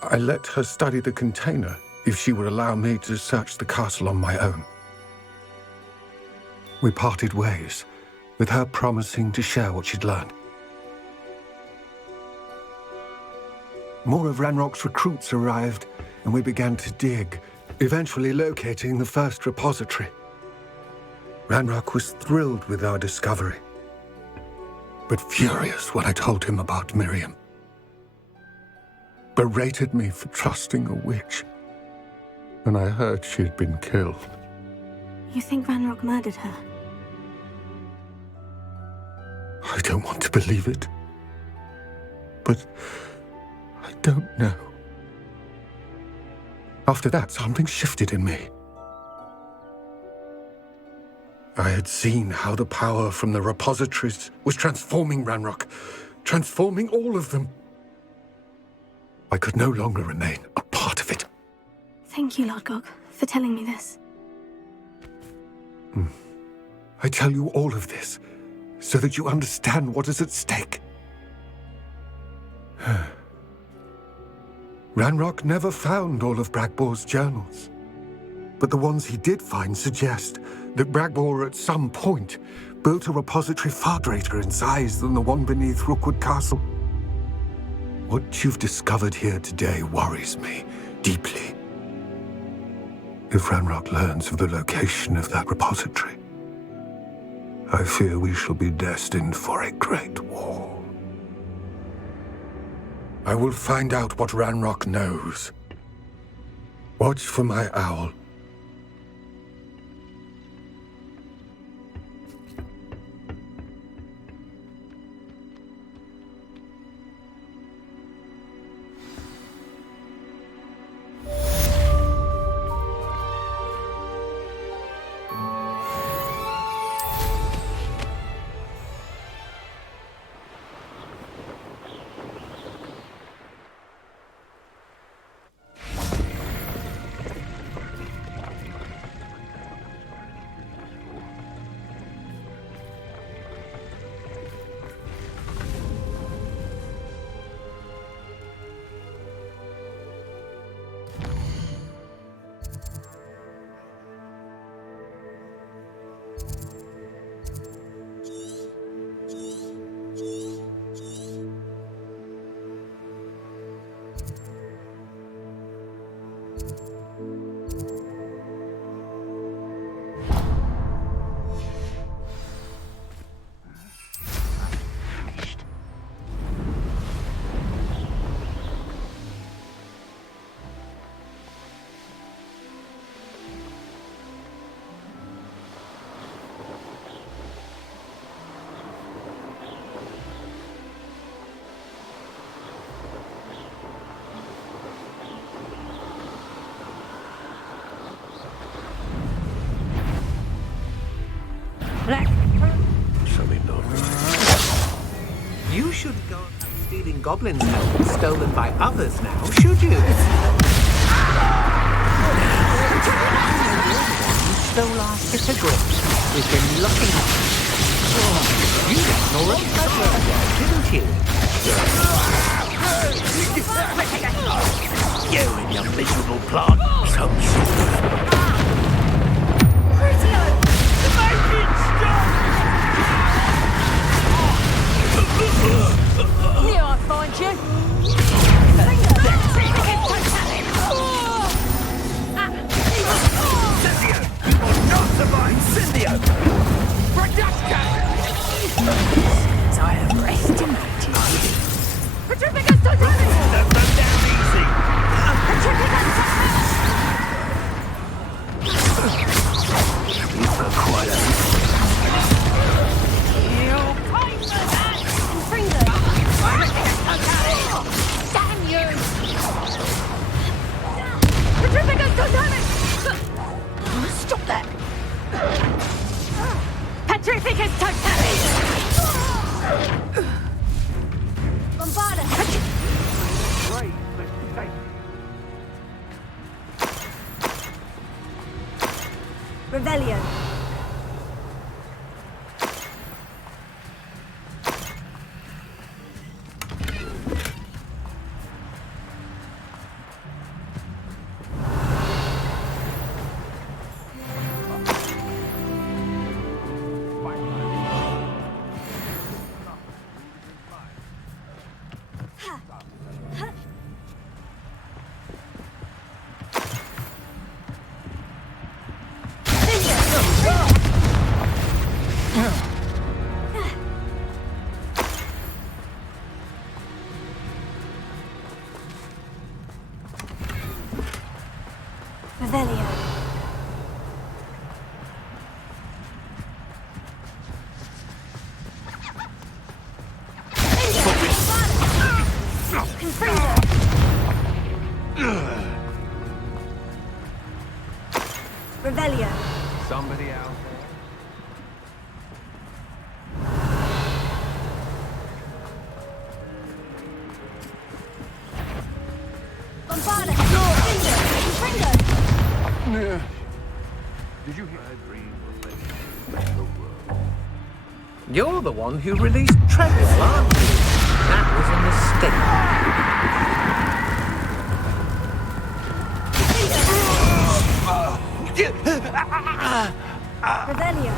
I let her study the container if she would allow me to search the castle on my own. We parted ways, with her promising to share what she'd learned. More of Ranrock's recruits arrived, and we began to dig, eventually locating the first repository. Ranrock was thrilled with our discovery, but furious when I told him about Miriam. Berated me for trusting a witch, and I heard she had been killed. You think Ranrock murdered her? I don't want to believe it, but I don't know. After that, something shifted in me. I had seen how the power from the repositories was transforming Ranrock, transforming all of them. I could no longer remain a part of it. Thank you, Lodgok, for telling me this. I tell you all of this so that you understand what is at stake. Ranrock never found all of Bragbor's journals, but the ones he did find suggest that Bragbor at some point built a repository far greater in size than the one beneath Rookwood Castle. What you've discovered here today worries me deeply. If Ranrock learns of the location of that repository, I fear we shall be destined for a great war. I will find out what Ranrock knows. Watch for my owl. shouldn't go out stealing goblins' helmets stolen by others now, should you? You stole our hippogriff. We've been looking at it. Oh, you left already, didn't you? You and your miserable plot. Some sort of... Here I find you. Incendio! You will not survive Incendio! Production! So I have estimated you. Petrificus totalis! Don't run down easy! You've got quite a... Damn you! Petrificus totalis! Stop that! Petrificus totalis! Bombarda! Great mistake. Revelio. Revelio. Revelio. Somebody out there? Bombarda. Did you hear? You're the one who released Trevor, aren't you? That was a mistake. Revelio.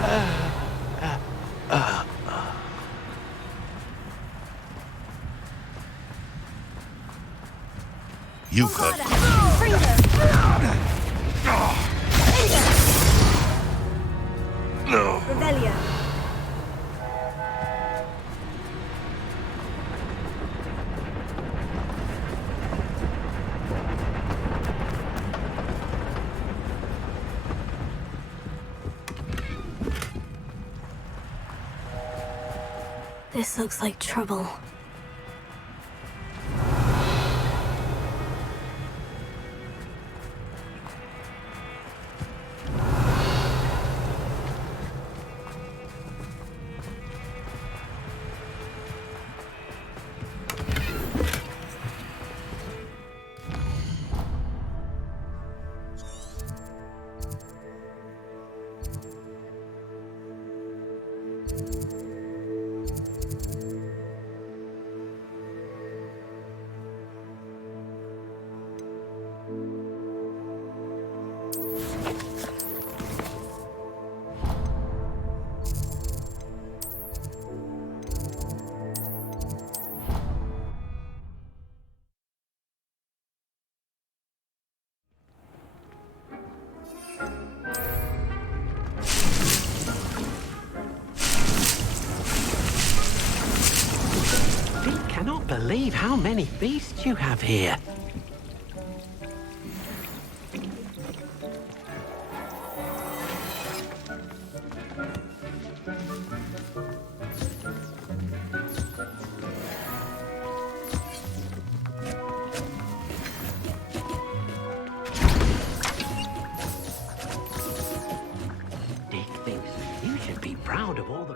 You could. Revelio. This looks like trouble. Cannot believe how many beasts you have here. Dick thinks you should be proud of all the...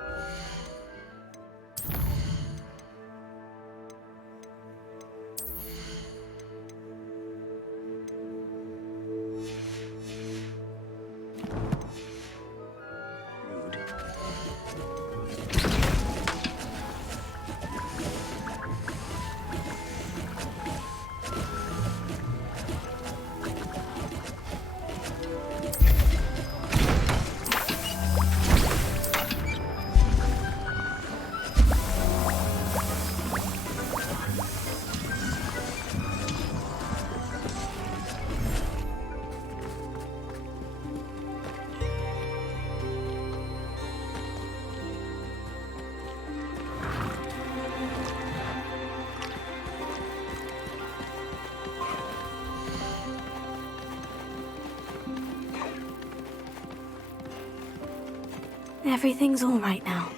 Everything's all right now.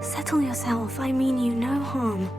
Settle yourself. I mean you no harm.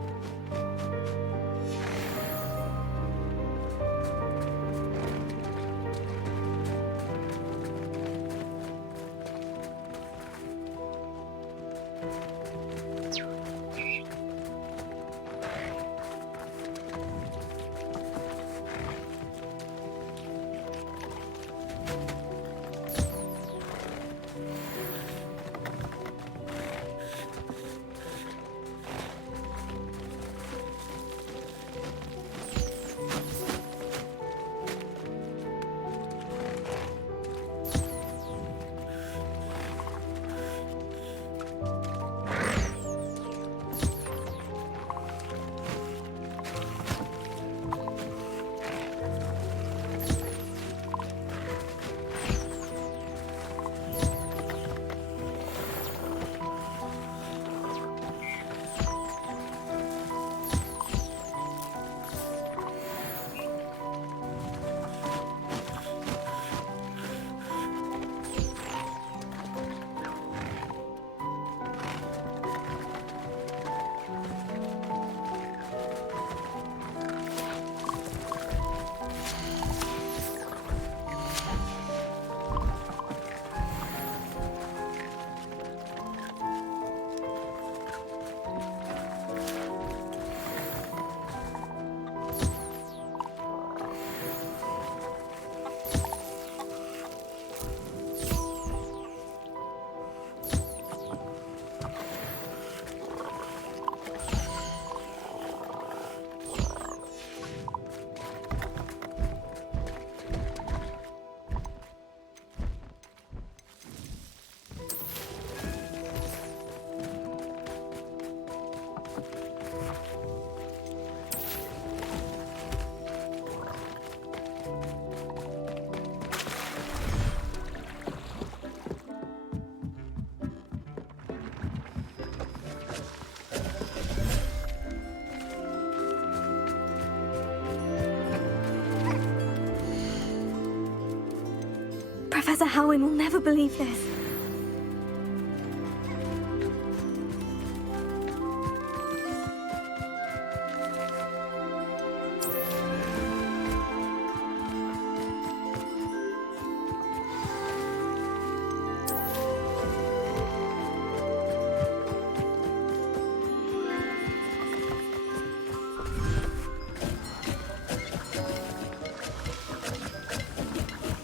Professor Howin will never believe this.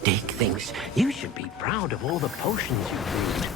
Dick thinks you should be proud of all the potions you brewed.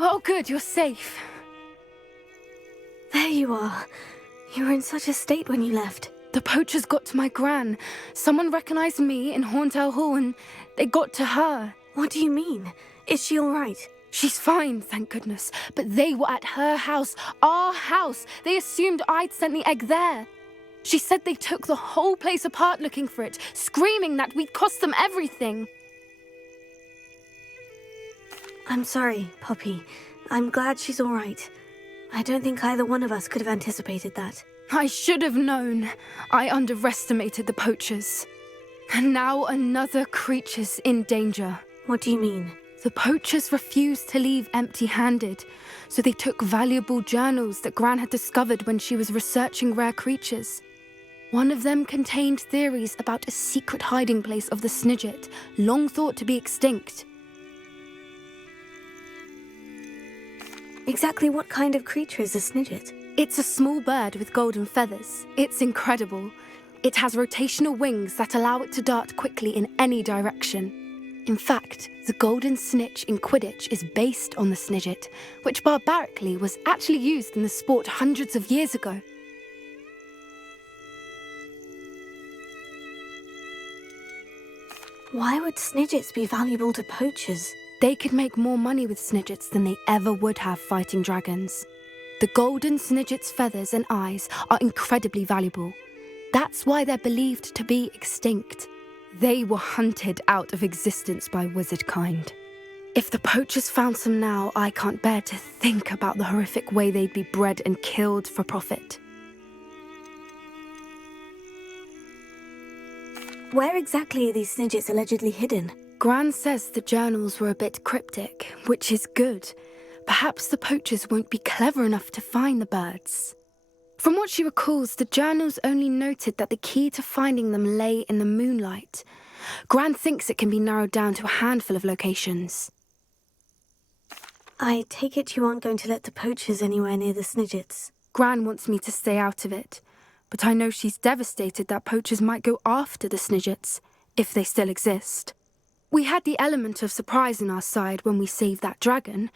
Oh, good, you're safe. There you are. You were in such a state when you left. The poachers got to my gran. Someone recognized me in Horntail Hall and they got to her. What do you mean? Is she all right? She's fine, thank goodness. But they were at her house, our house. They assumed I'd sent the egg there. She said they took the whole place apart looking for it, screaming that we'd cost them everything. I'm sorry, Poppy. I'm glad she's all right. I don't think either one of us could have anticipated that. I should have known. I underestimated the poachers. And now another creature's in danger. What do you mean? The poachers refused to leave empty-handed, so they took valuable journals that Gran had discovered when she was researching rare creatures. One of them contained theories about a secret hiding place of the Snidget, long thought to be extinct. Exactly what kind of creature is a Snidget? It's a small bird with golden feathers. It's incredible. It has rotational wings that allow it to dart quickly in any direction. In fact, the golden snitch in Quidditch is based on the Snidget, which barbarically was actually used in the sport hundreds of years ago. Why would Snidgets be valuable to poachers? They could make more money with Snidgets than they ever would have fighting dragons. The golden Snidget's feathers and eyes are incredibly valuable. That's why they're believed to be extinct. They were hunted out of existence by wizard kind. If the poachers found some now, I can't bear to think about the horrific way they'd be bred and killed for profit. Where exactly are these Snidgets allegedly hidden? Gran says the journals were a bit cryptic, which is good. Perhaps the poachers won't be clever enough to find the birds. From what she recalls, the journals only noted that the key to finding them lay in the moonlight. Gran thinks it can be narrowed down to a handful of locations. I take it you aren't going to let the poachers anywhere near the Snidgets. Gran wants me to stay out of it, but I know she's devastated that poachers might go after the Snidgets, if they still exist. We had the element of surprise on our side when we saved that dragon,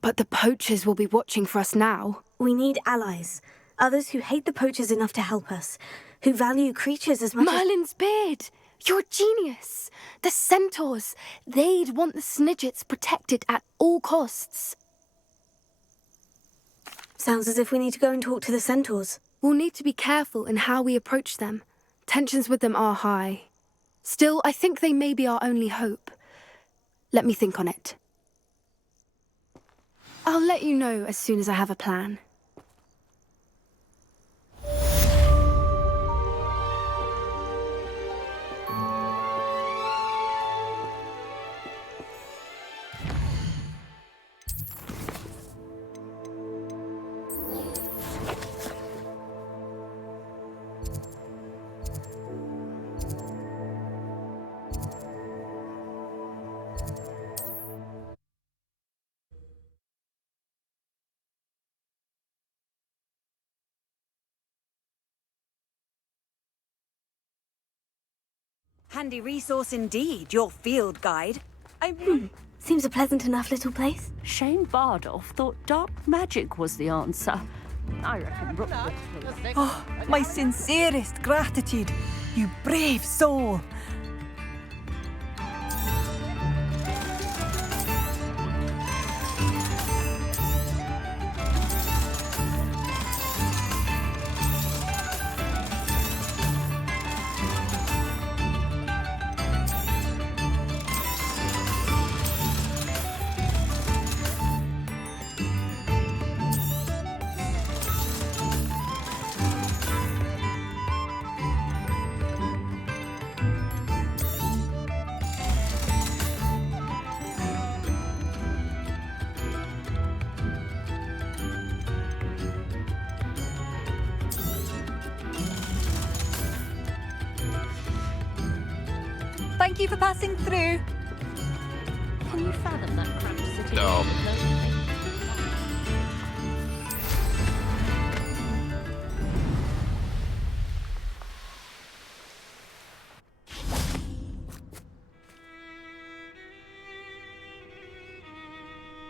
but the poachers will be watching for us now. We need allies. Others who hate the poachers enough to help us. Who value creatures as much Merlin's beard! You're a genius! The centaurs! They'd want the Snidgets protected at all costs. Sounds as if we need to go and talk to the centaurs. We'll need to be careful in how we approach them. Tensions with them are high. Still, I think they may be our only hope. Let me think on it. I'll let you know as soon as I have a plan. Handy resource indeed, your field guide. Seems a pleasant enough little place. Shane Bardolph thought dark magic was the answer. I reckon Rookwood. Oh, my sincerest gratitude, you brave soul. Thank you for passing through. Can you fathom that cramped city? No.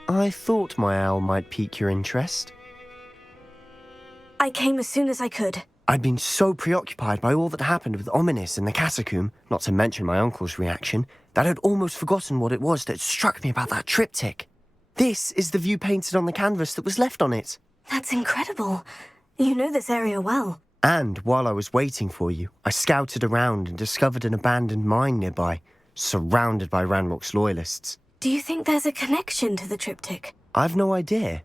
I thought my owl might pique your interest. I came as soon as I could. I'd been so preoccupied by all that happened with Ominis and the catacomb, not to mention my uncle's reaction, that I'd almost forgotten what it was that struck me about that triptych. This is the view painted on the canvas that was left on it. That's incredible. You know this area well. And while I was waiting for you, I scouted around and discovered an abandoned mine nearby, surrounded by Ranrock's loyalists. Do you think there's a connection to the triptych? I've no idea,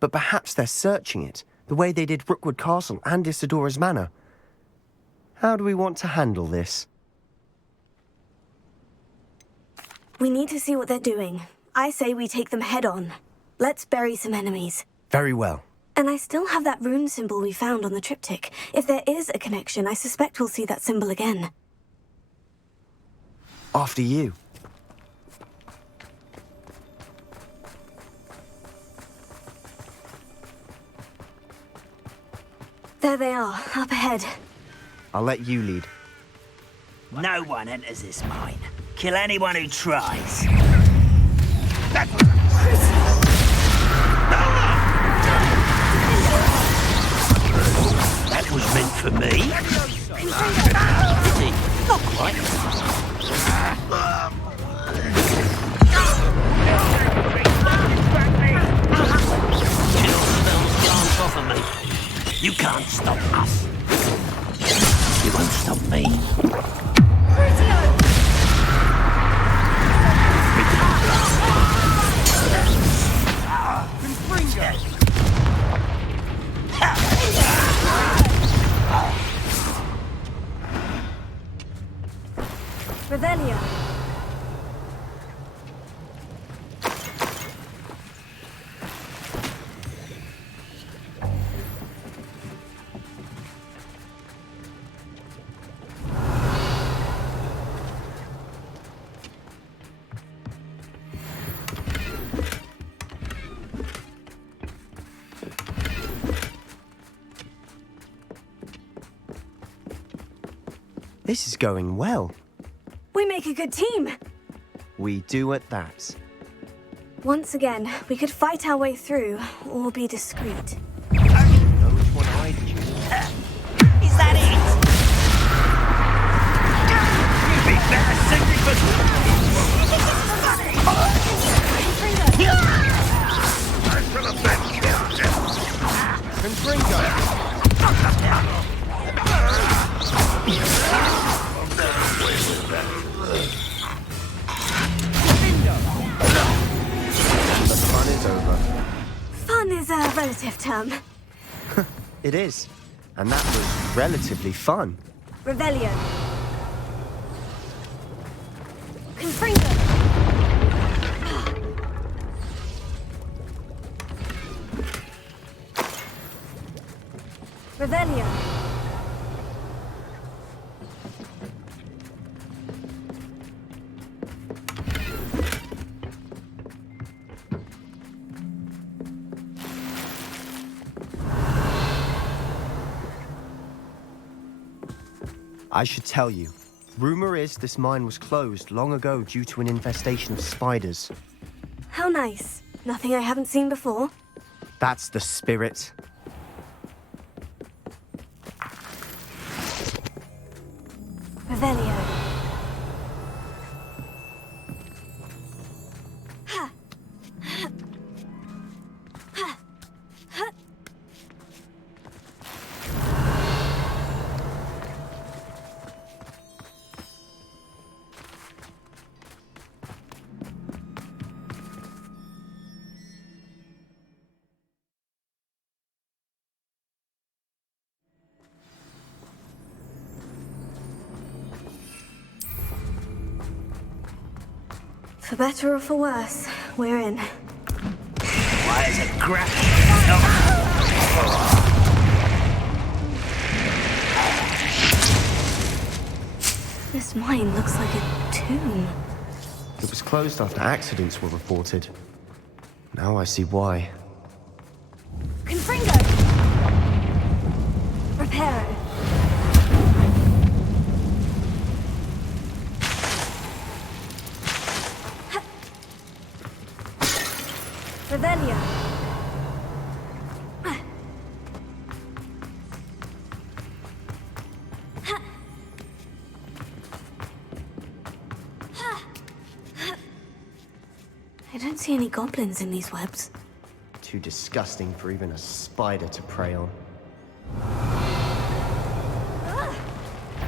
but perhaps they're searching it, the way they did Rookwood Castle and Isidora's Manor. How do we want to handle this? We need to see what they're doing. I say we take them head on. Let's bury some enemies. Very well. And I still have that rune symbol we found on the triptych. If there is a connection, I suspect we'll see that symbol again. After you. There they are, up ahead. I'll let you lead. No one enters this mine. Kill anyone who tries. That was meant for me. Not quite. Chill spells glance off of me. You can't stop us. You won't stop me. Revelio. This is going well. We make a good team. We do at that. Once again, we could fight our way through, or be discreet. Is that it? You big better secret The fun is over. Fun is a relative term. It is. And that was relatively fun. Revelio. Confringo. Revelio. I should tell you. Rumor is this mine was closed long ago due to an infestation of spiders. How nice. Nothing I haven't seen before. That's the spirit. Revelio. Ha. Ha. Ha. Ha. For better or for worse, we're in. Why is it crap? This mine looks like a tomb. It was closed after accidents were reported. Now I see why. Confringo! Reparo. Revelio. I don't see any goblins in these webs. Too disgusting for even a spider to prey on.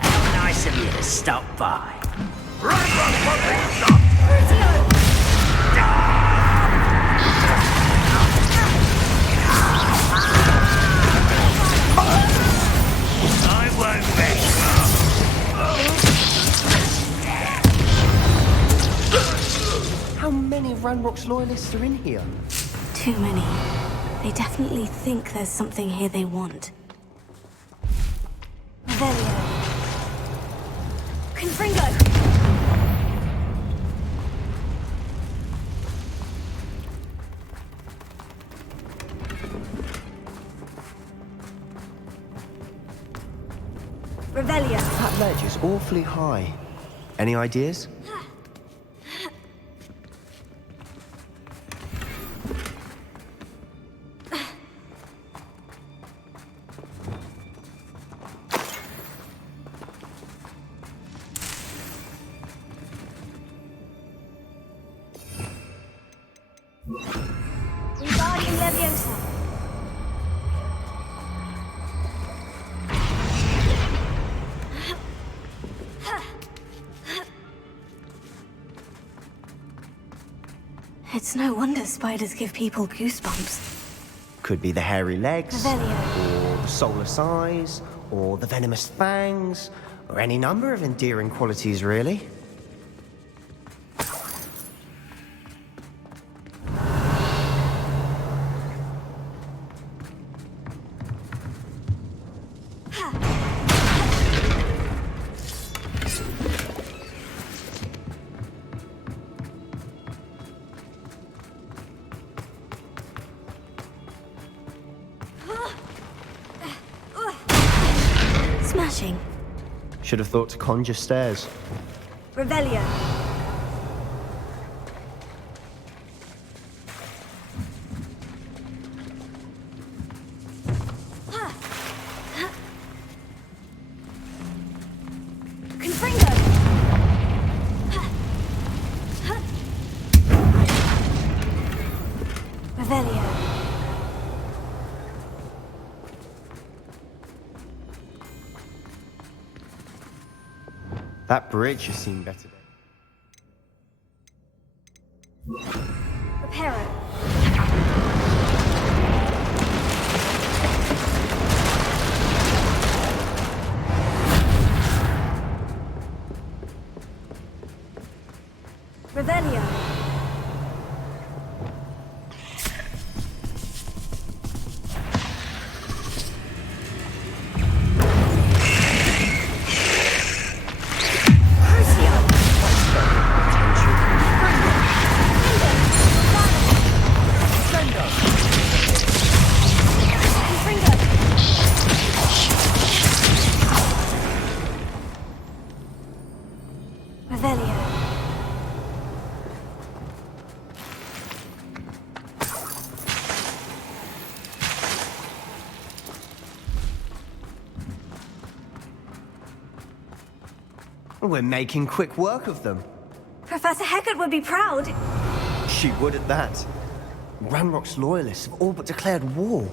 Nice of you to stop by. I won't bet. How many Ranrock's loyalists are in here? Too many. They definitely think there's something here they want. Revelio. Confringo! Revelio. That ledge is awfully high. Any ideas? Wingardium Leviosa. It's no wonder spiders give people goosebumps. Could be the hairy legs, Revelio. or the soulless eyes, or the venomous fangs, or any number of endearing qualities, really. Smashing. Should have thought to conjure stairs. Revelio. Confringo. Revelio. That bridge has seen better days. Reparo. Revelio. Revelio. We're making quick work of them. Professor Hecat would be proud. She would at that. Ranrock's loyalists have all but declared war.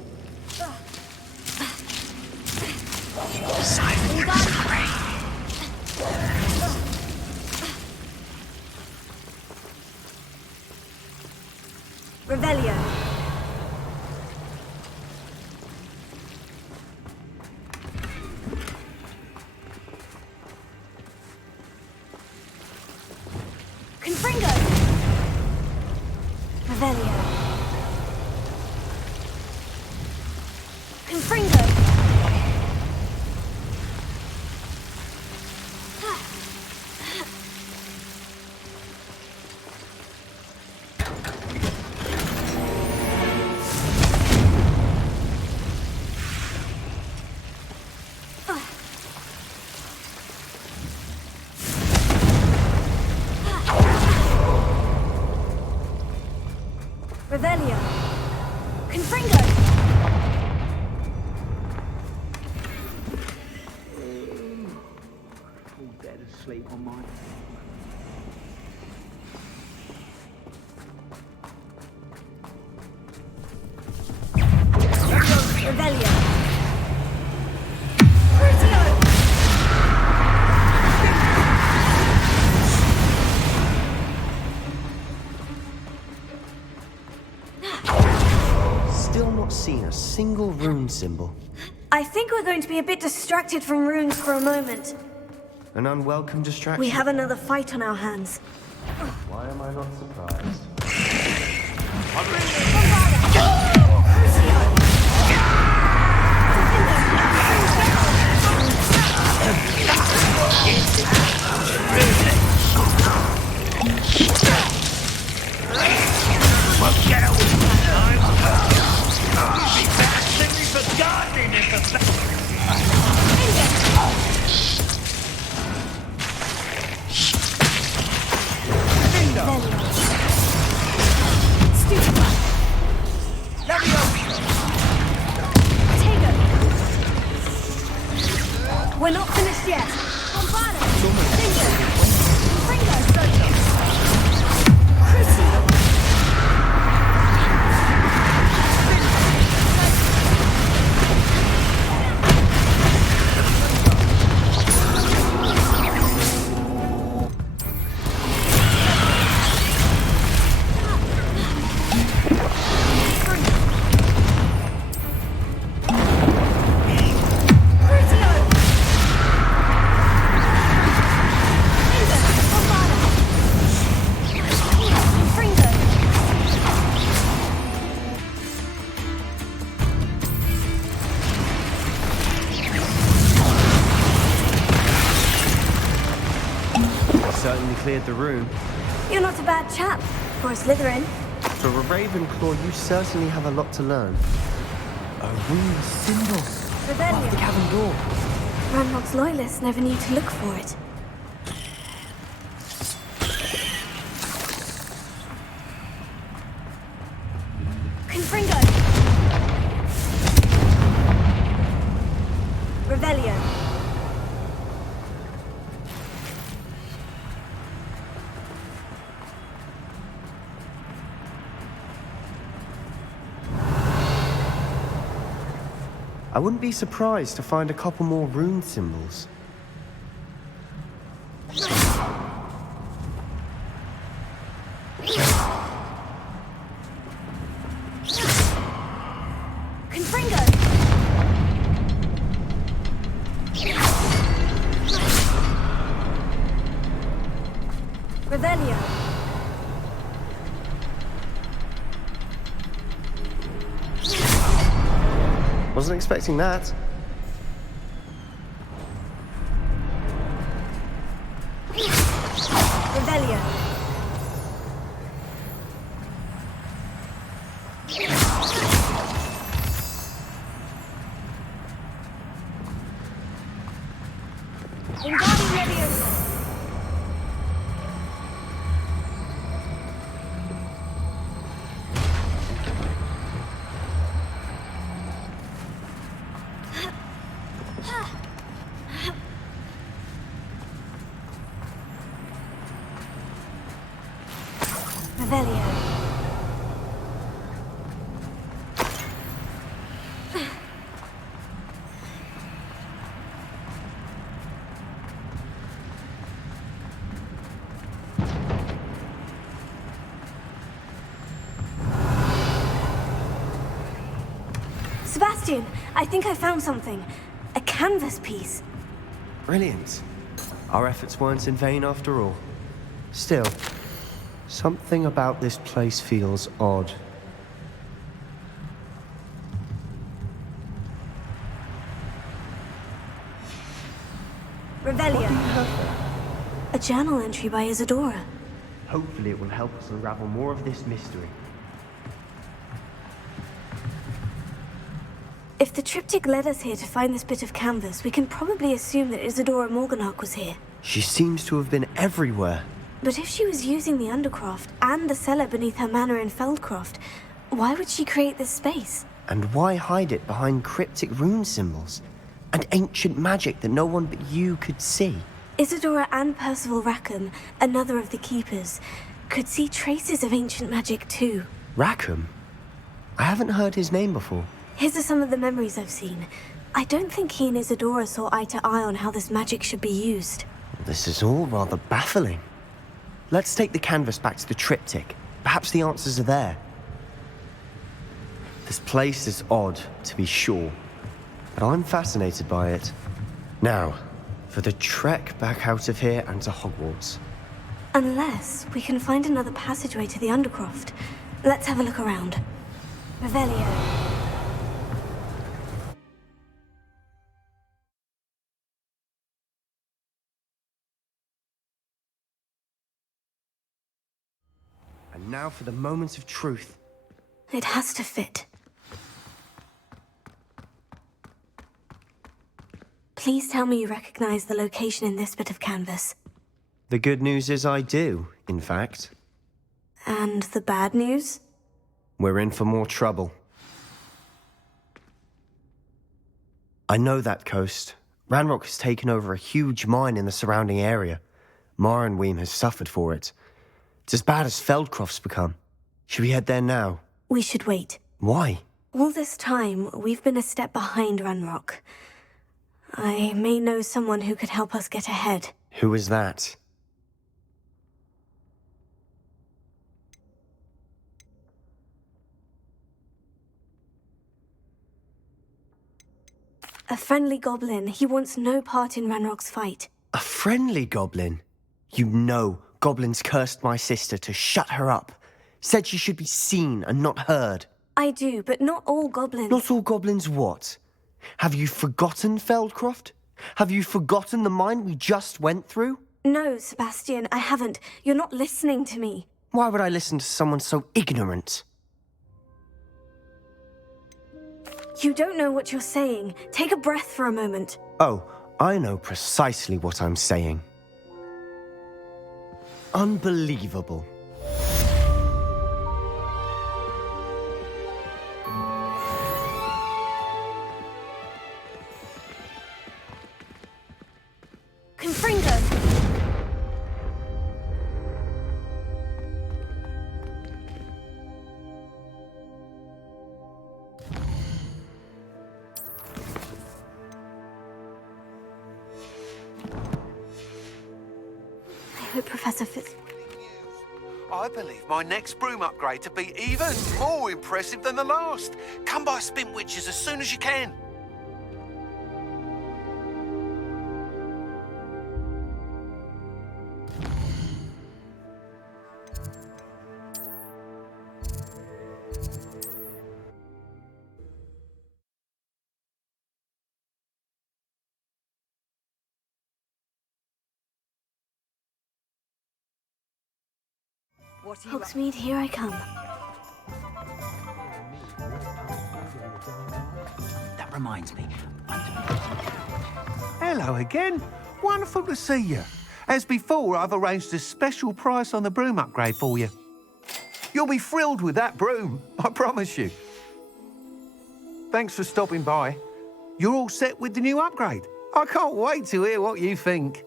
Revelio. Confringo. Revelio. Confringo. Revelio. Confringo. All dead asleep on mine. Revelio. Still not seen a single rune symbol. I think we're going to be a bit distracted from runes for a moment. An unwelcome distraction. We have another fight on our hands. Why am I not surprised? We're not finished yet. Bombarda. Finger. Finger. Crucio. Certainly cleared the room. You're not a bad chap for a Slytherin. For a Ravenclaw, you certainly have a lot to learn. A rune symbol. Revelio. The cavern door. Ranrock's loyalists never knew to look for it. Confringo. Revelio. I wouldn't be surprised to find a couple more rune symbols. Confringo. Revelio. Wasn't expecting that. Revelio. Wingardium Leviosa. Revelio. Sebastian, I think I found something. A canvas piece. Brilliant. Our efforts weren't in vain after all. Still, something about this place feels odd. Revelio. A journal entry by Isadora. Hopefully it will help us unravel more of this mystery. If the triptych led us here to find this bit of canvas, we can probably assume that Isadora Morganach was here. She seems to have been everywhere. But if she was using the Undercroft and the cellar beneath her manor in Feldcroft, why would she create this space? And why hide it behind cryptic rune symbols? And ancient magic that no one but you could see? Isadora and Percival Rackham, another of the Keepers, could see traces of ancient magic too. Rackham? I haven't heard his name before. His are some of the memories I've seen. I don't think he and Isadora saw eye to eye on how this magic should be used. This is all rather baffling. Let's take the canvas back to the triptych. Perhaps the answers are there. This place is odd, to be sure, but I'm fascinated by it. Now, for the trek back out of here and to Hogwarts. Unless we can find another passageway to the Undercroft. Let's have a look around. Revelio. And now for the moment of truth. It has to fit. Please tell me you recognize the location in this bit of canvas. The good news is I do, in fact. And the bad news? We're in for more trouble. I know that coast. Ranrock has taken over a huge mine in the surrounding area. Mornweem has suffered for it. It's as bad as Feldcroft's become. Should we head there now? We should wait. Why? All this time, we've been a step behind Ranrock. I may know someone who could help us get ahead. Who is that? A friendly goblin. He wants no part in Ranrock's fight. A friendly goblin? You know goblins cursed my sister to shut her up. Said she should be seen and not heard. I do, but not all goblins. Not all goblins what? Have you forgotten Feldcroft? Have you forgotten the mine we just went through? No, Sebastian, I haven't. You're not listening to me. Why would I listen to someone so ignorant? You don't know what you're saying. Take a breath for a moment. Oh, I know precisely what I'm saying. Unbelievable. Confringo! I hope Professor Fitz... I believe my next broom upgrade to be even more impressive than the last. Come by Spin Witches as soon as you can. Hogsmeade, here I come. That reminds me. Hello again. Wonderful to see you. As before, I've arranged a special price on the broom upgrade for you. You'll be thrilled with that broom, I promise you. Thanks for stopping by. You're all set with the new upgrade. I can't wait to hear what you think.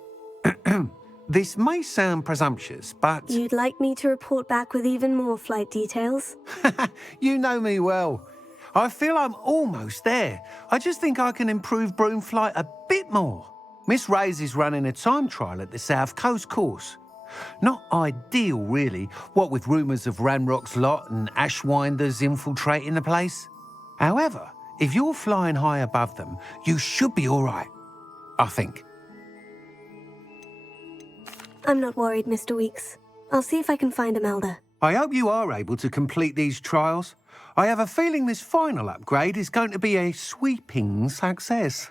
This may sound presumptuous, but... You'd like me to report back with even more flight details? You know me well. I feel I'm almost there. I just think I can improve broom flight a bit more. Miss Ray's is running a time trial at the South Coast course. Not ideal, really, what with rumours of Ranrock's lot and Ashwinders infiltrating the place. However, if you're flying high above them, you should be all right, I think. I'm not worried, Mr. Weeks. I'll see if I can find Imelda. I hope you are able to complete these trials. I have a feeling this final upgrade is going to be a sweeping success.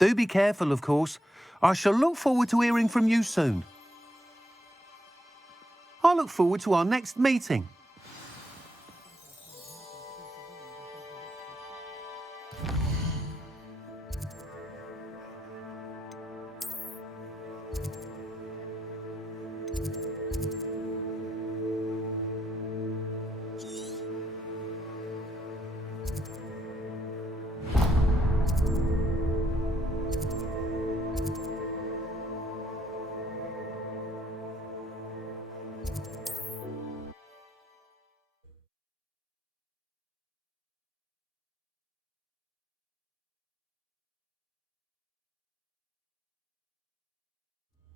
Do be careful, of course. I shall look forward to hearing from you soon. I look forward to our next meeting.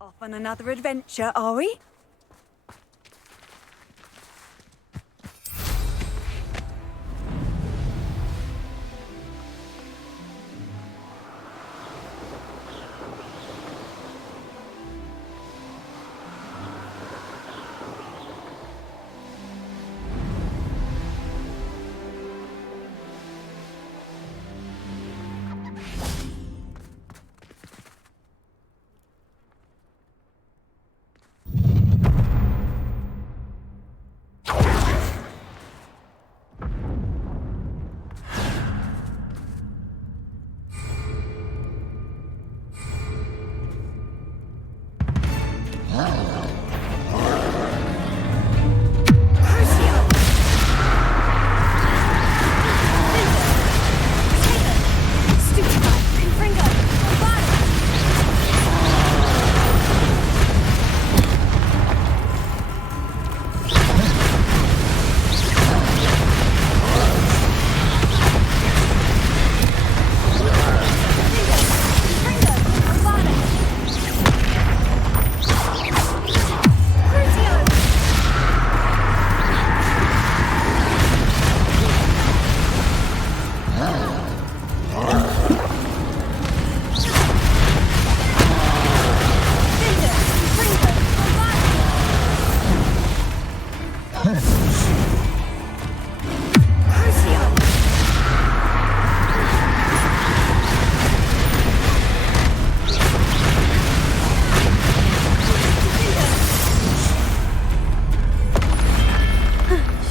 Off on another adventure, are we?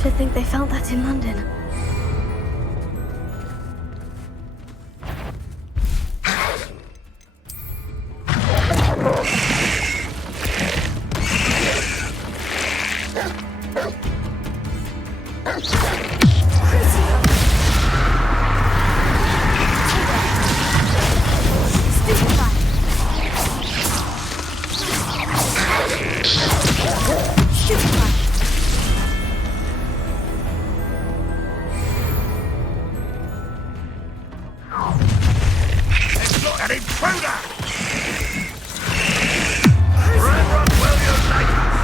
Should think they found that in London. An intruder! Run, will you like us?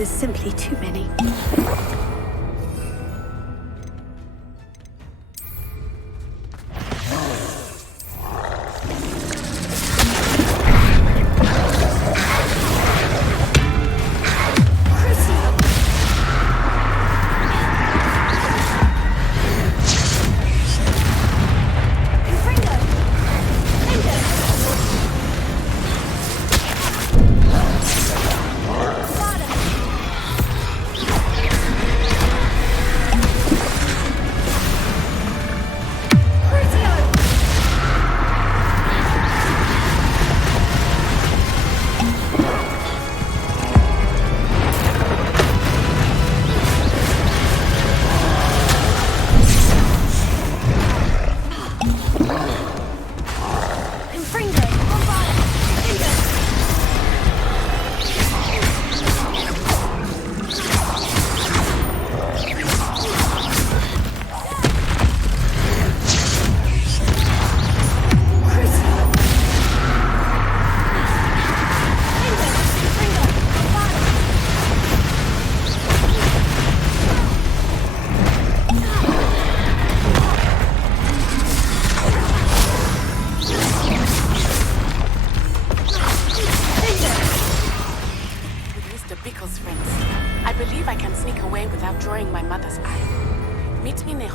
Is simply too many.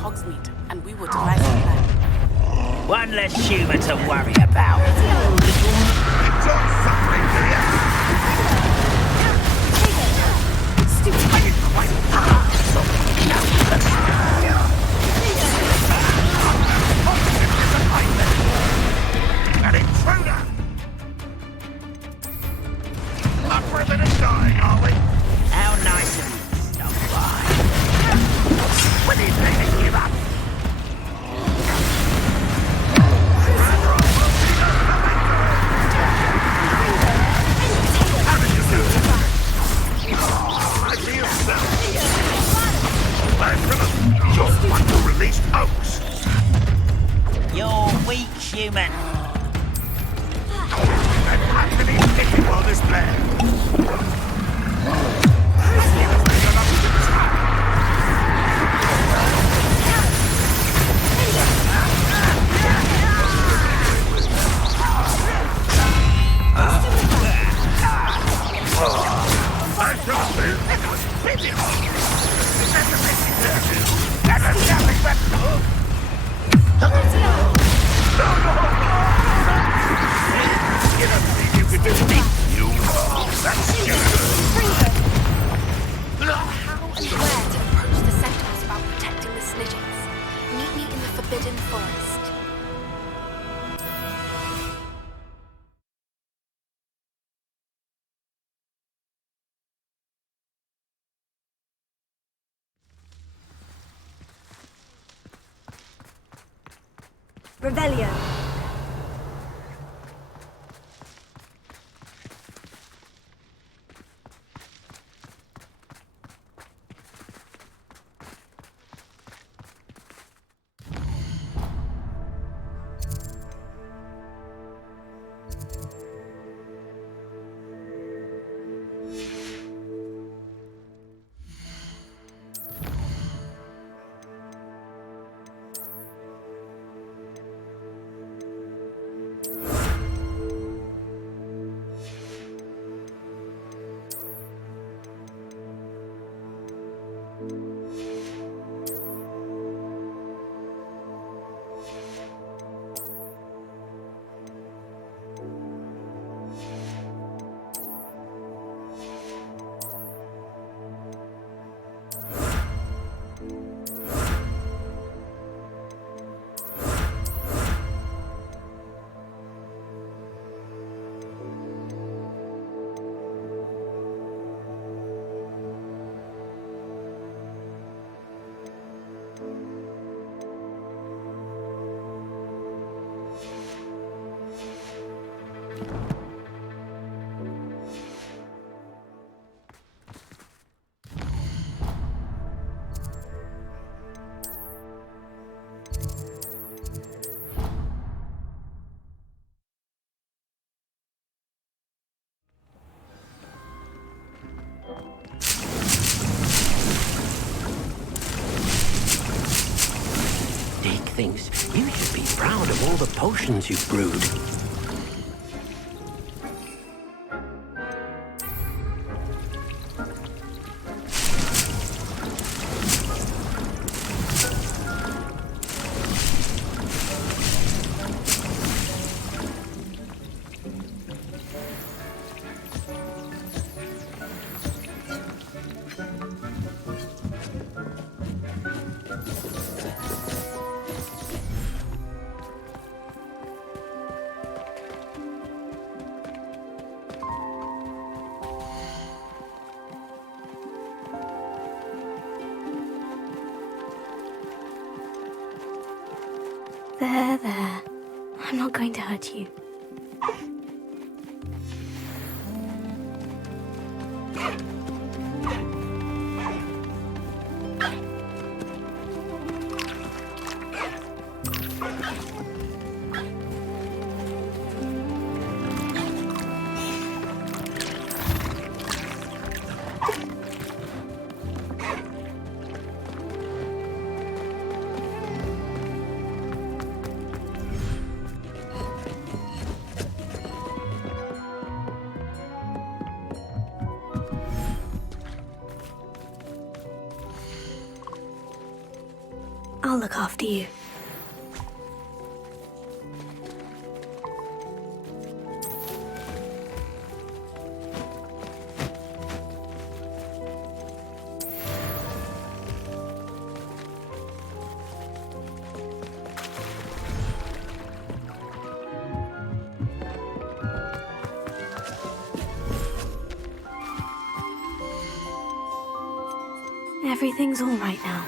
Hogsmeade, and we would devise a plan. One less human to worry about. An intruder! Up for a bit of dying, are we? How nice of you to stop by. When he's ready to give up. I feel you're one who released Oaks. You're weak, human. And actually thinking on this plan. How and where to approach the centaurs about protecting the snidgets? Meet me in the Forbidden Forest. Revelio. Thinks you should be proud of all the potions you've brewed. There. I'm not going to hurt you. I'll look after you. Everything's all right now.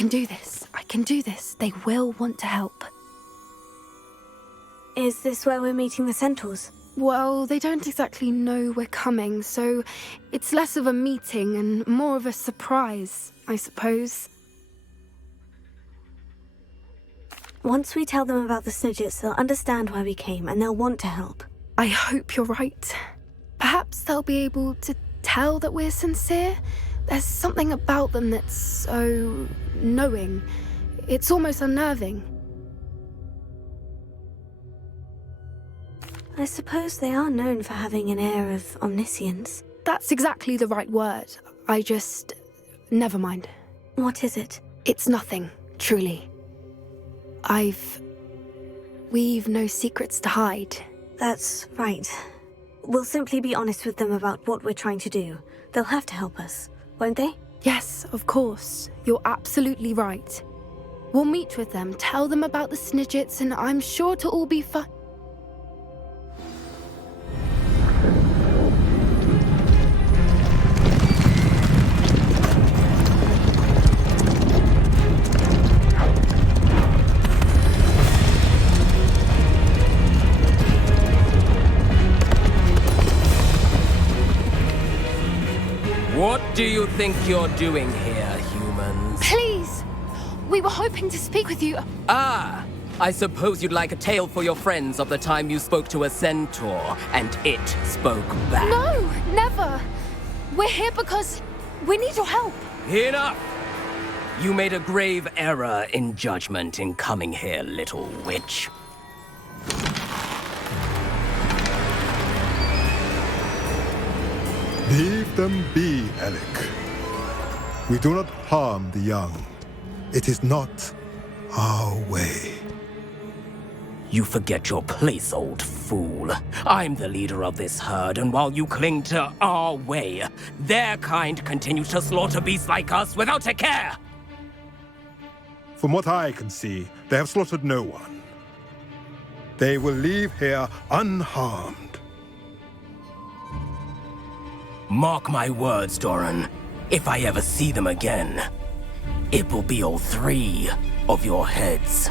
can do this. I can do this. They will want to help. Is this where we're meeting the centaurs? Well, they don't exactly know we're coming, so it's less of a meeting and more of a surprise, I suppose. Once we tell them about the Snidgets, they'll understand why we came and they'll want to help. I hope you're right. Perhaps they'll be able to tell that we're sincere. There's something about them that's so knowing. It's almost unnerving. I suppose they are known for having an air of omniscience. That's exactly the right word. Never mind. What is it? It's nothing, truly. We've no secrets to hide. That's right. We'll simply be honest with them about what we're trying to do. They'll have to help us, won't they? Yes, of course. You're absolutely right. We'll meet with them, tell them about the Snidgets, and I'm sure it'll all be fine. What do you think you're doing here, humans? Please! We were hoping to speak with you. Ah! I suppose you'd like a tale for your friends of the time you spoke to a centaur, and it spoke back. No! Never! We're here because we need your help. Enough! You made a grave error in judgment in coming here, little witch. Leave them be, Alec. We do not harm the young. It is not our way. You forget your place, old fool. I'm the leader of this herd, and while you cling to our way, their kind continue to slaughter beasts like us without a care! From what I can see, they have slaughtered no one. They will leave here unharmed. Mark my words, Doran. If I ever see them again, it will be all 3 of your heads.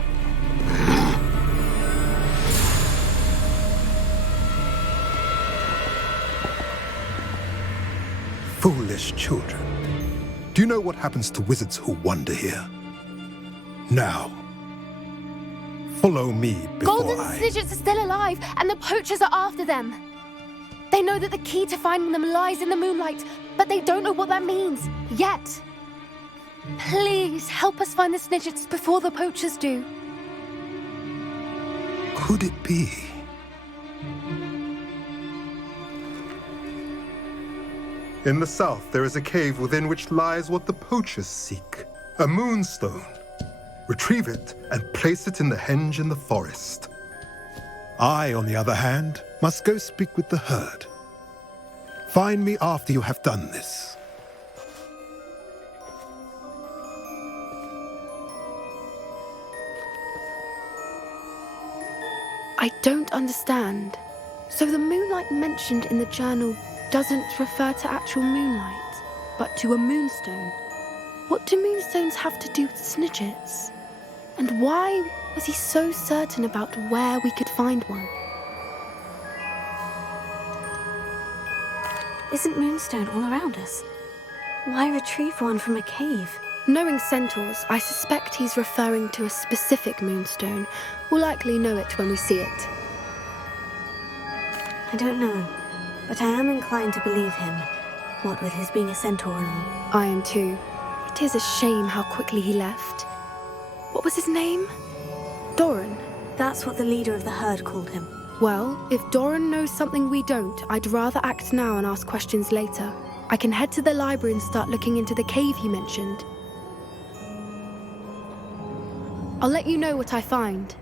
Foolish children. Do you know what happens to wizards who wander here? Now, follow me before Golden Snidgets are still alive, and the poachers are after them. They know that the key to finding them lies in the moonlight, but they don't know what that means, yet. Please, help us find the Snidgets before the poachers do. Could it be? In the south, there is a cave within which lies what the poachers seek. A moonstone. Retrieve it and place it in the henge in the forest. I, on the other hand, must go speak with the herd. Find me after you have done this. I don't understand. So the moonlight mentioned in the journal doesn't refer to actual moonlight, but to a moonstone. What do moonstones have to do with Snidgets? And why was he so certain about where we could find one? Isn't moonstone all around us? Why retrieve one from a cave? Knowing centaurs, I suspect he's referring to a specific moonstone. We'll likely know it when we see it. I don't know, but I am inclined to believe him, what with his being a centaur and all. I am too. It is a shame how quickly he left. What was his name? Doran. That's what the leader of the herd called him. Well, if Doran knows something we don't, I'd rather act now and ask questions later. I can head to the library and start looking into the cave he mentioned. I'll let you know what I find.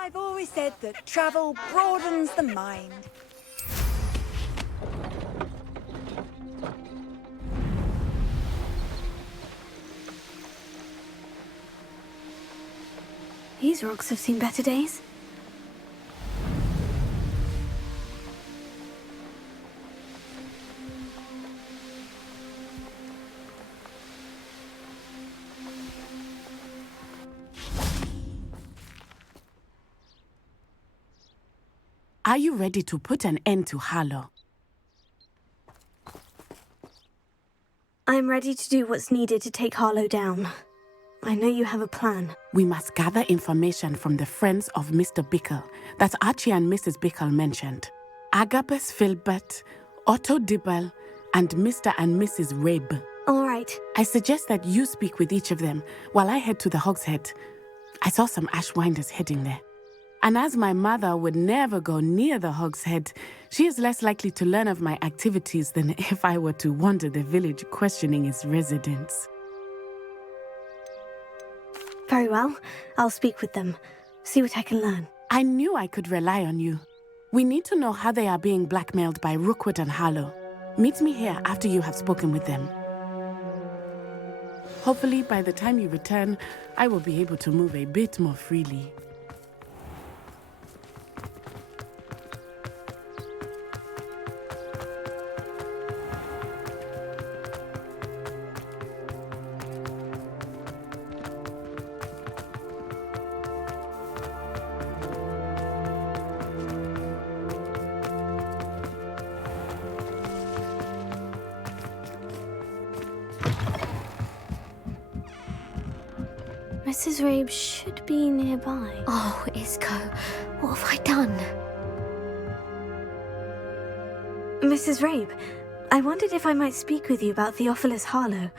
I've always said that travel broadens the mind. These rocks have seen better days. Are you ready to put an end to Harlow? I'm ready to do what's needed to take Harlow down. I know you have a plan. We must gather information from the friends of Mr. Bickle that Archie and Mrs. Bickle mentioned. Agabus Filbert, Otto Dibble, and Mr. and Mrs. Rabe. All right. I suggest that you speak with each of them while I head to the Hogshead. I saw some Ashwinders heading there. And as my mother would never go near the Hogshead, she is less likely to learn of my activities than if I were to wander the village questioning its residents. Very well. I'll speak with them. See what I can learn. I knew I could rely on you. We need to know how they are being blackmailed by Rookwood and Harlow. Meet me here after you have spoken with them. Hopefully, by the time you return, I will be able to move a bit more freely. Mrs. Rabe should be nearby. Oh, Isco, what have I done? Mrs. Rabe, I wondered if I might speak with you about Theophilus Harlow.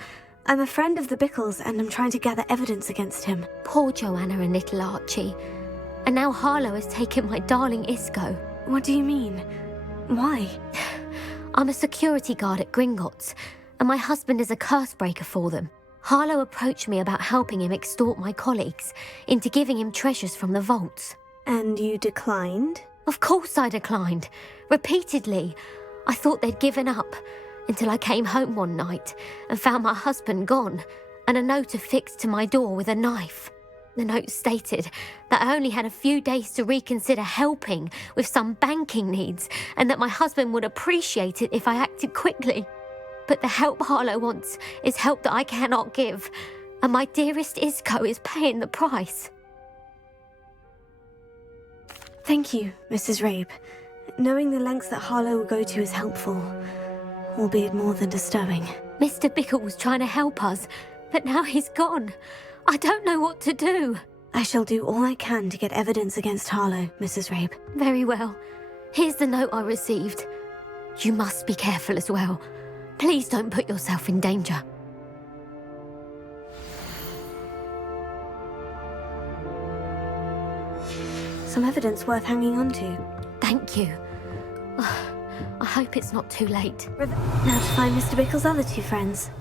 I'm a friend of the Bickles and I'm trying to gather evidence against him. Poor Joanna and little Archie. And now Harlow has taken my darling Isco. What do you mean? Why? I'm a security guard at Gringotts, and my husband is a curse breaker for them. Harlow approached me about helping him extort my colleagues into giving him treasures from the vaults. And you declined? Of course I declined. Repeatedly. I thought they'd given up, until I came home one night and found my husband gone, and a note affixed to my door with a knife. The note stated that I only had a few days to reconsider helping with some banking needs, and that my husband would appreciate it if I acted quickly. But the help Harlow wants is help that I cannot give, and my dearest Isco is paying the price. Thank you, Mrs. Rabe. Knowing the lengths that Harlow will go to is helpful, albeit more than disturbing. Mr. Bickle was trying to help us, but now he's gone. I don't know what to do. I shall do all I can to get evidence against Harlow, Mrs. Rabe. Very well. Here's the note I received. You must be careful as well. Please don't put yourself in danger. Some evidence worth hanging on to. Thank you. I hope it's not too late. Now to find Mr. Bickle's other two friends.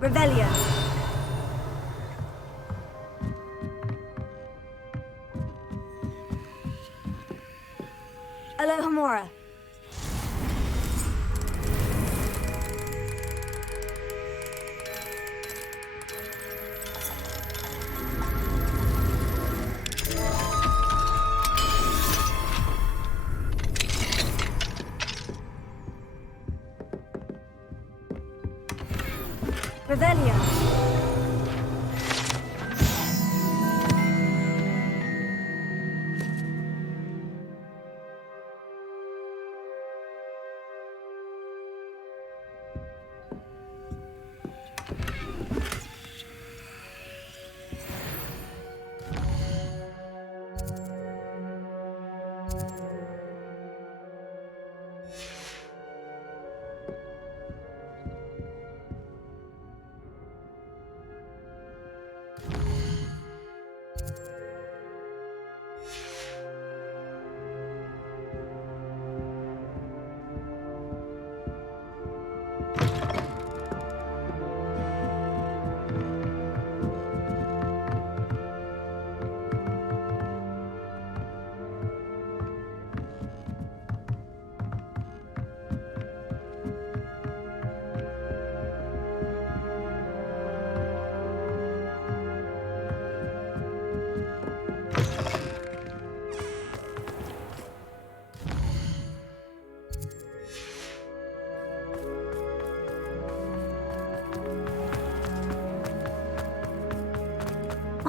Revelio. Alohomora. Revelio.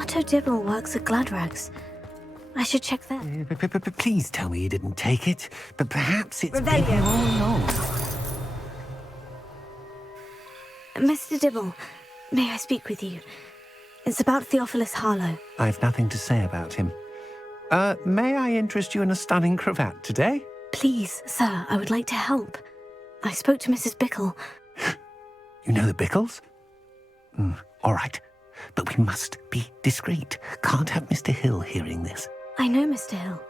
Otto Dibble works at Gladrags. I should check that. Please tell me you didn't take it. But perhaps it's been Revelio. here all along. Mr. Dibble, may I speak with you? It's about Theophilus Harlow. I've nothing to say about him. May I interest you in a stunning cravat today? Please, sir, I would like to help. I spoke to Mrs. Bickle. You know the Bickles? All right. But we must be discreet. Can't have Mr. Hill hearing this. I know Mr. Hill.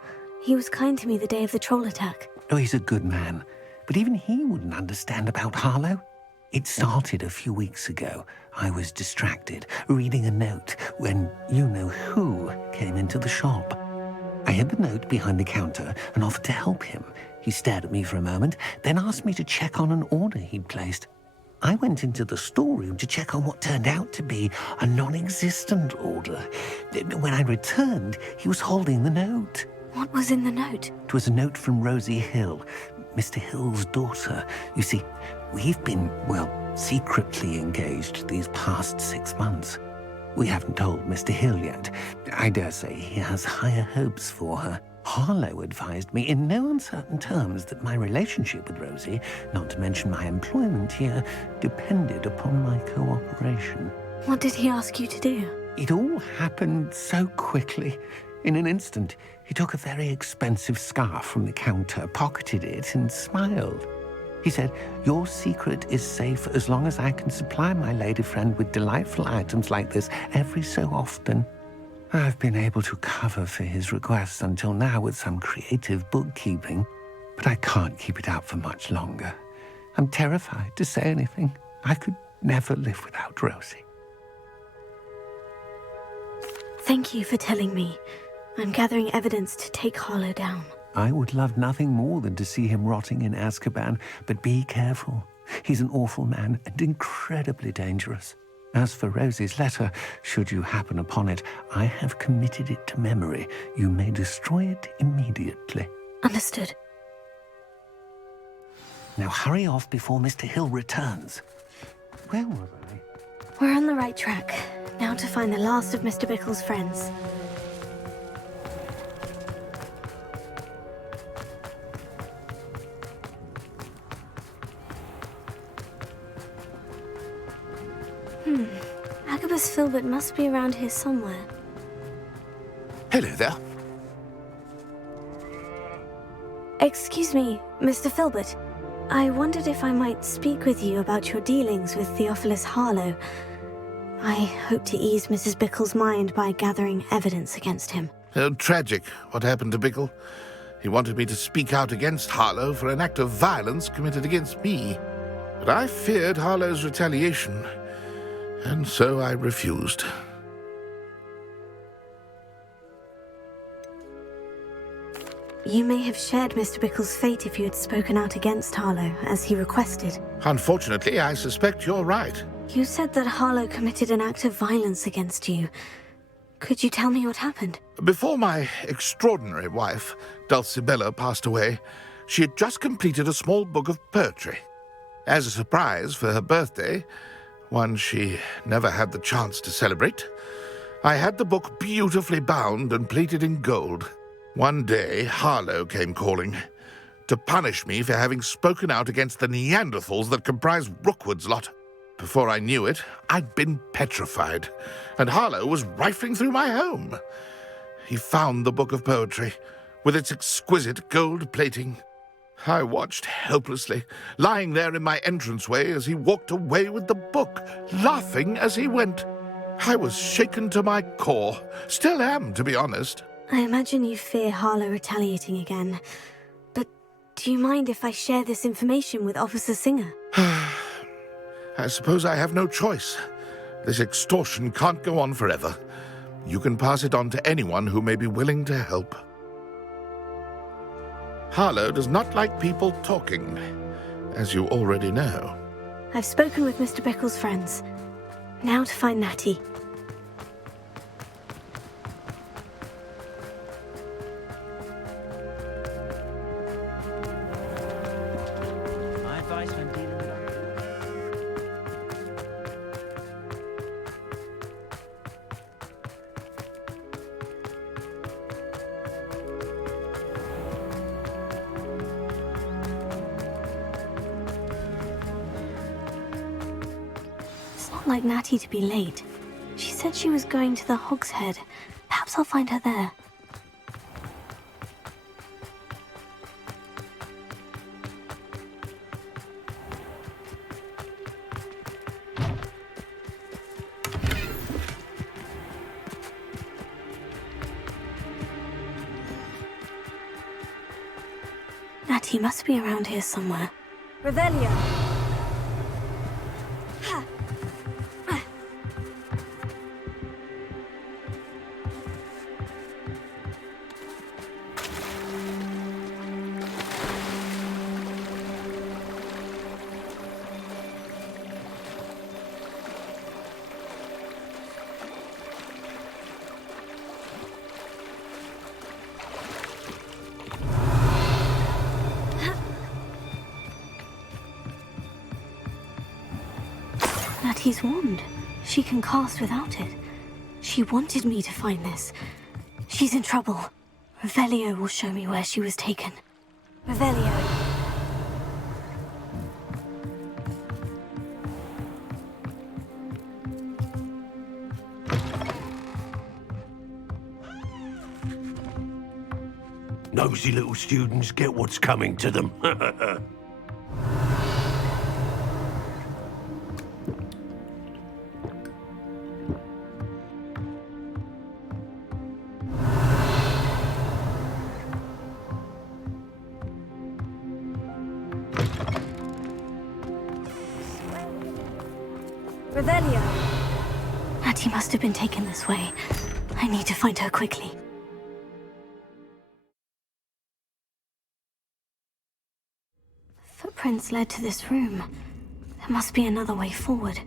He was kind to me the day of the troll attack. Oh, he's a good man. But even he wouldn't understand about Harlow. It started a few weeks ago. I was distracted, reading a note, when you-know-who came into the shop. I hid the note behind the counter and offered to help him. He stared at me for a moment, then asked me to check on an order he'd placed. I went into the storeroom to check on what turned out to be a non-existent order. When I returned, he was holding the note. What was in the note? It was a note from Rosie Hill, Mr. Hill's daughter. You see, we've been, secretly engaged these past 6 months. We haven't told Mr. Hill yet. I dare say he has higher hopes for her. Harlow advised me in no uncertain terms that my relationship with Rosie, not to mention my employment here, depended upon my cooperation. What did he ask you to do? It all happened so quickly. In an instant, he took a very expensive scarf from the counter, pocketed it, and smiled. He said, "Your secret is safe as long as I can supply my lady friend with delightful items like this every so often." I've been able to cover for his requests until now with some creative bookkeeping, but I can't keep it up for much longer. I'm terrified to say anything. I could never live without Rosie. Thank you for telling me. I'm gathering evidence to take Harlow down. I would love nothing more than to see him rotting in Azkaban, but be careful. He's an awful man and incredibly dangerous. As for Rosie's letter, should you happen upon it, I have committed it to memory. You may destroy it immediately. Understood. Now hurry off before Mr. Hill returns. Where was I? We're on the right track. Now to find the last of Mr. Bickle's friends. Agabus Filbert must be around here somewhere. Hello there. Excuse me, Mr. Filbert. I wondered if I might speak with you about your dealings with Theophilus Harlow. I hope to ease Mrs. Bickle's mind by gathering evidence against him. Oh, tragic what happened to Bickle. He wanted me to speak out against Harlow for an act of violence committed against me. But I feared Harlow's retaliation, and so I refused. You may have shared Mr. Bickle's fate if you had spoken out against Harlow, as he requested. Unfortunately, I suspect you're right. You said that Harlow committed an act of violence against you. Could you tell me what happened? Before my extraordinary wife, Dulcibella, passed away, she had just completed a small book of poetry. As a surprise for her birthday, one she never had the chance to celebrate, I had the book beautifully bound and plated in gold. One day, Harlow came calling to punish me for having spoken out against the Neanderthals that comprise Rookwood's lot. Before I knew it, I'd been petrified, and Harlow was rifling through my home. He found the book of poetry, with its exquisite gold plating. I watched helplessly, lying there in my entranceway as he walked away with the book, laughing as he went. I was shaken to my core. Still am, to be honest. I imagine you fear Harlow retaliating again. But do you mind if I share this information with Officer Singer? I suppose I have no choice. This extortion can't go on forever. You can pass it on to anyone who may be willing to help. Harlow does not like people talking, as you already know. I've spoken with Mr. Bickle's friends. Now to find Natty. My advice when dealing with... not like Natty to be late. She said she was going to the Hog's Head. Perhaps I'll find her there. Natty must be around here somewhere. Revelio. Natty's wand. She can cast without it. She wanted me to find this. She's in trouble. Revelio will show me where she was taken. Revelio. Nosy little students get what's coming to them. Revelio. Natty must have been taken this way. I need to find her quickly. Footprints led to this room. There must be another way forward.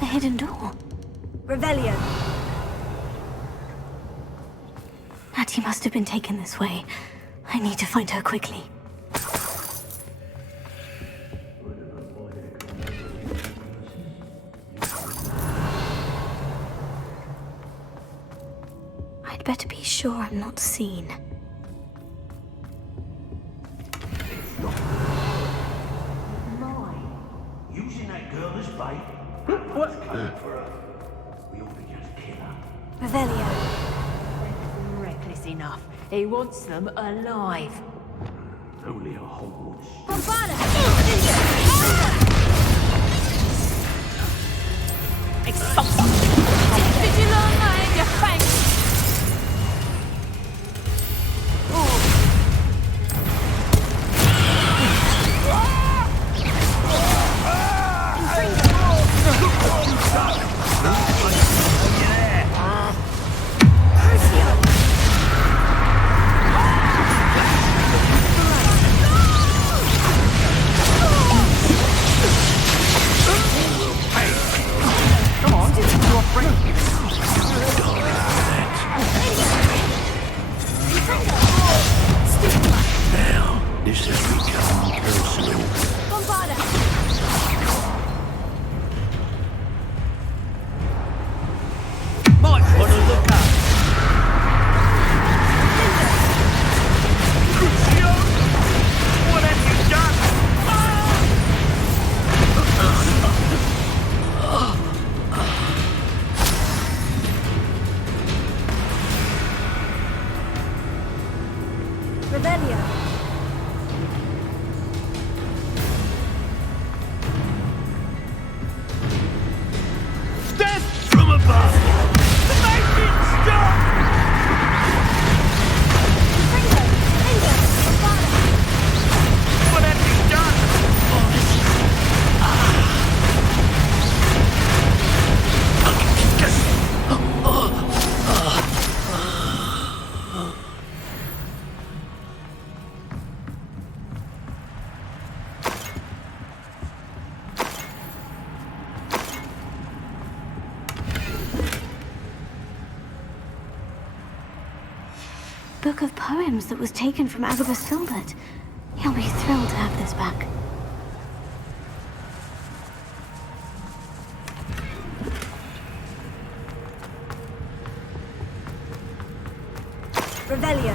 The hidden door. Revelio. Natty must have been taken this way. I need to find her quickly. I'd better be sure I'm not seen. Using that girl as bait? What? We ought to just kill her. Revelio. Reckless enough. He wants them alive. Only a Hogwarts. Expulsor! Did you learn that in your face? This has become personal. Might want to look up. Crucio! What have you done? Revelio. Death from above! Make it stop! What have you done? Book of poems that was taken from Agabus Filbert. He'll be thrilled to have this back. Revelio.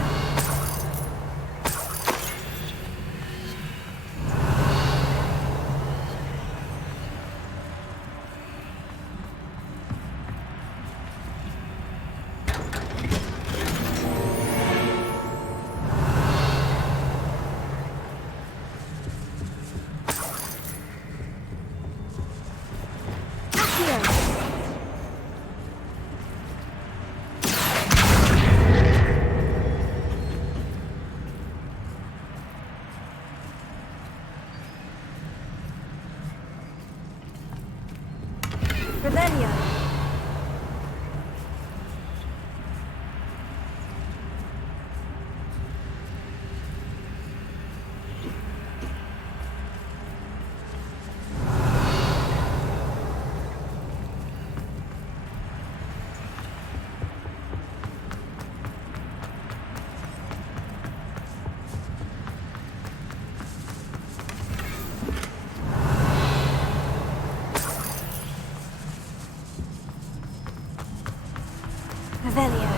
Revelio. Revelio.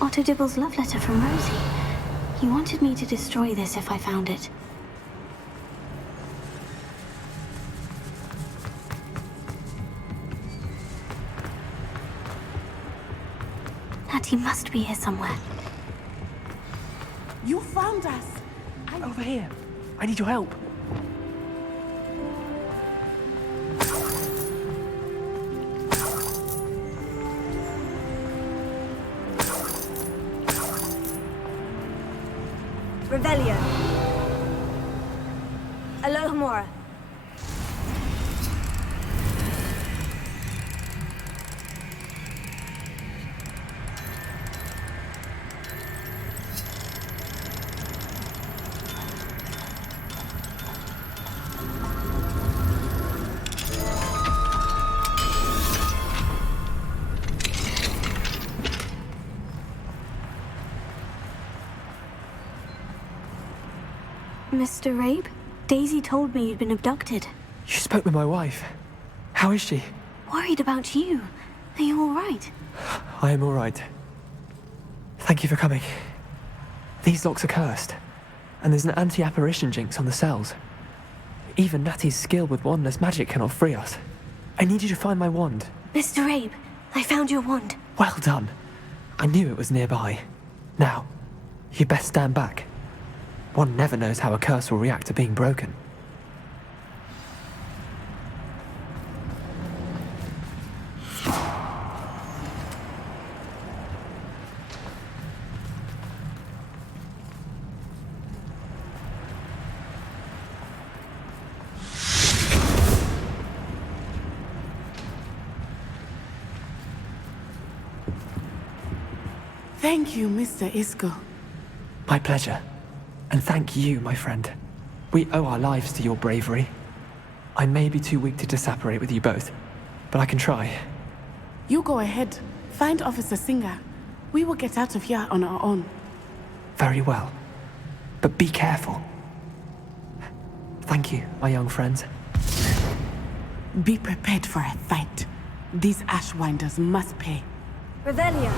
Otto Dibble's love letter from Rosie. He wanted me to destroy this if I found it. He must be here somewhere. You found us! Over here. I need your help. Revelio. Alohomora. Mr. Rabe, Daisy told me you'd been abducted. You spoke with my wife. How is she? Worried about you. Are you all right? I am all right. Thank you for coming. These locks are cursed, and there's an anti-apparition jinx on the cells. Even Natty's skill with wandless magic cannot free us. I need you to find my wand. Mr. Rabe, I found your wand. Well done. I knew it was nearby. Now, you best stand back. One never knows how a curse will react to being broken. Thank you, Mr. Isco. My pleasure. And thank you, my friend. We owe our lives to your bravery. I may be too weak to disapparate with you both, but I can try. You go ahead. Find Officer Singer. We will get out of here on our own. Very well. But be careful. Thank you, my young friends. Be prepared for a fight. These Ashwinders must pay. Revelio.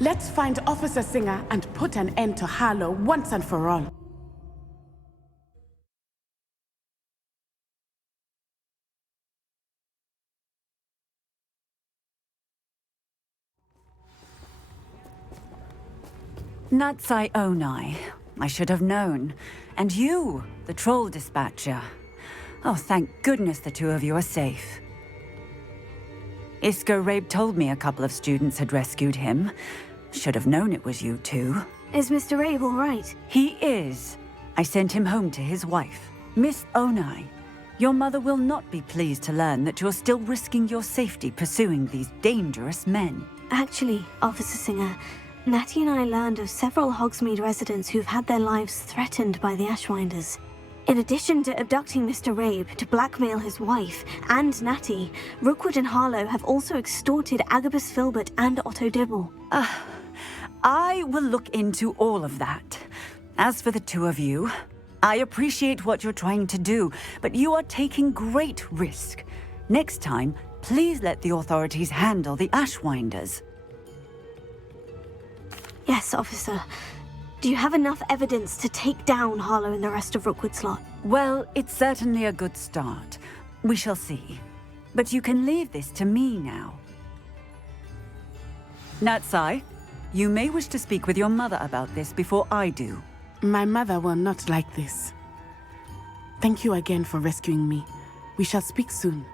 Let's find Officer Singer and put an end to Harlow once and for all. Natsai Onai. I should have known. And you, the troll dispatcher. Oh, thank goodness the two of you are safe. Isco Rabe told me a couple of students had rescued him. Should have known it was you two. Is Mr. Rabe all right? He is. I sent him home to his wife, Miss Onai. Your mother will not be pleased to learn that you're still risking your safety pursuing these dangerous men. Actually, Officer Singer, Natty and I learned of several Hogsmeade residents who've had their lives threatened by the Ashwinders. In addition to abducting Mr. Rabe to blackmail his wife and Natty, Rookwood and Harlow have also extorted Agabus Filbert and Otto Dibble. I will look into all of that. As for the two of you, I appreciate what you're trying to do, but you are taking great risk. Next time, please let the authorities handle the Ashwinders. Yes, officer. Do you have enough evidence to take down Harlow and the rest of Rookwood's lot? Well, it's certainly a good start. We shall see. But you can leave this to me now. Natsai, you may wish to speak with your mother about this before I do. My mother will not like this. Thank you again for rescuing me. We shall speak soon.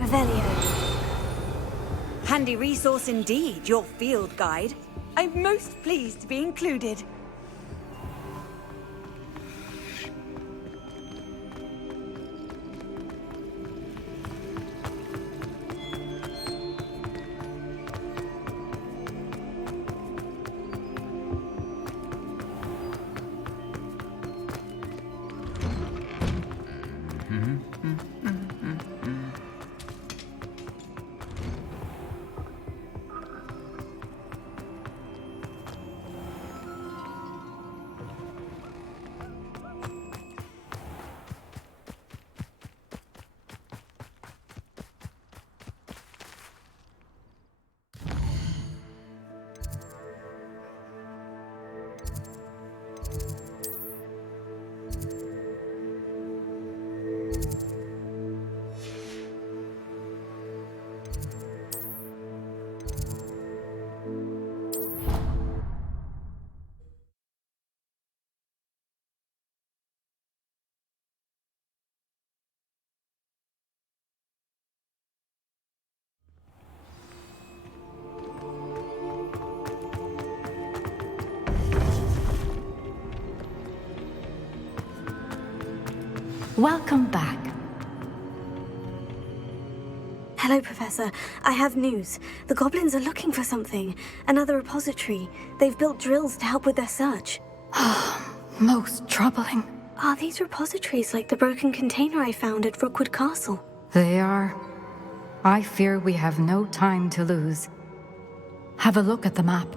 Revelio. Handy resource indeed, your field guide. I'm most pleased to be included. Welcome back. Hello, Professor. I have news. The goblins are looking for something. Another repository. They've built drills to help with their search. Most troubling. Are these repositories like the broken container I found at Rookwood Castle? They are. I fear we have no time to lose. Have a look at the map.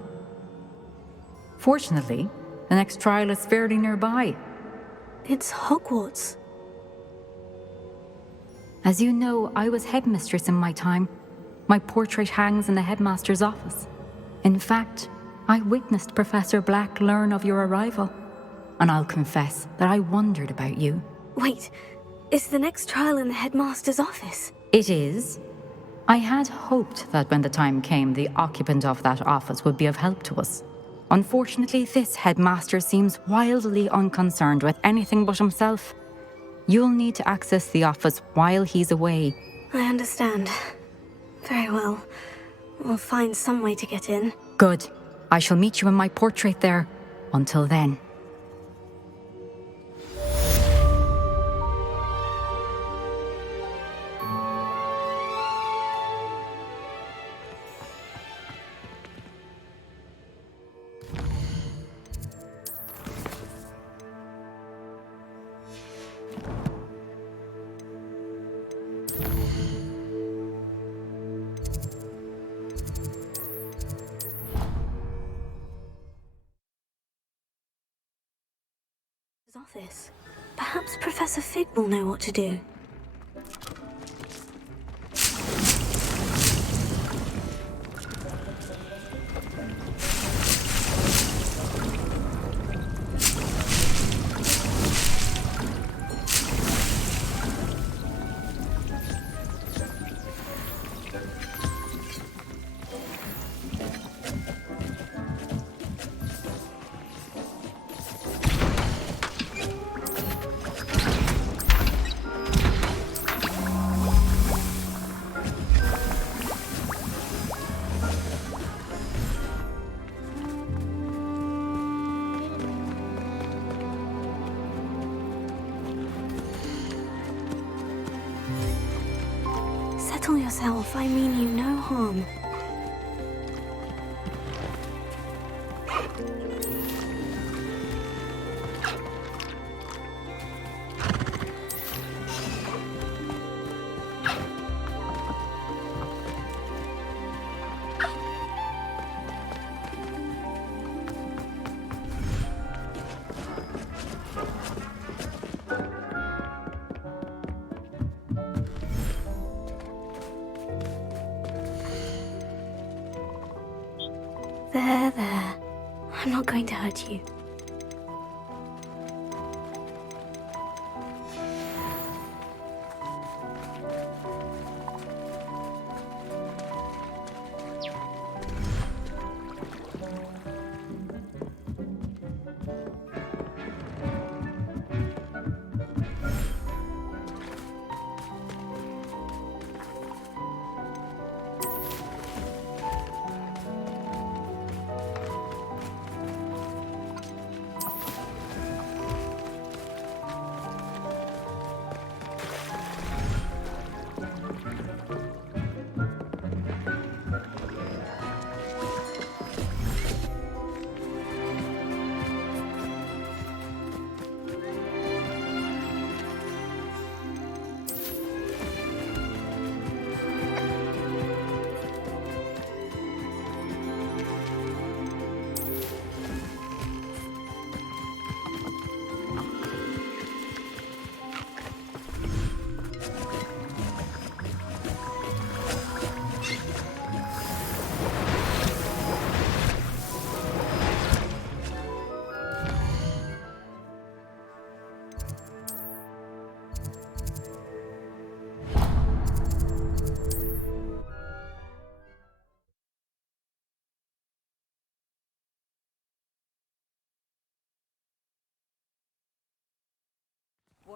Fortunately, the next trial is fairly nearby. It's Hogwarts. As you know, I was headmistress in my time. My portrait hangs in the headmaster's office. In fact, I witnessed Professor Black learn of your arrival. And I'll confess that I wondered about you. Wait, is the next trial in the headmaster's office? It is. I had hoped that when the time came, the occupant of that office would be of help to us. Unfortunately, this headmaster seems wildly unconcerned with anything but himself. You'll need to access the office while he's away. I understand. Very well. We'll find some way to get in. Good. I shall meet you in my portrait there. Until then. This. Perhaps Professor Fig will know what to do. Settle yourself, I mean you no harm. There. I'm not going to hurt you.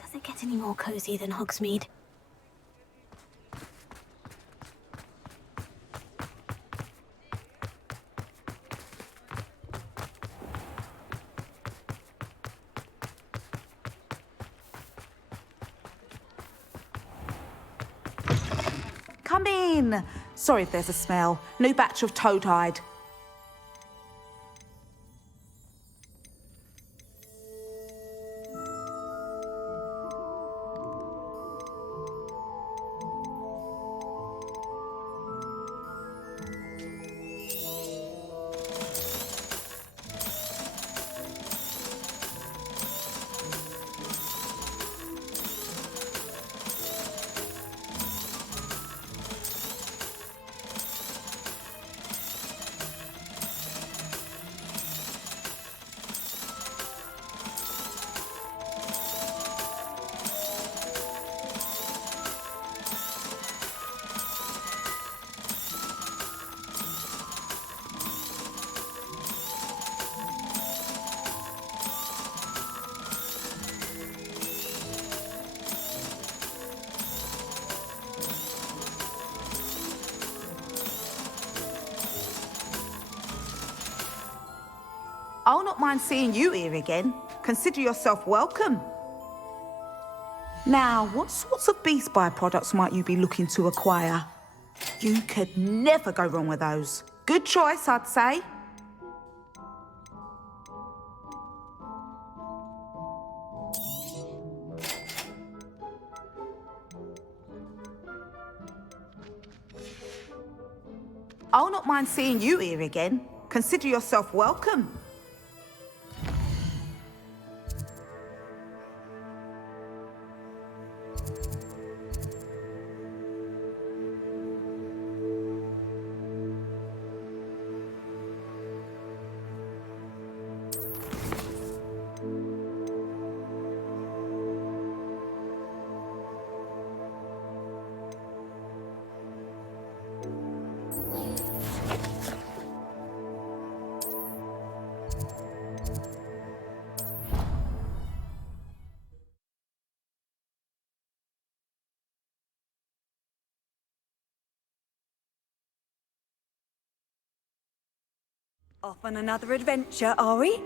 Does it get any more cozy than Hogsmeade? Come in. Sorry if there's a smell. New batch of toad-hide. I'll not mind seeing you here again. Consider yourself welcome. Now, what sorts of beast byproducts might you be looking to acquire? You could never go wrong with those. Good choice, I'd say. I'll not mind seeing you here again. Consider yourself welcome. Off on another adventure, are we?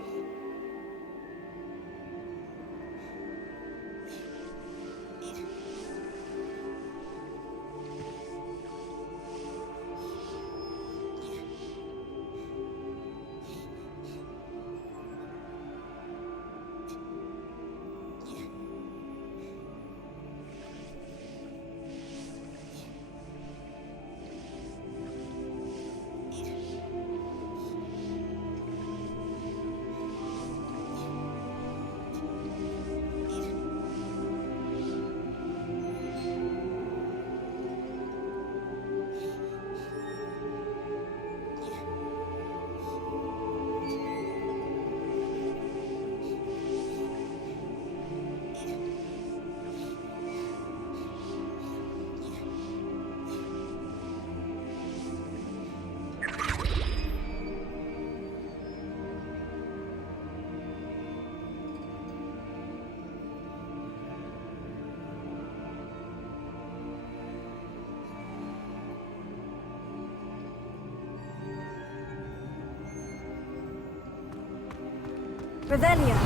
Revelio.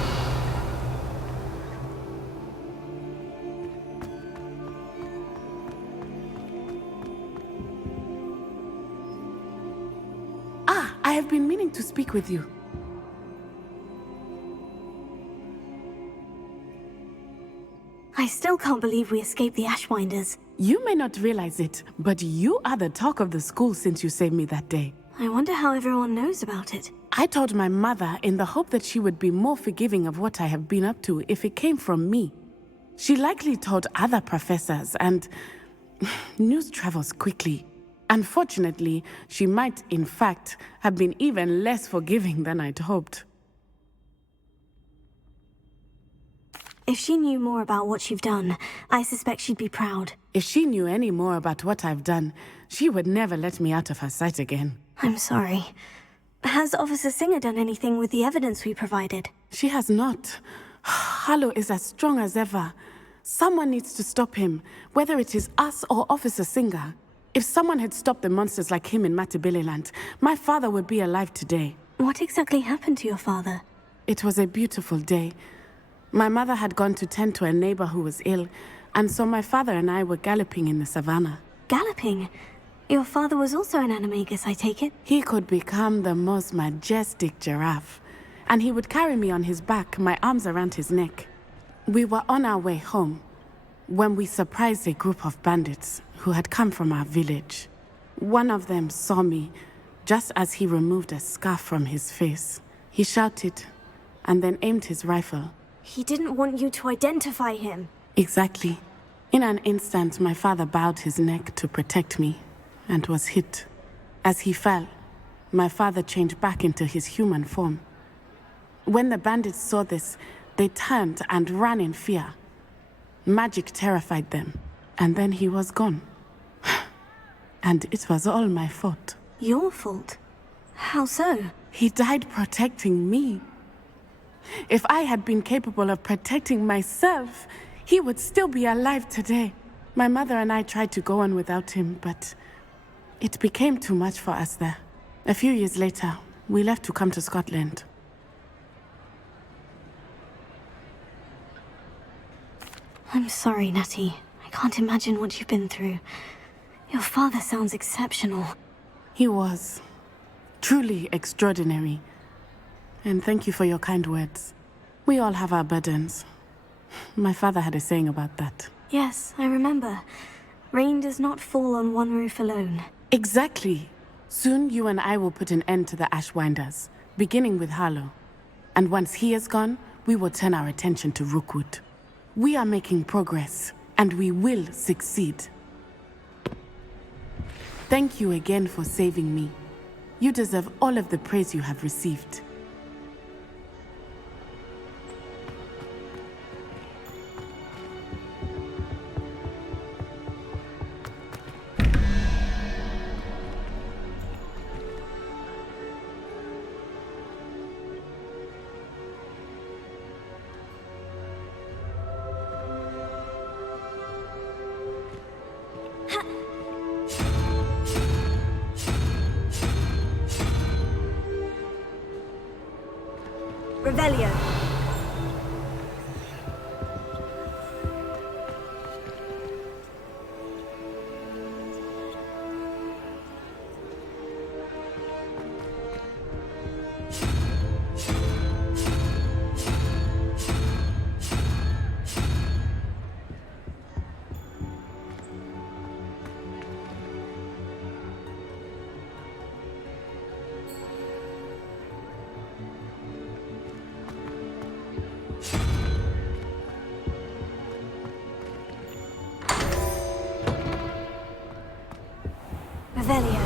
Ah, I have been meaning to speak with you. I still can't believe we escaped the Ashwinders. You may not realize it, but you are the talk of the school since you saved me that day. I wonder how everyone knows about it. I told my mother in the hope that she would be more forgiving of what I have been up to if it came from me. She likely told other professors, and news travels quickly. Unfortunately, she might, in fact, have been even less forgiving than I'd hoped. If she knew more about what you've done, I suspect she'd be proud. If she knew any more about what I've done, she would never let me out of her sight again. I'm sorry. Has Officer Singer done anything with the evidence we provided? She has not. Harlow is as strong as ever. Someone needs to stop him, whether it is us or Officer Singer. If someone had stopped the monsters like him in Matabeleland, my father would be alive today. What exactly happened to your father? It was a beautiful day. My mother had gone to tend to a neighbor who was ill, and so my father and I were galloping in the savannah. Galloping? Your father was also an animagus, I take it? He could become the most majestic giraffe, and he would carry me on his back, my arms around his neck. We were on our way home when we surprised a group of bandits who had come from our village. One of them saw me just as he removed a scarf from his face. He shouted and then aimed his rifle. He didn't want you to identify him. Exactly. In an instant, my father bowed his neck to protect me and was hit. As he fell, my father changed back into his human form. When the bandits saw this, they turned and ran in fear. Magic terrified them, and then he was gone. And it was all my fault. Your fault? How so? He died protecting me. If I had been capable of protecting myself, he would still be alive today. My mother and I tried to go on without him, but it became too much for us there. A few years later, we left to come to Scotland. I'm sorry, Natty. I can't imagine what you've been through. Your father sounds exceptional. He was. Truly extraordinary. And thank you for your kind words. We all have our burdens. My father had a saying about that. Yes, I remember. Rain does not fall on one roof alone. Exactly. Soon you and I will put an end to the Ashwinders, beginning with Harlow. And once he is gone, we will turn our attention to Rookwood. We are making progress, and we will succeed. Thank you again for saving me. You deserve all of the praise you have received. Revelio. Revelio.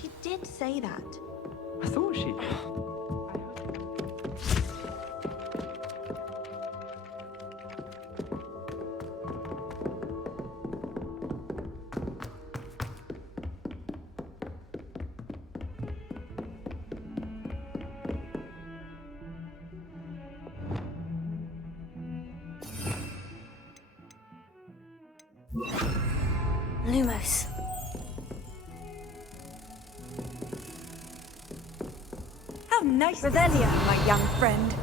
She did say that. I thought she... Lumos. How nice Revelio, my young friend.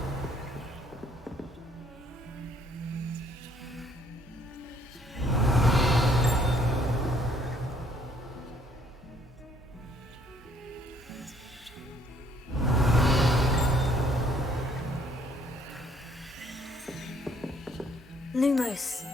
Lumos.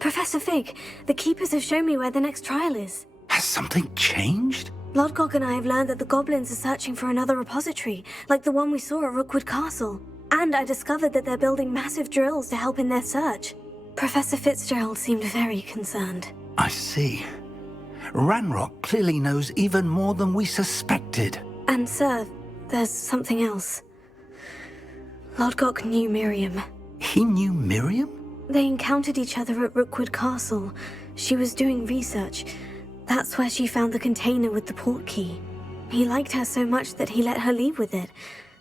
Professor Fig, the Keepers have shown me where the next trial is. Has something changed? Lodgok and I have learned that the goblins are searching for another repository, like the one we saw at Rookwood Castle. And I discovered that they're building massive drills to help in their search. Professor Fitzgerald seemed very concerned. I see. Ranrock clearly knows even more than we suspected. And sir, there's something else. Lodgok knew Miriam. He knew Miriam? They encountered each other at Rookwood Castle. She was doing research. That's where she found the container with the port key. He liked her so much that he let her leave with it,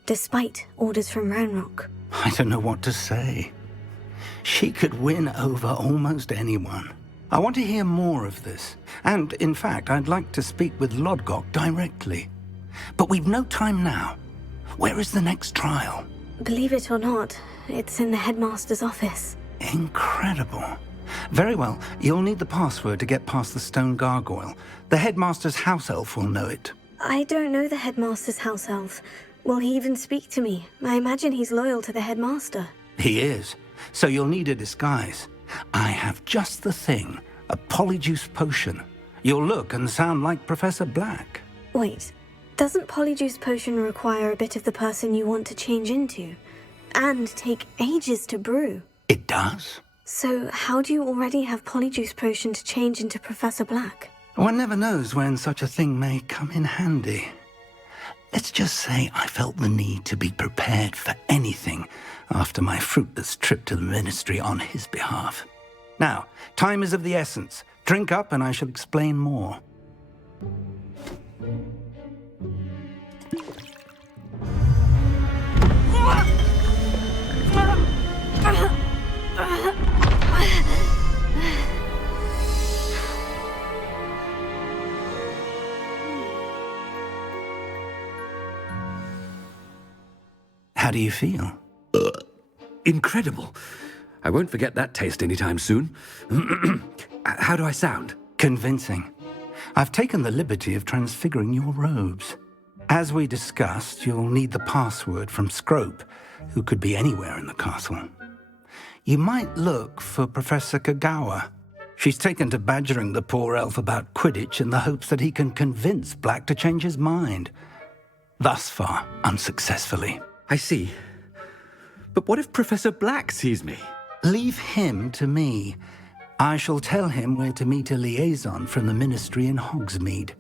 despite orders from Ranrock. I don't know what to say. She could win over almost anyone. I want to hear more of this. And, in fact, I'd like to speak with Lodgok directly. But we've no time now. Where is the next trial? Believe it or not, it's in the headmaster's office. Incredible. Very well. You'll need the password to get past the stone gargoyle. The headmaster's house elf will know it. I don't know the headmaster's house elf. Will he even speak to me? I imagine he's loyal to the headmaster. He is. So you'll need a disguise. I have just the thing. A polyjuice potion. You'll look and sound like Professor Black. Wait, doesn't polyjuice potion require a bit of the person you want to change into? And take ages to brew? It does. So how do you already have polyjuice potion to change into Professor Black? One never knows when such a thing may come in handy. Let's just say I felt the need to be prepared for anything after my fruitless trip to the Ministry on his behalf. Now, time is of the essence. Drink up and I shall explain more. How do you feel? Incredible. I won't forget that taste anytime soon. How do I sound? Convincing. I've taken the liberty of transfiguring your robes. As we discussed, you'll need the password from Scrope, who could be anywhere in the castle. You might look for Professor Kagawa. She's taken to badgering the poor elf about Quidditch in the hopes that he can convince Black to change his mind. Thus far, unsuccessfully. I see. But what if Professor Black sees me? Leave him to me. I shall tell him where to meet a liaison from the Ministry in Hogsmeade.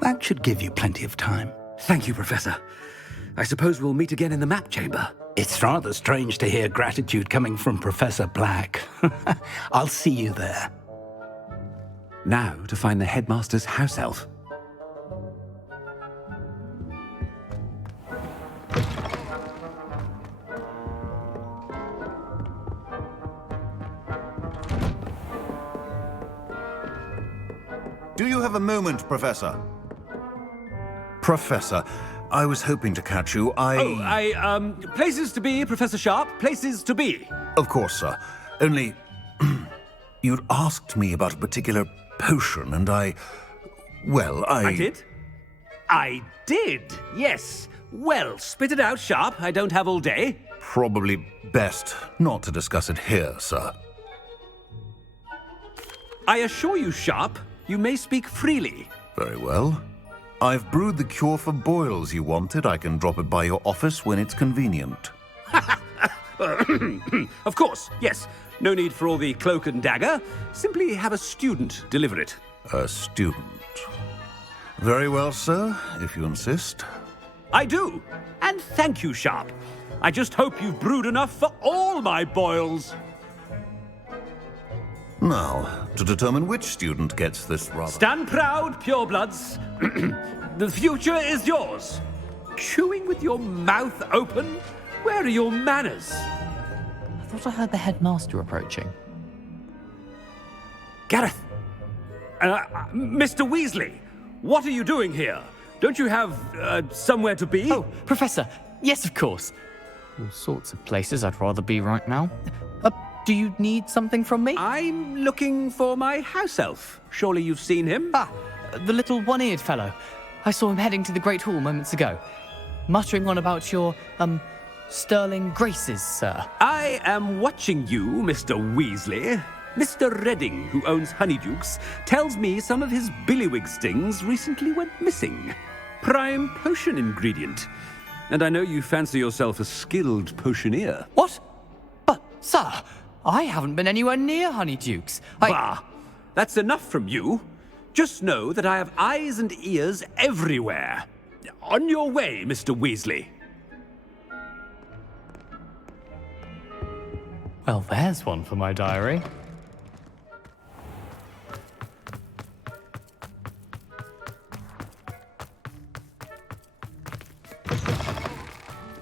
That should give you plenty of time. Thank you, Professor. I suppose we'll meet again in the map chamber. It's rather strange to hear gratitude coming from Professor Black. I'll see you there. Now to find the headmaster's house elf. Do you have a moment, Professor? Professor, I was hoping to catch you. Places to be, Professor Sharp. Places to be. Of course, sir. Only, you'd asked me about a particular potion, and I did? I did, yes. Well, spit it out, Sharp. I don't have all day. Probably best not to discuss it here, sir. I assure you, Sharp, you may speak freely. Very well. I've brewed the cure for boils you wanted. I can drop it by your office when it's convenient. Of course, yes. No need for all the cloak and dagger. Simply have a student deliver it. A student. Very well, sir, if you insist. I do. And thank you, Sharp. I just hope you've brewed enough for all my boils. Now, to determine which student gets this rather... Stand proud, purebloods. The future is yours. Chewing with your mouth open? Where are your manners? I thought I heard the headmaster approaching. Gareth! Mr. Weasley, what are you doing here? Don't you have somewhere to be? Oh, Professor, yes, of course. All sorts of places I'd rather be right now. Do you need something from me? I'm looking for my house elf. Surely you've seen him? Ah, the little one-eared fellow. I saw him heading to the Great Hall moments ago, muttering on about your, sterling graces, sir. I am watching you, Mr. Weasley. Mr. Redding, who owns Honeydukes, tells me some of his billywig stings recently went missing. Prime potion ingredient. And I know you fancy yourself a skilled potioneer. What? But, sir, I haven't been anywhere near Honeydukes. Bah! That's enough from you. Just know that I have eyes and ears everywhere. On your way, Mr. Weasley. Well, there's one for my diary.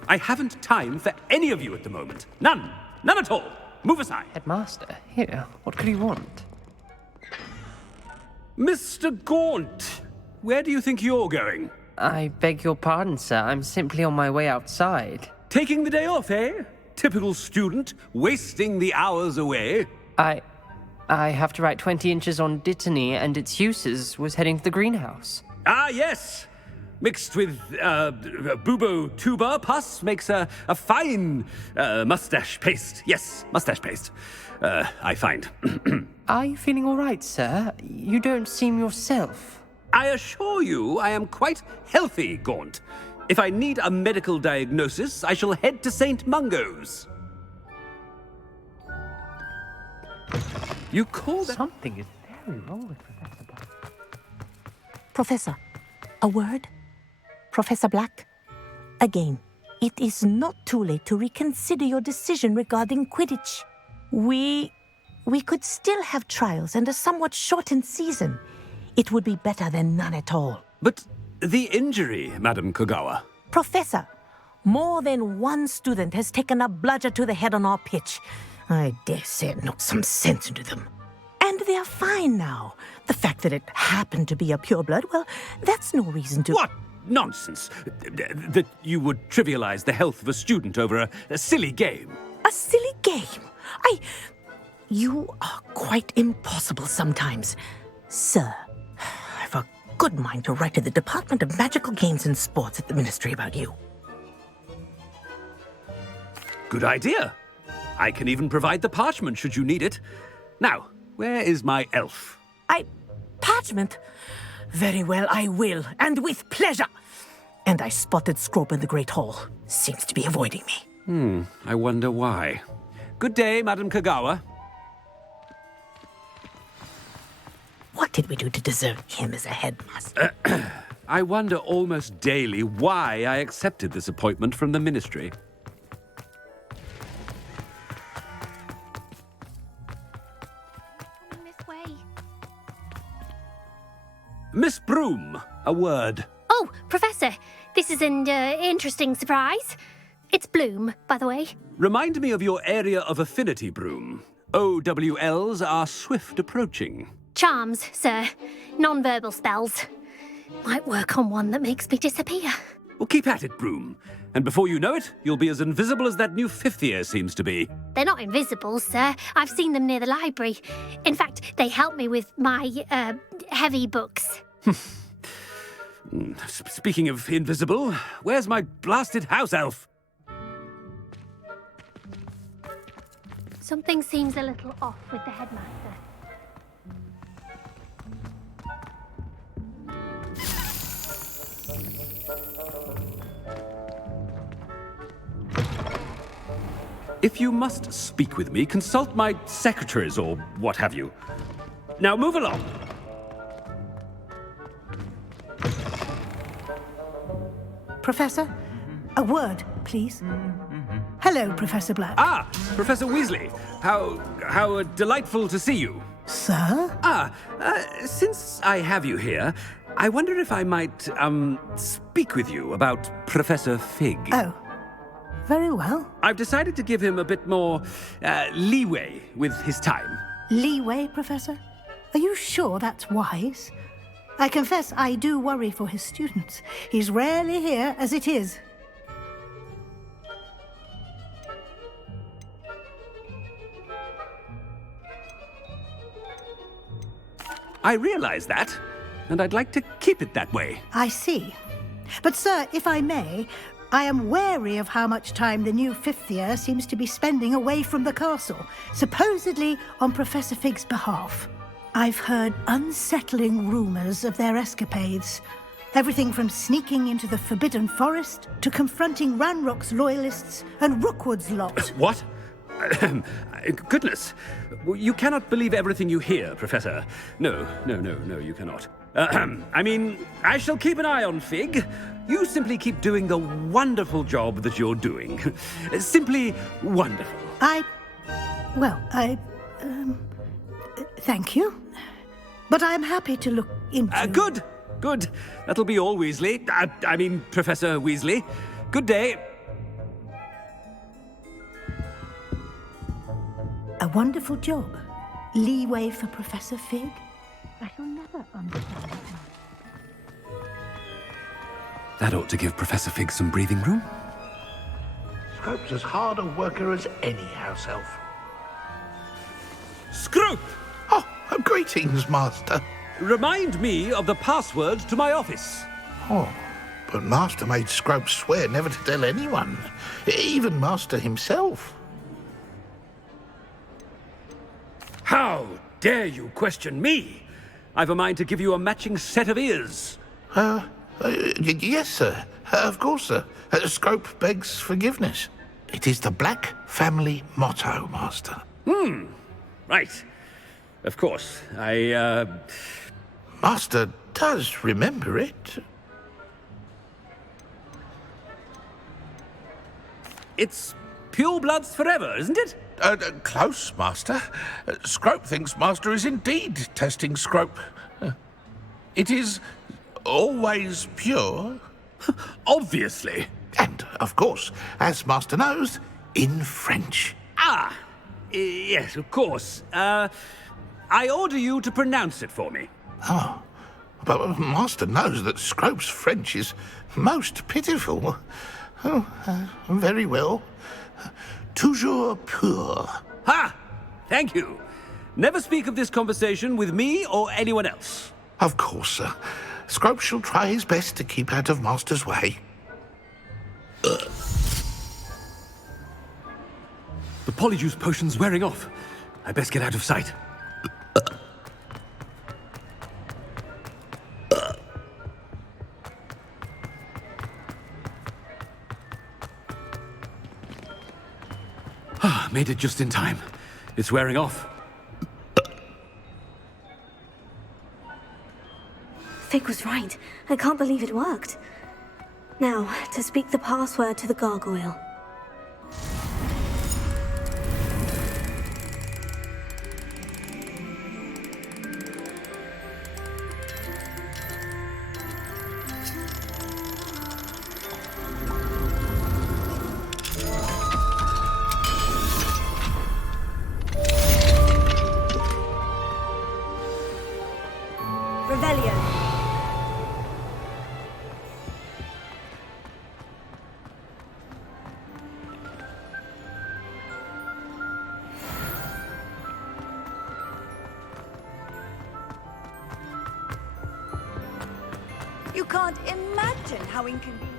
I haven't time for any of you at the moment. None. None at all. Move aside. Headmaster, here, what could he want? Mr. Gaunt, where do you think you're going? I beg your pardon, sir. I'm simply on my way outside. Taking the day off, eh? Typical student, wasting the hours away. I have to write 20 inches on Dittany and its uses. Was heading to the greenhouse. Ah, yes. Mixed with bubo tuber pus makes a fine mustache paste. Yes, mustache paste. I find. Are you feeling all right, sir? You don't seem yourself. I assure you I am quite healthy, Gaunt. If I need a medical diagnosis, I shall head to St. Mungo's. You call that... Something is very wrong with Professor Black. Professor, a word? Professor Black? Again, it is not too late to reconsider your decision regarding Quidditch. We could still have trials and a somewhat shortened season. It would be better than none at all. But the injury, Madam Kogawa. Professor, more than one student has taken a bludger to the head on our pitch. I dare say it knocked some sense into them. And they're fine now. The fact that it happened to be a pureblood, well, that's no reason to... What nonsense! That you would trivialize the health of a student over a silly game. A silly game? You are quite impossible sometimes. Sir, I've a good mind to write to the Department of Magical Games and Sports at the Ministry about you. Good idea. I can even provide the parchment should you need it. Now, where is my elf? Parchment? Very well, I will, and with pleasure. And I spotted Scrope in the Great Hall. Seems to be avoiding me. I wonder why. Good day, Madam Kogawa. What did we do to deserve him as a headmaster? I wonder almost daily why I accepted this appointment from the Ministry. This way. Miss Broom, a word. Oh, Professor, this is an interesting surprise. It's Bloom, by the way. Remind me of your area of affinity, Broom. OWLs are swift approaching. Charms, sir. Non-verbal spells. Might work on one that makes me disappear. Well, keep at it, Broom. And before you know it, you'll be as invisible as that new fifth year seems to be. They're not invisible, sir. I've seen them near the library. In fact, they help me with my, heavy books. Speaking of invisible, where's my blasted house elf? Something seems a little off with the headmaster. If you must speak with me, consult my secretaries or what have you. Now move along. Professor, a word, please. Hello, Professor Black. Ah, Professor Weasley. How delightful to see you. Sir? Since I have you here, I wonder if I might, speak with you about Professor Fig. Oh, very well. I've decided to give him a bit more, leeway with his time. Leeway, Professor? Are you sure that's wise? I confess I do worry for his students. He's rarely here as it is. I realize that, and I'd like to keep it that way. I see. But, sir, if I may, I am wary of how much time the new fifth year seems to be spending away from the castle, supposedly on Professor Fig's behalf. I've heard unsettling rumors of their escapades. Everything from sneaking into the Forbidden Forest to confronting Ranrock's loyalists and Rookwood's lot. What? Goodness. You cannot believe everything you hear, Professor. No, you cannot. I mean, I shall keep an eye on Fig. You simply keep doing the wonderful job that you're doing. Simply wonderful. Thank you. But I'm happy to look into... Good. That'll be all, Weasley. I mean, Professor Weasley. Good day. A wonderful job. Leeway for Professor Fig? I don't know. never understand. That ought to give Professor Fig some breathing room. Scrope's as hard a worker as any house elf. Scrope! Oh, greetings, Master. Remind me of the password to my office. Oh, but Master made Scrope swear never to tell anyone, even Master himself. How dare you question me? I've a mind to give you a matching set of ears. Yes, sir. Of course, sir. Scrope begs forgiveness. It is the Black family motto, Master. Right. Of course. Master does remember it. It's purebloods forever, isn't it? Close, Master. Scrope thinks Master is indeed testing Scrope. It is always pure. Obviously. And, of course, as Master knows, in French. Yes, of course. I order you to pronounce it for me. Oh, but Master knows that Scrope's French is most pitiful. Very well. Toujours pur. Ha! Thank you. Never speak of this conversation with me or anyone else. Of course, sir. Scrope shall try his best to keep out of Master's way. The polyjuice potion's wearing off. I best get out of sight. Made it just in time. It's wearing off. Fig was right. I can't believe it worked. Now, to speak the password to the gargoyle. You can't imagine how inconvenient.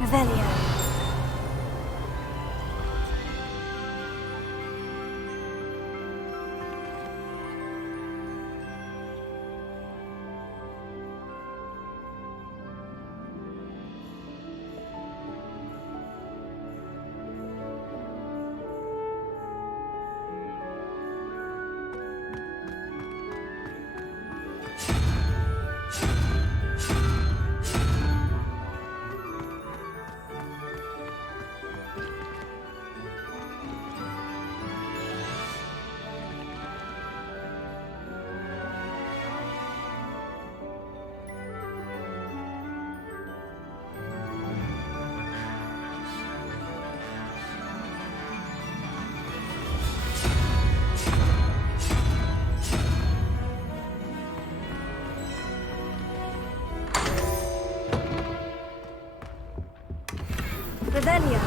Revelio. Revelio.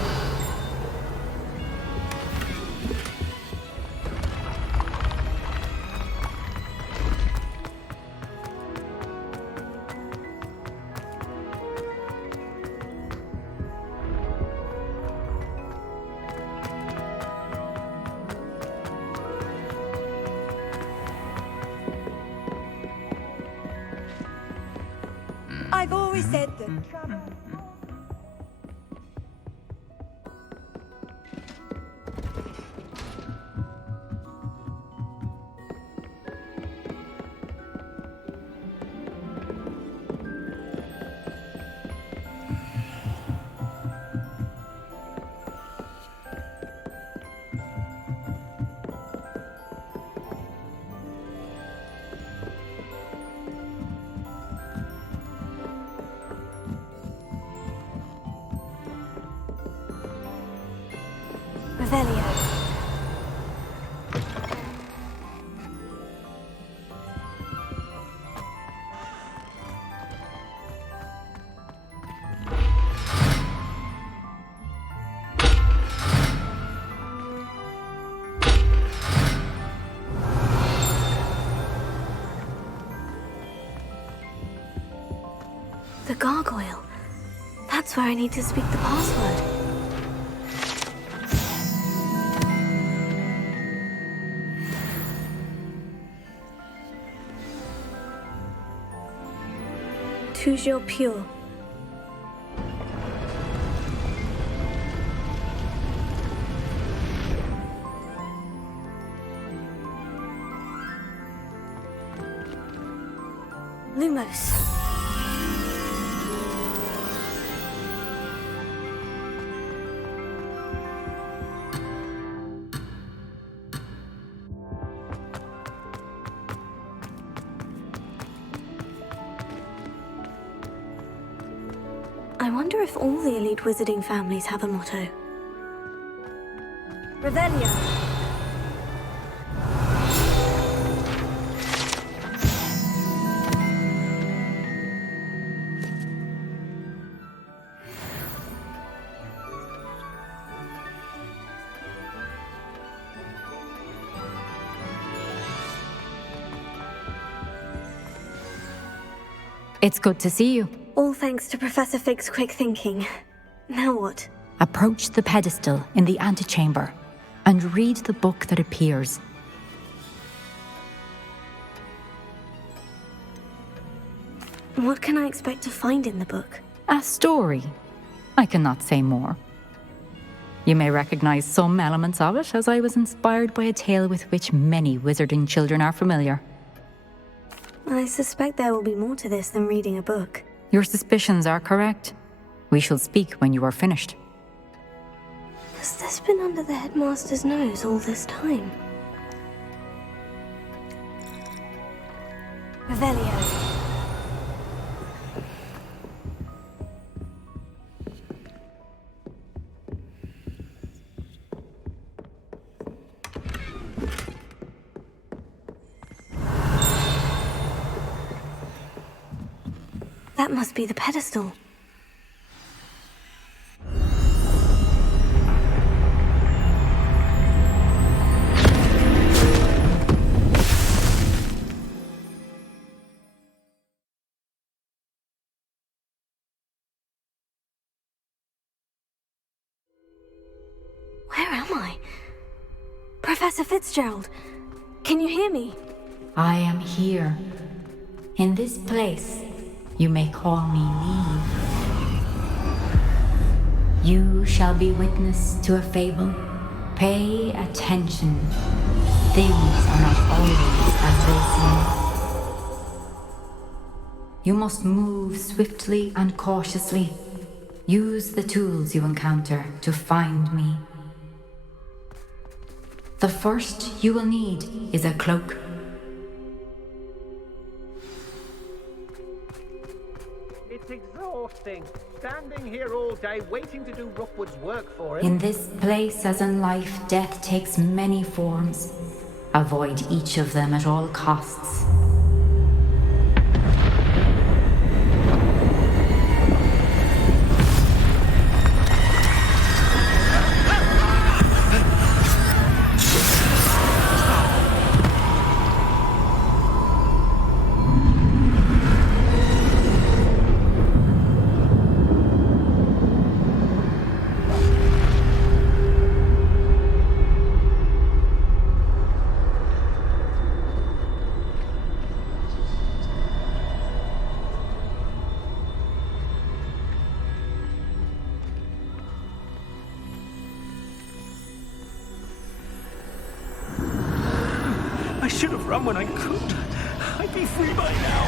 I've always said that travel... Revelio. The gargoyle. That's where I need to speak the password. Toujours pure. Lumos. I wonder if all the elite wizarding families have a motto. Revelio. It's good to see you. All thanks to Professor Fig's quick thinking. Now what? Approach the pedestal in the antechamber and read the book that appears. What can I expect to find in the book? A story. I cannot say more. You may recognize some elements of it, as I was inspired by a tale with which many wizarding children are familiar. I suspect there will be more to this than reading a book. Your suspicions are correct. We shall speak when you are finished. Has this been under the headmaster's nose all this time? Revelio. That must be the pedestal. Where am I? Professor Fitzgerald, can you hear me? I am here. In this place, you may call me Neve. You shall be witness to a fable. Pay attention. Things are not always as they seem. You must move swiftly and cautiously. Use the tools you encounter to find me. The first you will need is a cloak. It's exhausting. Standing here all day waiting to do Rookwood's work for him. In this place, as in life, death takes many forms. Avoid each of them at all costs. run when I could. I'd be free by now.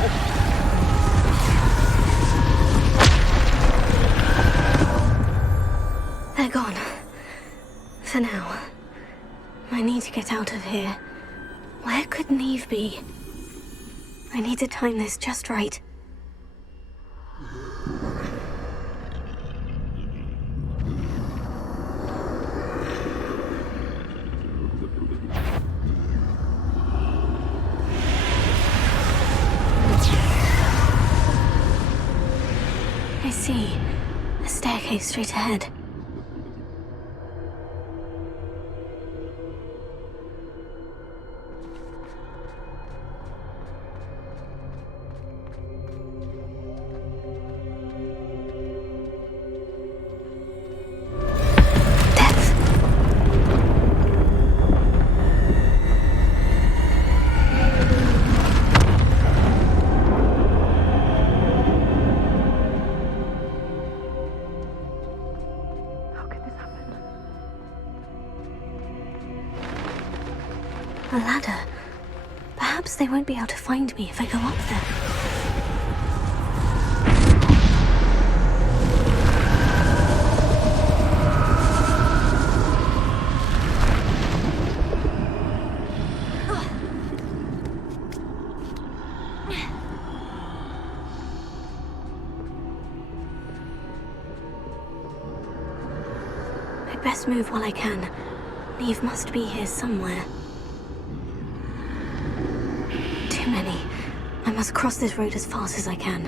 They're gone. For now. I need to get out of here. Where could Neve be? I need to time this just right. I see. A staircase straight ahead. A ladder. Perhaps they won't be able to find me if I go up there. I'd best move while I can. Neve must be here somewhere. Too many. I must cross this road as fast as I can.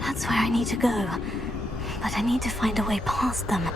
That's where I need to go. But I need to find a way past them.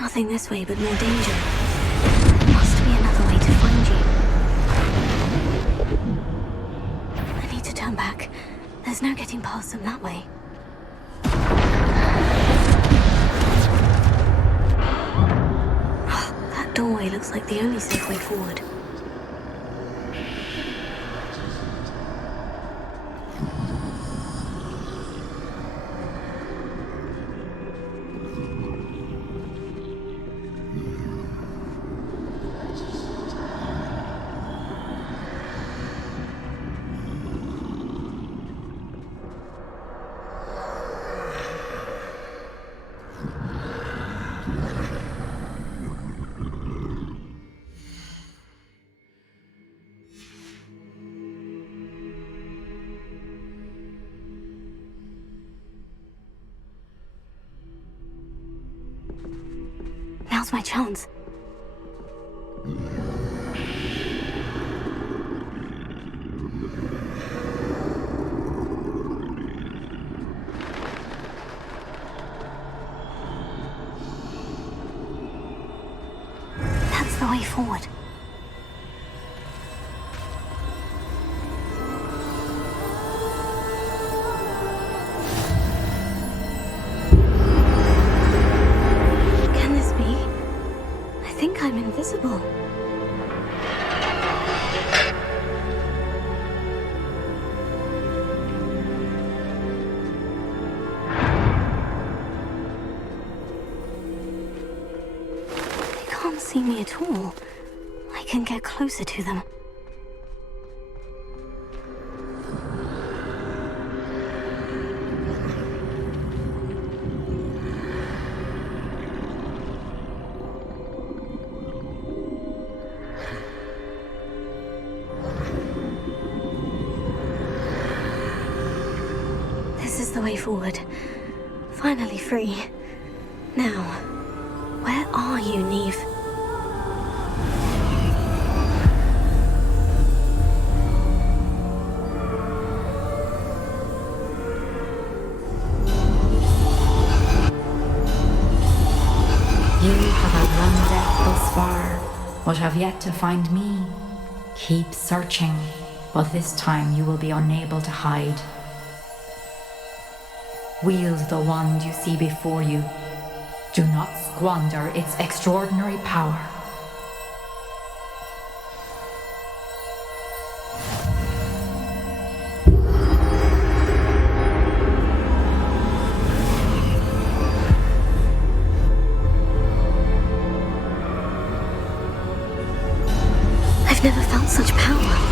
Nothing this way but more danger. There must be another way to find you. I need to turn back. There's no getting past them that way. That doorway looks like the only safe way forward. Now's my chance. That's the way forward. I'm invisible. They can't see me at all. I can get closer to them. This is the way forward. Finally free. Now, where are you, Neve? but have yet to find me. Keep searching, but this time you will be unable to hide. Wield the wand you see before you. Do not squander its extraordinary power. I've never felt such power.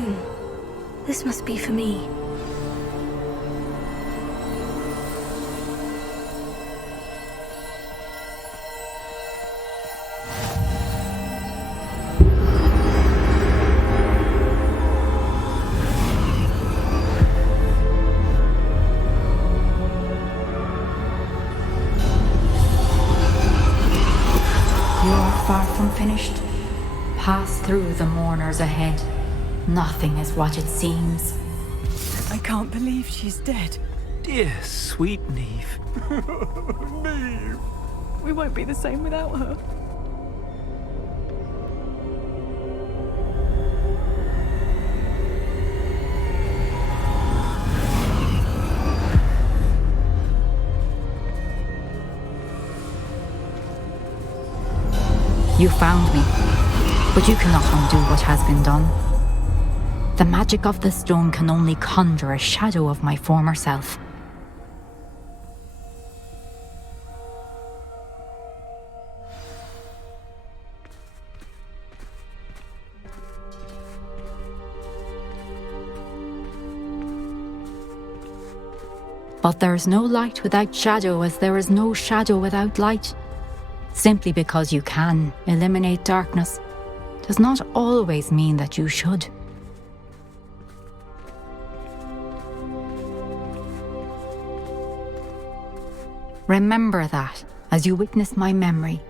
home. This must be for me. Far from finished. Pass through the mourners ahead. Nothing is what it seems. I can't believe she's dead. Dear sweet Neve. Neve. We won't be the same without her. You found me, but you cannot undo what has been done. The magic of the stone can only conjure a shadow of my former self. But there is no light without shadow, as there is no shadow without light. Simply because you can eliminate darkness does not always mean that you should. Remember that as you witness my memory.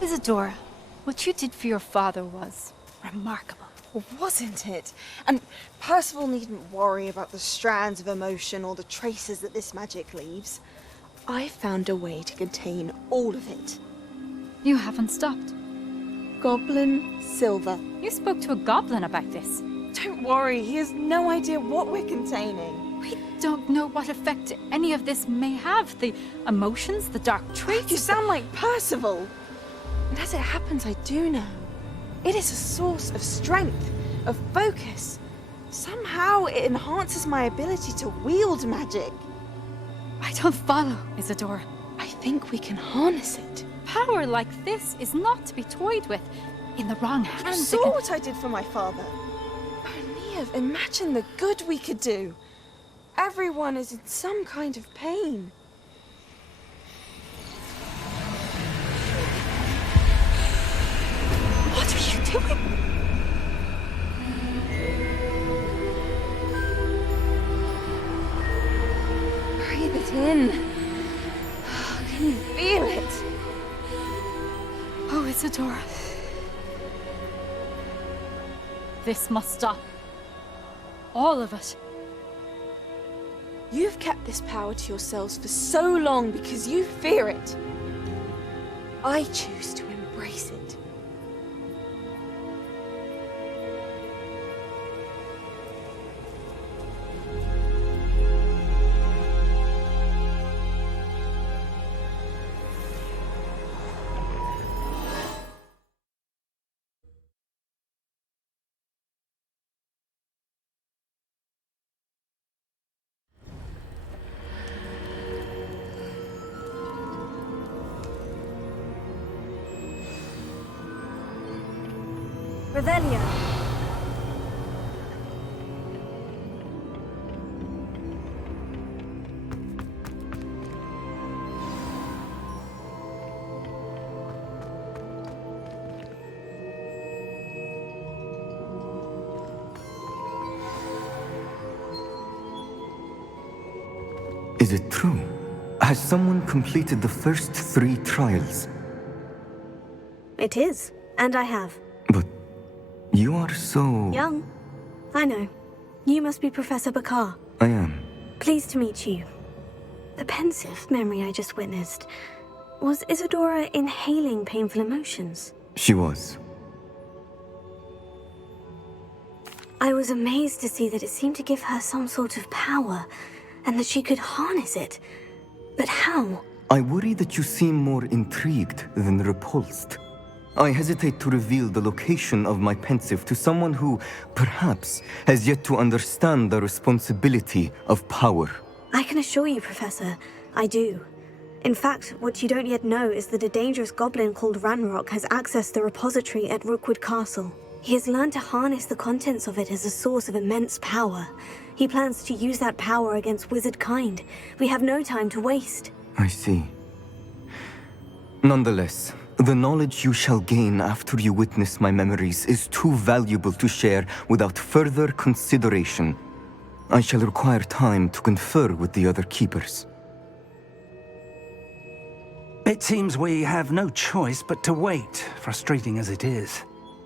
Isadora, what you did for your father was remarkable. Well, wasn't it? And Percival needn't worry about the strands of emotion or the traces that this magic leaves. I found a way to contain all of it. You haven't stopped. Goblin Silver. You spoke to a goblin about this. Don't worry, he has no idea what we're containing. We don't know what effect any of this may have. The emotions, the dark traits. You sound like Percival. And as it happens, I do know. It is a source of strength, of focus. Somehow it enhances my ability to wield magic. I don't follow, Isadora. I think we can harness it. Power like this is not to be toyed with. In the wrong hands. You saw what I did for my father. Oh, Neve, imagine the good we could do. Everyone is in some kind of pain. What are you doing? Breathe it in. Can you feel it? Oh, Isadora. This must stop. All of it. You've kept this power to yourselves for so long because you fear it. I choose to embrace it. Revelio. Is it true? Has someone completed the first 3 trials? It is, and I have. You are so... Young. I know. You must be Professor Bakar. I am. Pleased to meet you. The pensive memory I just witnessed. Was Isadora inhaling painful emotions? She was. I was amazed to see that it seemed to give her some sort of power, and that she could harness it. But how? I worry that you seem more intrigued than repulsed. I hesitate to reveal the location of my pensive to someone who, perhaps, has yet to understand the responsibility of power. I can assure you, Professor, I do. In fact, what you don't yet know is that a dangerous goblin called Ranrock has accessed the repository at Rookwood Castle. He has learned to harness the contents of it as a source of immense power. He plans to use that power against wizard kind. We have no time to waste. I see. Nonetheless, the knowledge you shall gain after you witness my memories is too valuable to share without further consideration. I shall require time to confer with the other keepers. It seems we have no choice but to wait, frustrating as it is.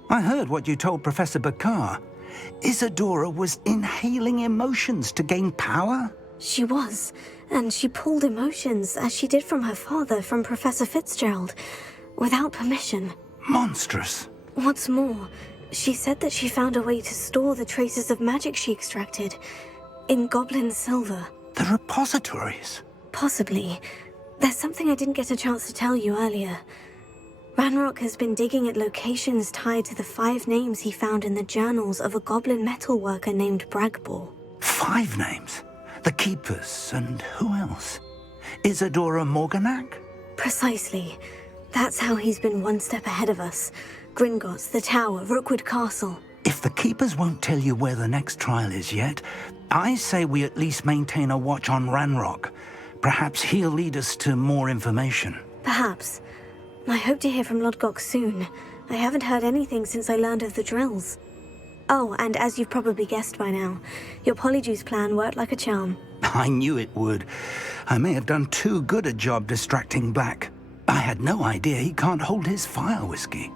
I heard what you told Professor Bakar. Isadora was inhaling emotions to gain power? She was, and she pulled emotions, as she did from her father, from Professor Fitzgerald, without permission. Monstrous. What's more, she said that she found a way to store the traces of magic she extracted in goblin silver. The repositories? Possibly. There's something I didn't get a chance to tell you earlier. Ranrock has been digging at locations tied to the 5 names he found in the journals of a goblin metalworker named Bragbor. 5 names? The Keepers, and who else? Isadora Morganac? Precisely. That's how he's been one step ahead of us. Gringotts, the Tower, Rookwood Castle. If the Keepers won't tell you where the next trial is yet, I say we at least maintain a watch on Ranrock. Perhaps he'll lead us to more information. Perhaps. I hope to hear from Lodgok soon. I haven't heard anything since I learned of the drills. Oh, and as you've probably guessed by now, your Polyjuice plan worked like a charm. I knew it would. I may have done too good a job distracting Black. I had no idea he can't hold his fire whiskey.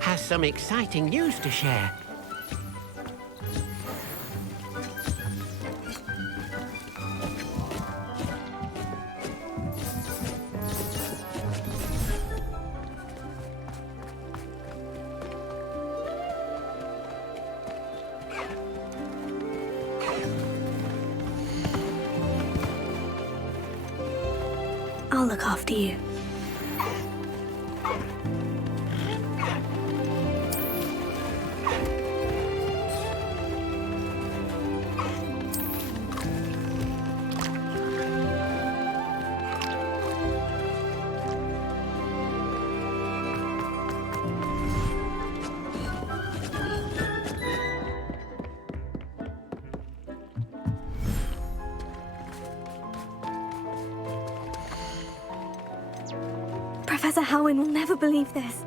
Has some exciting news to share. I'll look after you. Professor Howin will never believe this.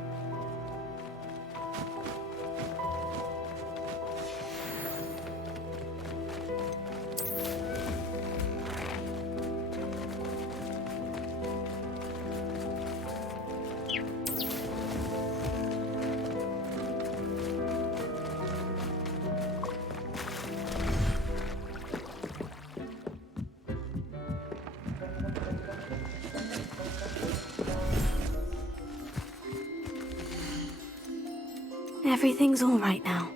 Everything's all right now.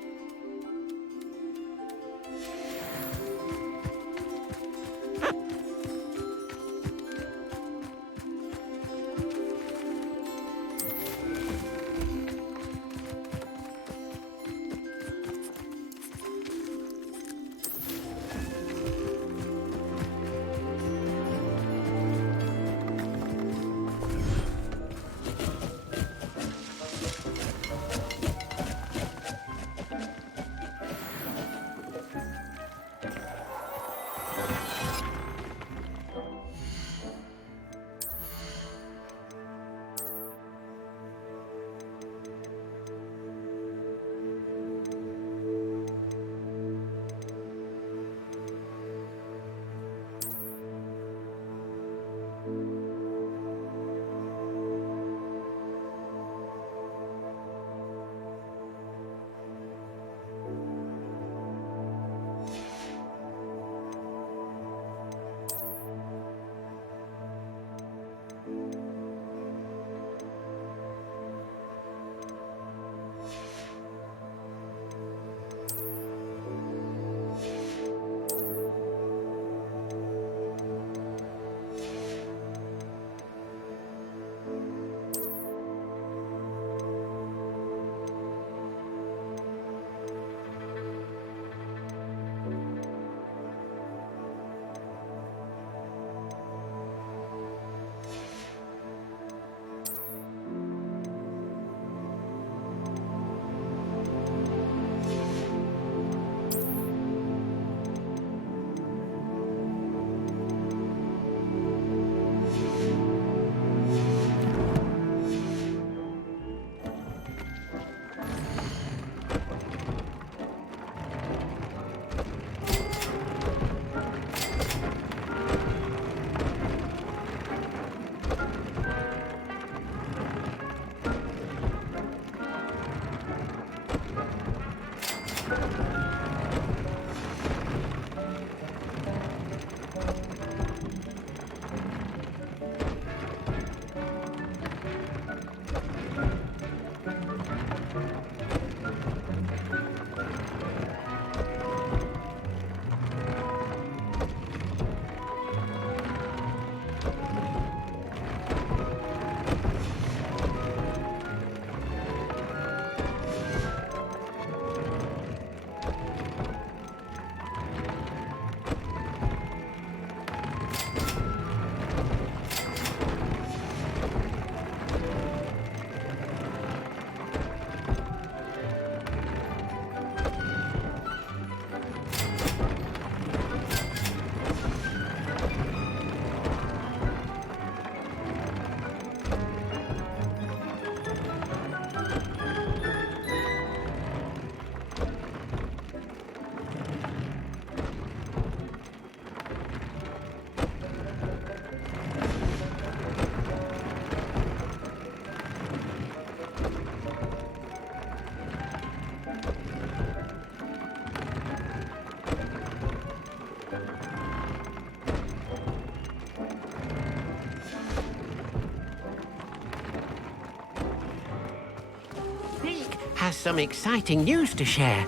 Has some exciting news to share.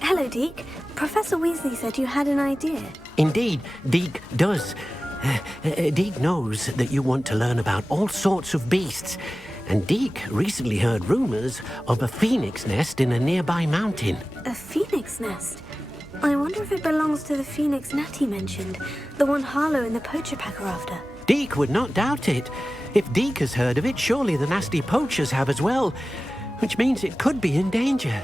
Hello, Deke. Professor Weasley said you had an idea. Indeed, Deke does. Deke knows that you want to learn about all sorts of beasts, and Deke recently heard rumors of a phoenix nest in a nearby mountain. A phoenix nest? I wonder if it belongs to the phoenix Natty mentioned, the one Harlow and the poacher pack are after. Deke would not doubt it. If Deke has heard of it, surely the nasty poachers have as well, which means it could be in danger.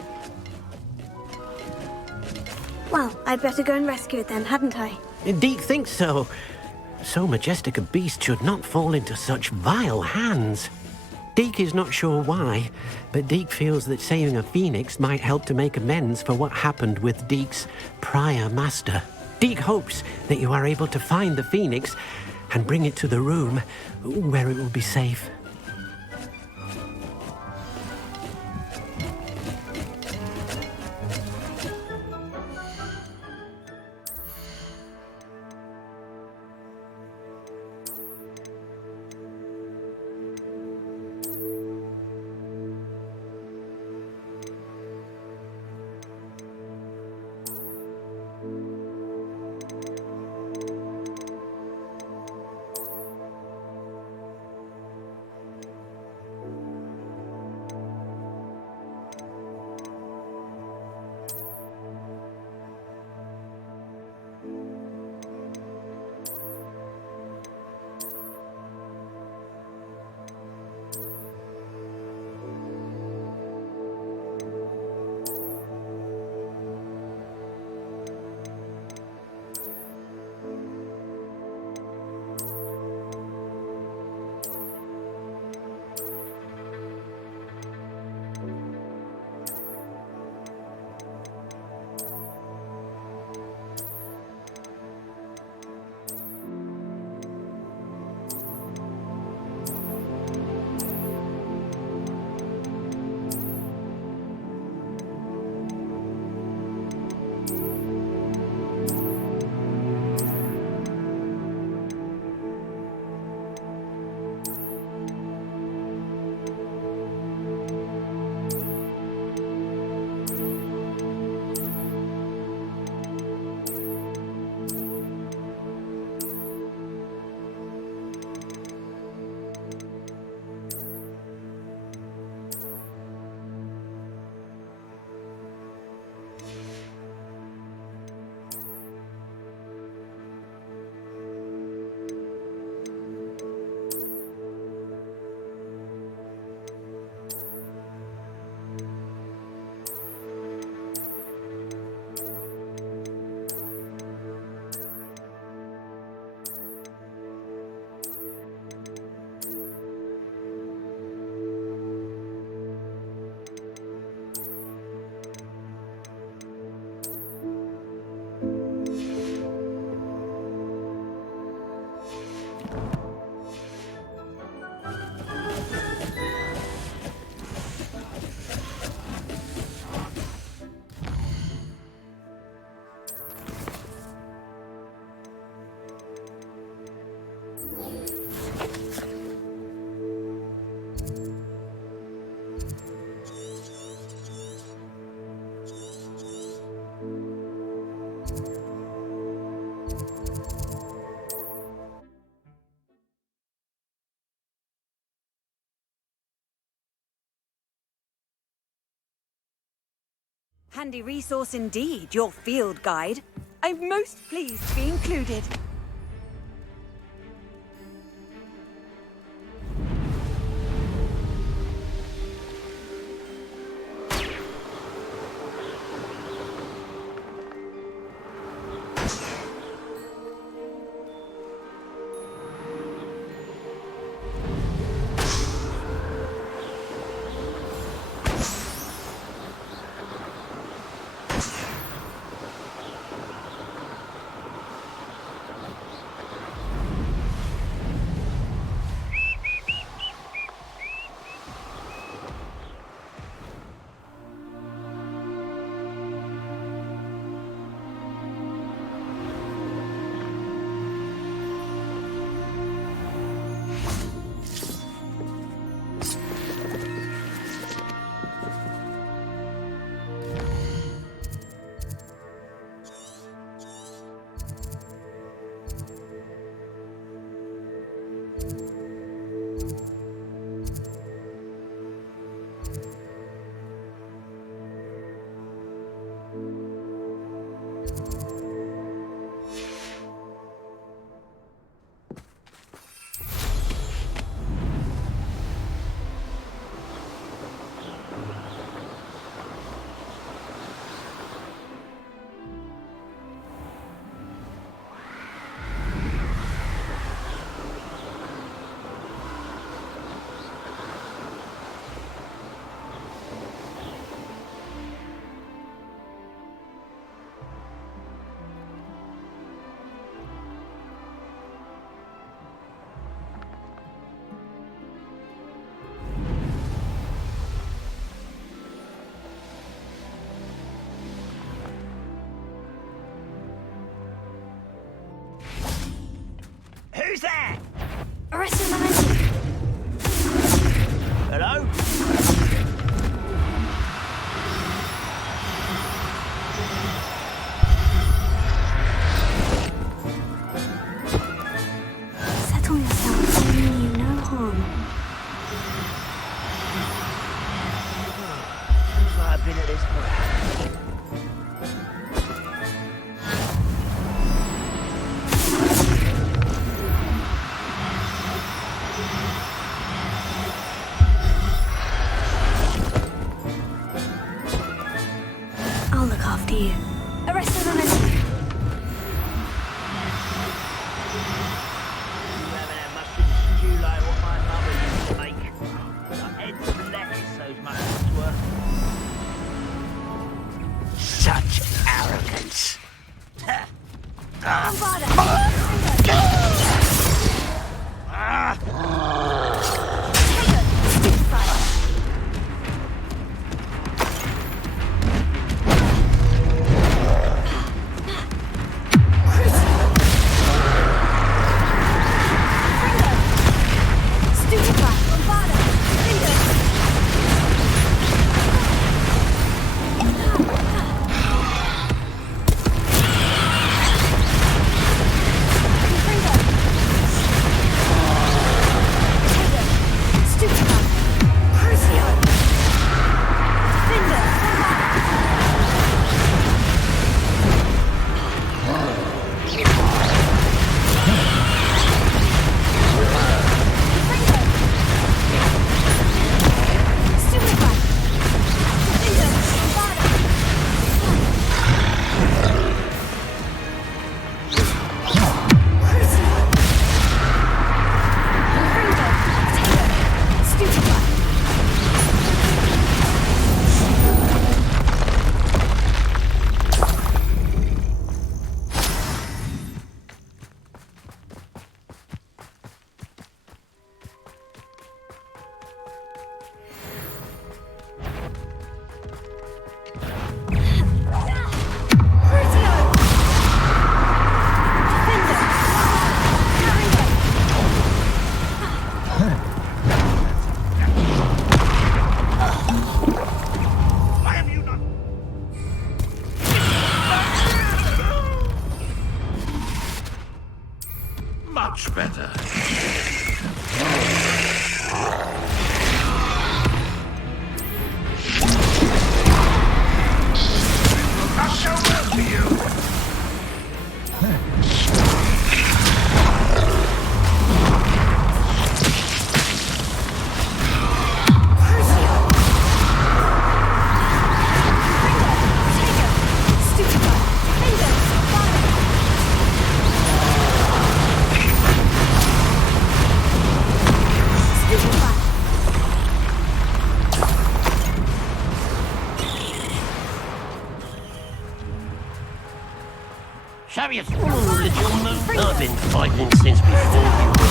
Well, I'd better go and rescue it then, hadn't I? Deke thinks so. So majestic a beast should not fall into such vile hands. Deke is not sure why, but Deke feels that saving a phoenix might help to make amends for what happened with Deke's prior master. Deke hopes that you are able to find the phoenix and bring it to the room where it will be safe. Handy resource indeed, your field guide. I'm most pleased to be included. Who's there? Arrested momentum. Hello? Settle yourself. I mean you no harm. I've been at this for I'll look after you. Arrested momentum. You haven't had mushroom stew like what my mother used to make. Like heads of lettuce, those mushrooms were. Such arrogance. your flash. Chariots rule at your moon. I've been fighting since before you were.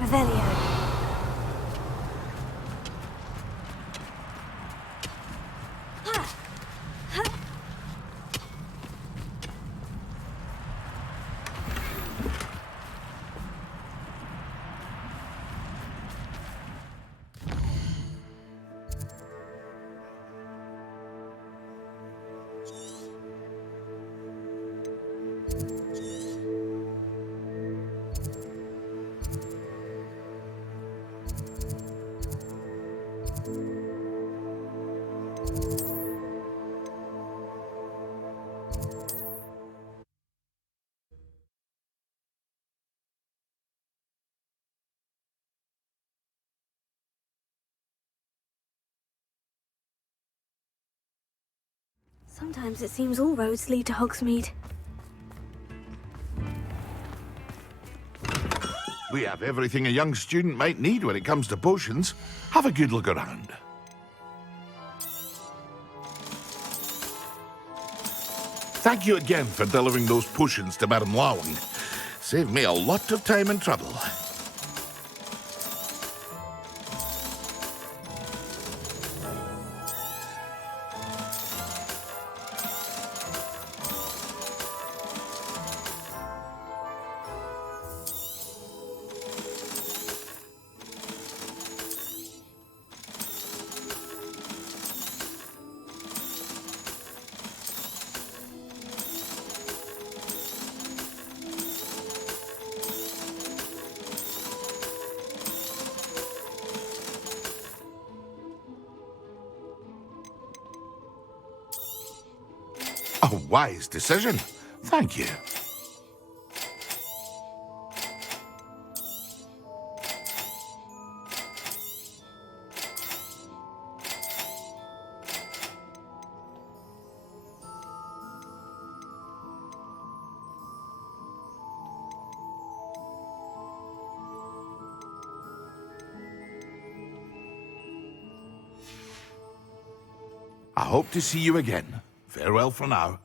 Revelio. Sometimes it seems all roads lead to Hogsmeade. We have everything a young student might need when it comes to potions. Have a good look around. Thank you again for delivering those potions to Madame Lawing. Saved me a lot of time and trouble. A wise decision. Thank you. I hope to see you again. Farewell for now.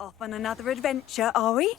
Off on another adventure, are we?